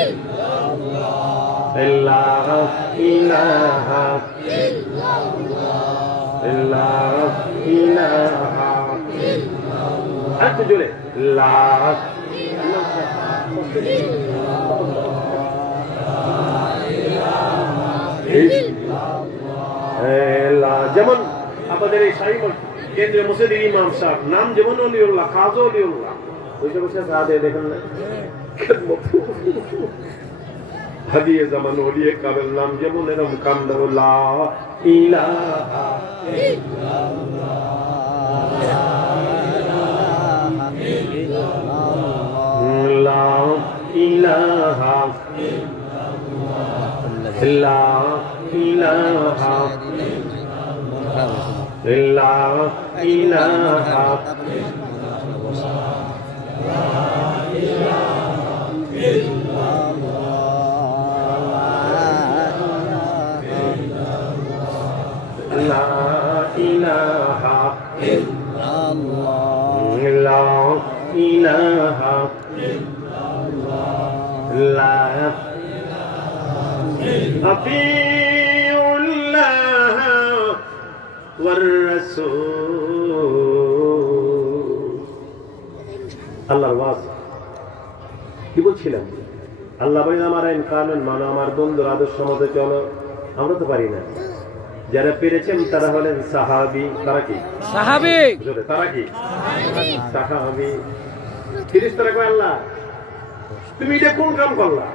ইল্লাল্লাহ, লা ইলাহা ইল্লাল্লাহ, লা ইলাহা ইল্লাল্লাহ। আর জোরে লা যেমন আমাদের এই সাহিব কেন্দ্রীয় মসজিদের ইমাম সাহেব নাম যেমন অলিউল্লাহ, খাজা অলিউল্লাহ, বসে বসে চা দিয়ে দেখেন না, হাদিয়ে জামান ওলিয়ে কাবের নাম যেমন এরকম কামদার লা ইলাহা ইল্লাল্লাহ, লা ইলাহা ইল্লাল্লাহ, লা ইলাহা লা ইলাহা ইল্লাল্লাহ, লা ইলাহা আল্লাহ লা ইলাহা লা আতিউল্লাহ ওয়ার রাসূল। আল্লাহর ওয়াজ কি বলছিলাম? আল্লাহ বলেন আমার আইন কানুন মানো, আমার বন্ধুর আদর্শ মতো চলো। আমরা তো পারি না। যারা পেরেছেন তারা হলেন সাহাবী। তারা কি সাহাবী? তারা কি সাহাবী? ফেরেশতারা কয় আল্লাহ তুমি এটা কোন কাম করলা?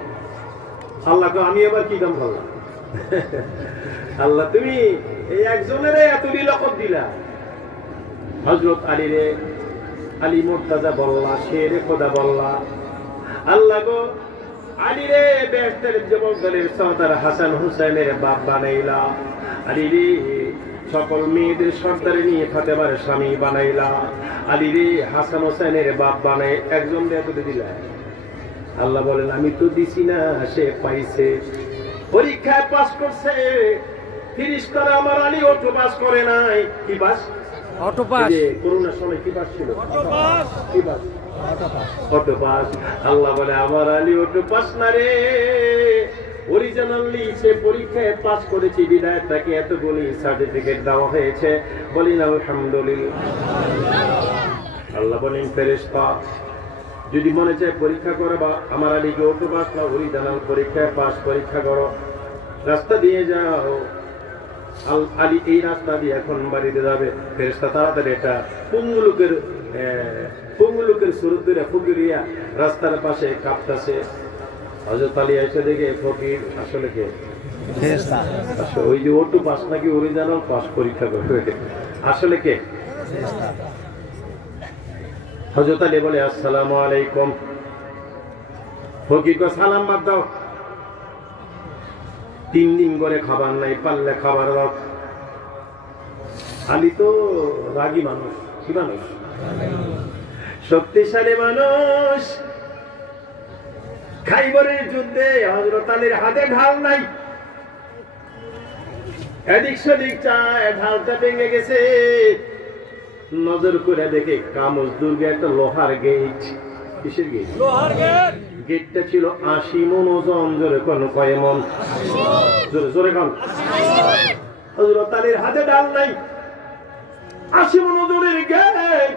আল্লাহ কয় আমি এবার কি কাম করলাম? আল্লাহ তুমি এই একজনের এত লকব দিলা। হযরত আলী রে আলী মুর্তাজা বললা, শেরে খোদা বললা। আল্লাহ গো আলী রে বেহেশতের যুবকদের সর্দার হাসান হুসাইনের বাপ বানাইলা। আলী রে সকল মেয়েদের সর্দারে নিয়ে ফাতেমার স্বামী বানাইলা। আলী রে হাসান হুসাইনের বাপ বানাই একজন এতটা দিলা। আল্লাহ বলেন আমি তো দিছি না, সে পাইছে, পরীক্ষায় পাস করছে। ফেরেশতারা আমার আলী অটো পাস করে নাই। কি পাস? Auto pass. করোনার সময় কি পাস ছিল? অটোপাস। কি পাস? Auto pass. আল্লাহ বলে আমার আলী অটো পাস না রে, অরিজিনালি সে পরীক্ষায় পাস করেছে বিদায় তাকে এতগুলি সার্টিফিকেট দেওয়া হয়েছে। বলিন আলহামদুলিল্লাহ। আল্লাহ বলেন ফেরেশতা যদি মনে চায় পরীক্ষা করো বা আমার আলীকে অটো পাস না অরিজিনাল পরীক্ষায় পাস পরীক্ষা করো, রাস্তা দিয়ে যাও। আলী এই রাস্তা দিয়ে এখন বাড়িতে যাবে। ফেরেশতা তাড়াতাড়ি এটা পুঙ্গুলুকের সুরত ধরে ফুকিরিয়া রাস্তার পাশে কাঁপতাছে। হযরত আলী এসে দেখে ফকির আসলে কে? ফেরেশতা। আসলে ওই যে অটো পাস নাকি অরিজিনাল পাস পরীক্ষা করবে, আসলে কে? হযরত আলী বলে আসসালামু আলাইকুম। ফকির কো সালাম বাদ দাও। 3 দিন করে খাবার নাই, পারলে খাবার দাও। আলী তো রাগী মানুষ। কি মানুষ? শক্তিশালী মানুষ। খাইবরের যুদ্ধে হযরত আলীর হাতে ঢাল নাই, এদিক সেদিক চায়, ঢালটা ভেঙে গেছে। নজর করে দেখে কামজ দুর্গে একটা লোহার গেট। কিসের গেট? লোহার গেট। গেটটা ছিল 80 মণ ওজন। জোরে কোন কয় মণ? জোরে জোরে কোন। হযরত আলীর হাতে ঢাল নাই, 80 মণ ওজনের গেট।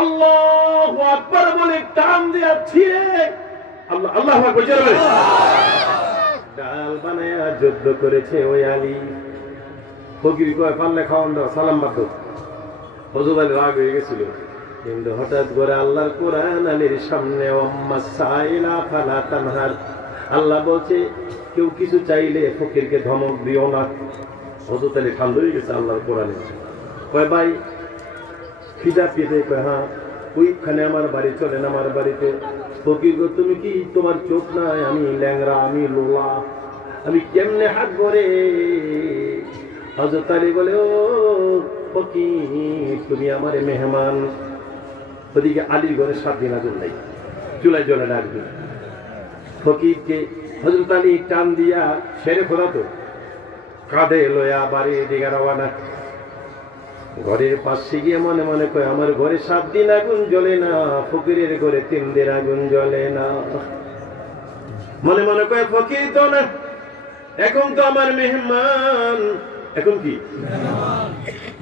আল্লাহু আকবার বলে টান দিয়া ছিঁড়ে আল্লাহ আল্লাহু আকবার জোরে বলে ডাল বানায়া যুদ্ধ করেছে ওই আলী। ফকির কয় পারলে খাওয়ান দাও, সালাম বাদ দাও। হযরত আলী রাগ হয়ে গেছিল, কিন্তু হঠাৎ করে আল্লাহর কোরআন আলীর সামনে ওম্মা সাইলা ফালা তানহার। আল্লাহ বলছে কেউ কিছু চাইলে ফকিরকে ধমক দিও না। হযরত আলী ঠান্ডা হয়ে গেছে আল্লাহর কোরআনে। কয় ভাই খিদা পেতে? কয় হ্যাঁ। ওইখানে আমার বাড়ি, চলেন আমার বাড়িতে। ফকির গো তুমি কি তোমার চোখ নাই? আমি ল্যাংরা, আমি লোলা, আমি কেমনে হাত ধরে? হযরত আলী বলে ও ফকির তুমি আমার মেহমান। ওদিকে আলীর ঘরে 7 দিন আগুন নাই, চুলায় জ্বলে ডাকবে। ফকিরকে হযরত আলী টান দিয়া শেরে খোদা তো কাঁধে লয়া বাড়ির দিকে রওনা। ঘরের পাশে গিয়ে মনে মনে কয় আমার ঘরে 7 দিন আগুন জ্বলে না, ফকিরের ঘরে 3 দিন আগুন জ্বলে না। মনে মনে কয় ফকির তো না, এখন তো আমার মেহমান। এখন কি?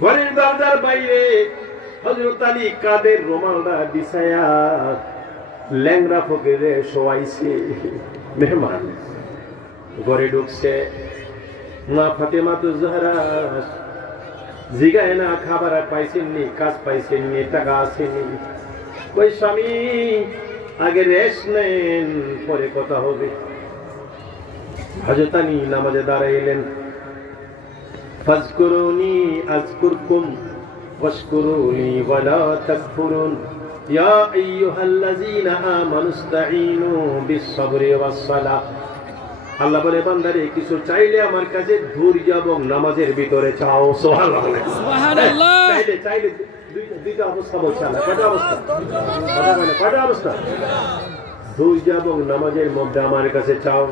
ঘরের দরজার বাইরে হযরত আলী কাদের রুমালটা বিছায়া ল্যাংরা ফকিরে শোয়াইছে। মেহমান ঘরে ঢুকছে। মা ফাতেমা তো জাহরা জিগায় না খাবার পাইছেননি, কাজ পাইছেননি, টাকা আসেনি। ওই স্বামী আগে রেস্ট নেন, পরে কথা হবে। হযরত আলী নামাজে দাঁড়াইলেন। ফাজকুরুনি আযকুরকুম ওয়াশকুরুনি ওয়ালা তাকফুরুন ইয়া আইয়ুহাল্লাযীনা আমানুস্তাঈনু বিস-সাবরি ওয়াস-সালাহ। আল্লাহ বলে বান্দারে কিছু চাইলে আমার কাছে ধৈর্য এবং নামাজের ভিতরে চাও। সুবহানাল্লাহ। সুবহানাল্লাহ। চাইলে দুইটা অবস্থা বলছে আল্লাহ। কয়টা অবস্থা? কয়টা অবস্থা? ধৈর্য এবং নামাজের মধ্যে আমার কাছে চাও।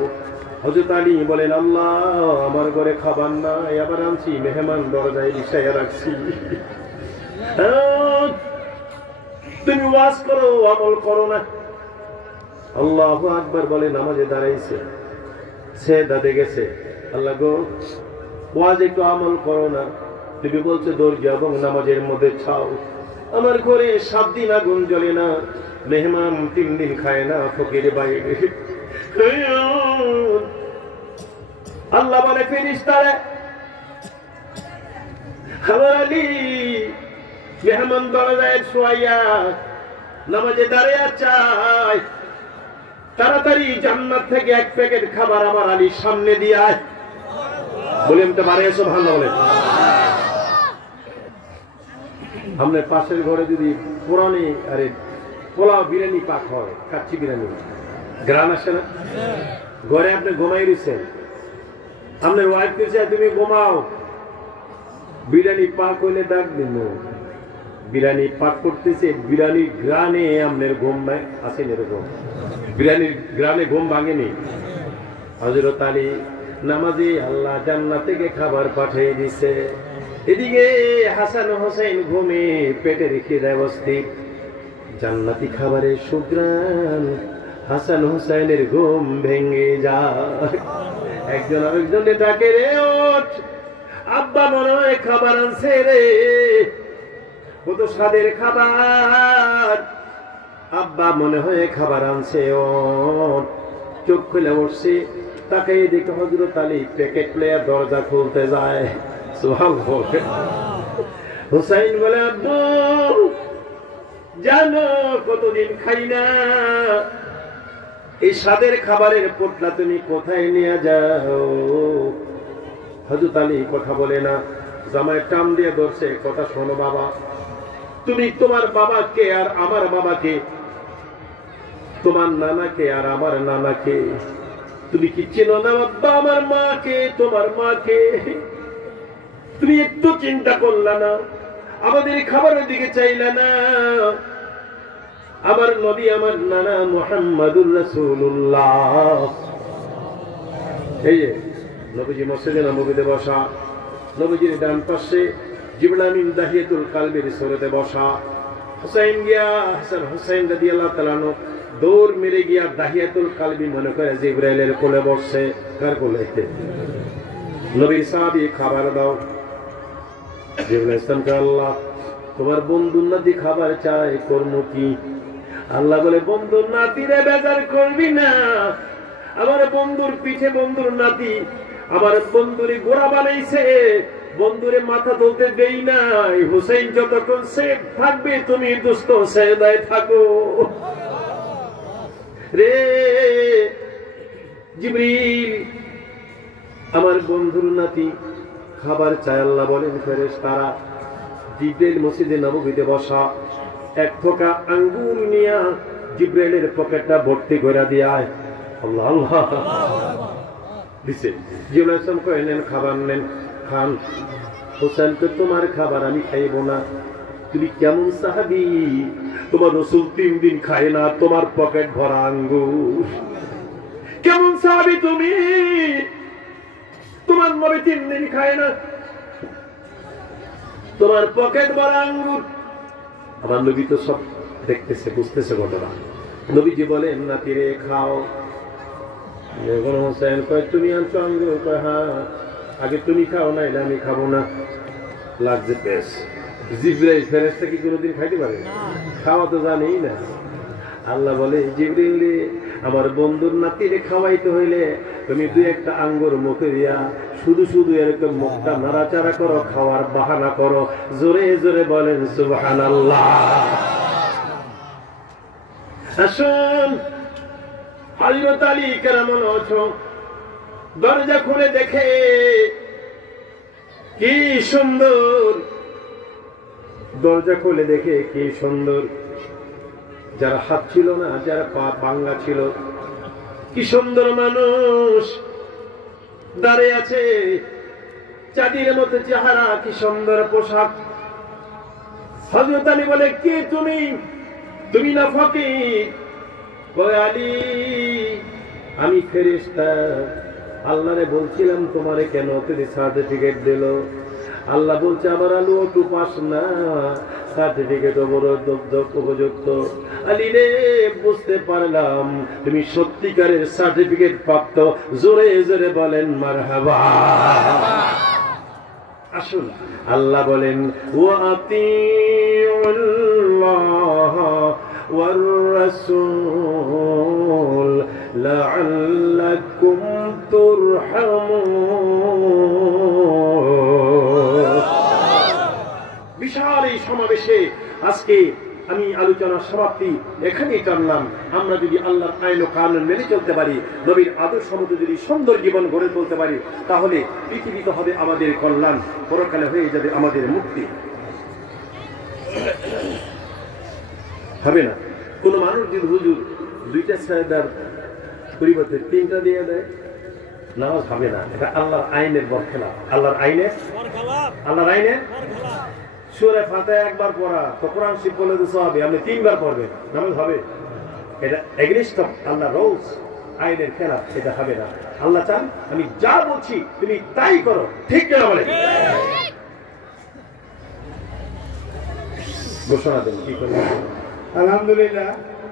হযরত আলী বলেন, আল্লাহ আমার ঘরে খাবার নাই, আবার আনছি মেহমান দরজায় বিছাইয়া রাখছি। তুমি ওয়াজ করো, আমল করো না। আল্লাহু আকবার বলে নামাজে দাঁড়াইছে, সে দাদে গেছে, আল্লাহ গো ওয়াজ একটু আমল করো না। তুমি বলছো দরজা এবং নামাজের মধ্যে ছাও, আমার ঘরে 7 দিন আগুন জ্বলে না, মেহমান 3 দিন খায় না, ফকির বাইরে। আল্লাহ বলে ফেরেশতারা, আমার আলী মেহমান দরজায় শোয়াইয়া নামাজে দাঁড়িয়ে চায়, তাড়াতাড়ি জান্নাত থেকে 1 প্যাকেট খাবার আমার আলীর সামনে দিয়ে আয়। বলেন তো বারে এসো ভালো বলেন। আমাদের পাশের ঘরে যদি পুরানি আরে পোলাও বিরিয়ানি পাক হয়, কাচ্চি বিরিয়ানি গ্রান আসে না, ঘরে আপনি ঘুমাই দিচ্ছেন, আপনার ওয়াইফ কে তুমি ঘুমাও, বিরিয়ানি পাক হইলে ডাক দিন, বিরিয়ানি পাক করতেছে, বিরিয়ানি গ্রানে আপনার ঘুম আসেন, এরকম বিরিয়ানির গ্রানে ঘুম ভাঙেনি। হযরত আলী নামাজি আল্লাহ জান্নাত থেকে খাবার পাঠিয়ে দিছে, এদিকে হাসান হোসেন ঘুমে পেটে রেখে দেয় অস্থির, জান্নাতি খাবারের সুঘ্রাণ হাসান হোসেনের ঘুম ভেঙে যায়। একজন আরেকজনে ডাকে, রে ওঠ, আব্বা মনে হয় খাবার আনছে রে, কত স্বাদের খাবার, আব্বা মনে হয় খাবার আনছে। ওঠ, চোখ খুলে উঠছে, তাকে দেখে হযরত আলী প্যাকেট লইয়া দরজা খুলতে যায়। সুবহানাল্লাহ। হুসাইন বলে, আব্বু জানো কতদিন খাই না, এই স্বাদের খাবারের পোটলা তুমি কোথায় নিয়ে যাও? হযরত আলী কথা বলে না, জামায় টান দিয়ে ধরছে, কথা শোনো বাবা, তুমি তোমার বাবাকে আর আমার বাবাকে, তোমার নানাকে আর আমার নানাকে তুমি কি চেনো না? বাবা আমার মাকে, তোমার মাকে তুমি একটু চিন্তা করলা না? আমাদের খাবারের দিকে চাইলা না? আমার নবী, আমার নানা মুহাম্মাদুর রাসূলুল্লাহ, এই যে নবীজি মসজিদে নববীতে বসা, নবীজির ডান পাশে জিবরিল আমিন দাহিয়াতুল কালবির সূরাতে বসা, হুসাইন গিয়া হাসান হুসাইন রাদিয়াল্লাহু তাআলা আনহু দৌড় মেরে গিয়া দাহিয়াতুল কালবি মনে করে জিবরাইলের কোলে বসছে। কার কোলে? নবীর সাহাবী, খাবার দাও। জিবরাইল ইসলামকে, আল্লাহ তোমার বন্ধুর নাতি খাবার চায়, কর্ম কি? আল্লাহ বলে, বন্ধুর নাতিরে বেজার করবি না, আমার বন্ধুর পিঠে বন্ধুর নাতি আমার বন্ধুরে গোড়া বানাইছে, বন্ধুরে মাথা তুলতে দেই নাই, হুসাইন যতক্ষণ সেফ থাকবে তুমি দুস্থ সেজদায় থাকো। রে জিবরিল, আমার বন্ধুর নাতি খাবার চায়। আল্লাহ বলেন, ফেরেশতারা জিবরাইল মসজিদে নববীতে বসা, 1 থোকা আঙ্গুর নিয়া জিবরাইলের পকেটটা ভর্তি করে দিয়ায়। আল্লাহ আল্লাহ দিছে। জিবরাইল ইসলাম কয়ে, নেন খাবার, নেন খান। হোসেনকে, তোমার খাবার আমি খাইব না। তুমি কেমন সাহাবী, তোমার রাসূল 3 দিন খায় না, তোমার পকেট ভরা আঙ্গুর। কেমন সাহাবী তুমি, তোমার নবী 3 দিন খায় না, তোমার পকেট ভরা আঙ্গুর। আমার নবী তো সব দেখতেছে, বুঝতেছে ঘটনা। নবীজি বলেন, নাতিরে খাও। যখন হোসেন কয়, তুমি আনছো আঙ্গুর? কয়, হ্যাঁ। আগে তুমি খাও, না এটা আমি খাবো না। লাগছে বেশ। জিবরাইল ফেরেশতা কি কোনোদিন খাইতে পারে? খাওয়া তো জানেই না। আল্লাহ বলে, জিবরিল আমার বন্ধুর নাতিরে খাওয়াইতে হইলে তুমি 2-1টা আঙ্গুর মুখে দিয়া শুধু শুধু এরকম মুখটা নাড়াচাড়া করো, খাওয়ার বাহানা করো। জোরে জোরে বলেন সুবহানাল্লাহ। আসুন, হযরত আলী কেমন আছো? দরজা খুলে দেখে কি সুন্দর, দরজা খুলে দেখে কি সুন্দর, যারা হাত ছিল না, যারা পা ভাঙা ছিল, কি সুন্দর মানুষ দাঁড়িয়ে আছে, চাঁদের মতো চেহারা, কি সুন্দর পোশাক। হযরত আলী বলে, কে তুমি? তুমি না ফকির? বলে, আলী আমি ফেরেশতা, আল্লাহরে বলছিলাম তোমারে কেন তুমি সার্টিফিকেট দিল? আল্লাহ বলছে আমার আলু একটু পাস না, সার্টিফিকেট উপযুক্ত। আলী রে বুঝতে পারলাম তুমি সত্যিকারের সার্টিফিকেট প্রাপ্ত। জোরে জোরে বলেন মারহাবা। আসুন আল্লাহ বলেন ওয়া আতিউল্লাহ ওয়ার রাসূল লাআল্লাকুম তুরহামুন। বিশাল এই সমাবেশে আজকে আমি আলোচনার সমাপ্তি এখানেই টানলাম। আমরা যদি আল্লাহর আইন ও কানুন মেনে চলতে পারি, নবীর আদর্শ মতো যদি সুন্দর জীবন গড়ে তুলতে পারি, তাহলে পৃথিবীতে হবে আমাদের কল্যাণ, পরকালে হয়ে যাবে আমাদের মুক্তি। হবে না কোনো মানুষ যদি হুজুর দুইটা সাজদার পরিবর্তে তিনটা দিয়ে দেয়, নামাজ হবে না। এটা আল্লাহর আইনের বরখেলাপ। আল্লাহর আইনের সূরা ফাতিহা একবার পড়া তো কোরআন শরীফ বলে দিতে হবে, আপনি তিনবার পড়বেন, নামাজ হবে? এটা এগেইনস্ট অফ আল্লাহ রুলস, আইনের খেলাফ, এটা হবে না। আল্লাহ চান আমি যা বলছি তুমি তাই করো, ঠিক না? বলে ঘোষণা দেন কি করবেন। আলহামদুলিল্লাহ।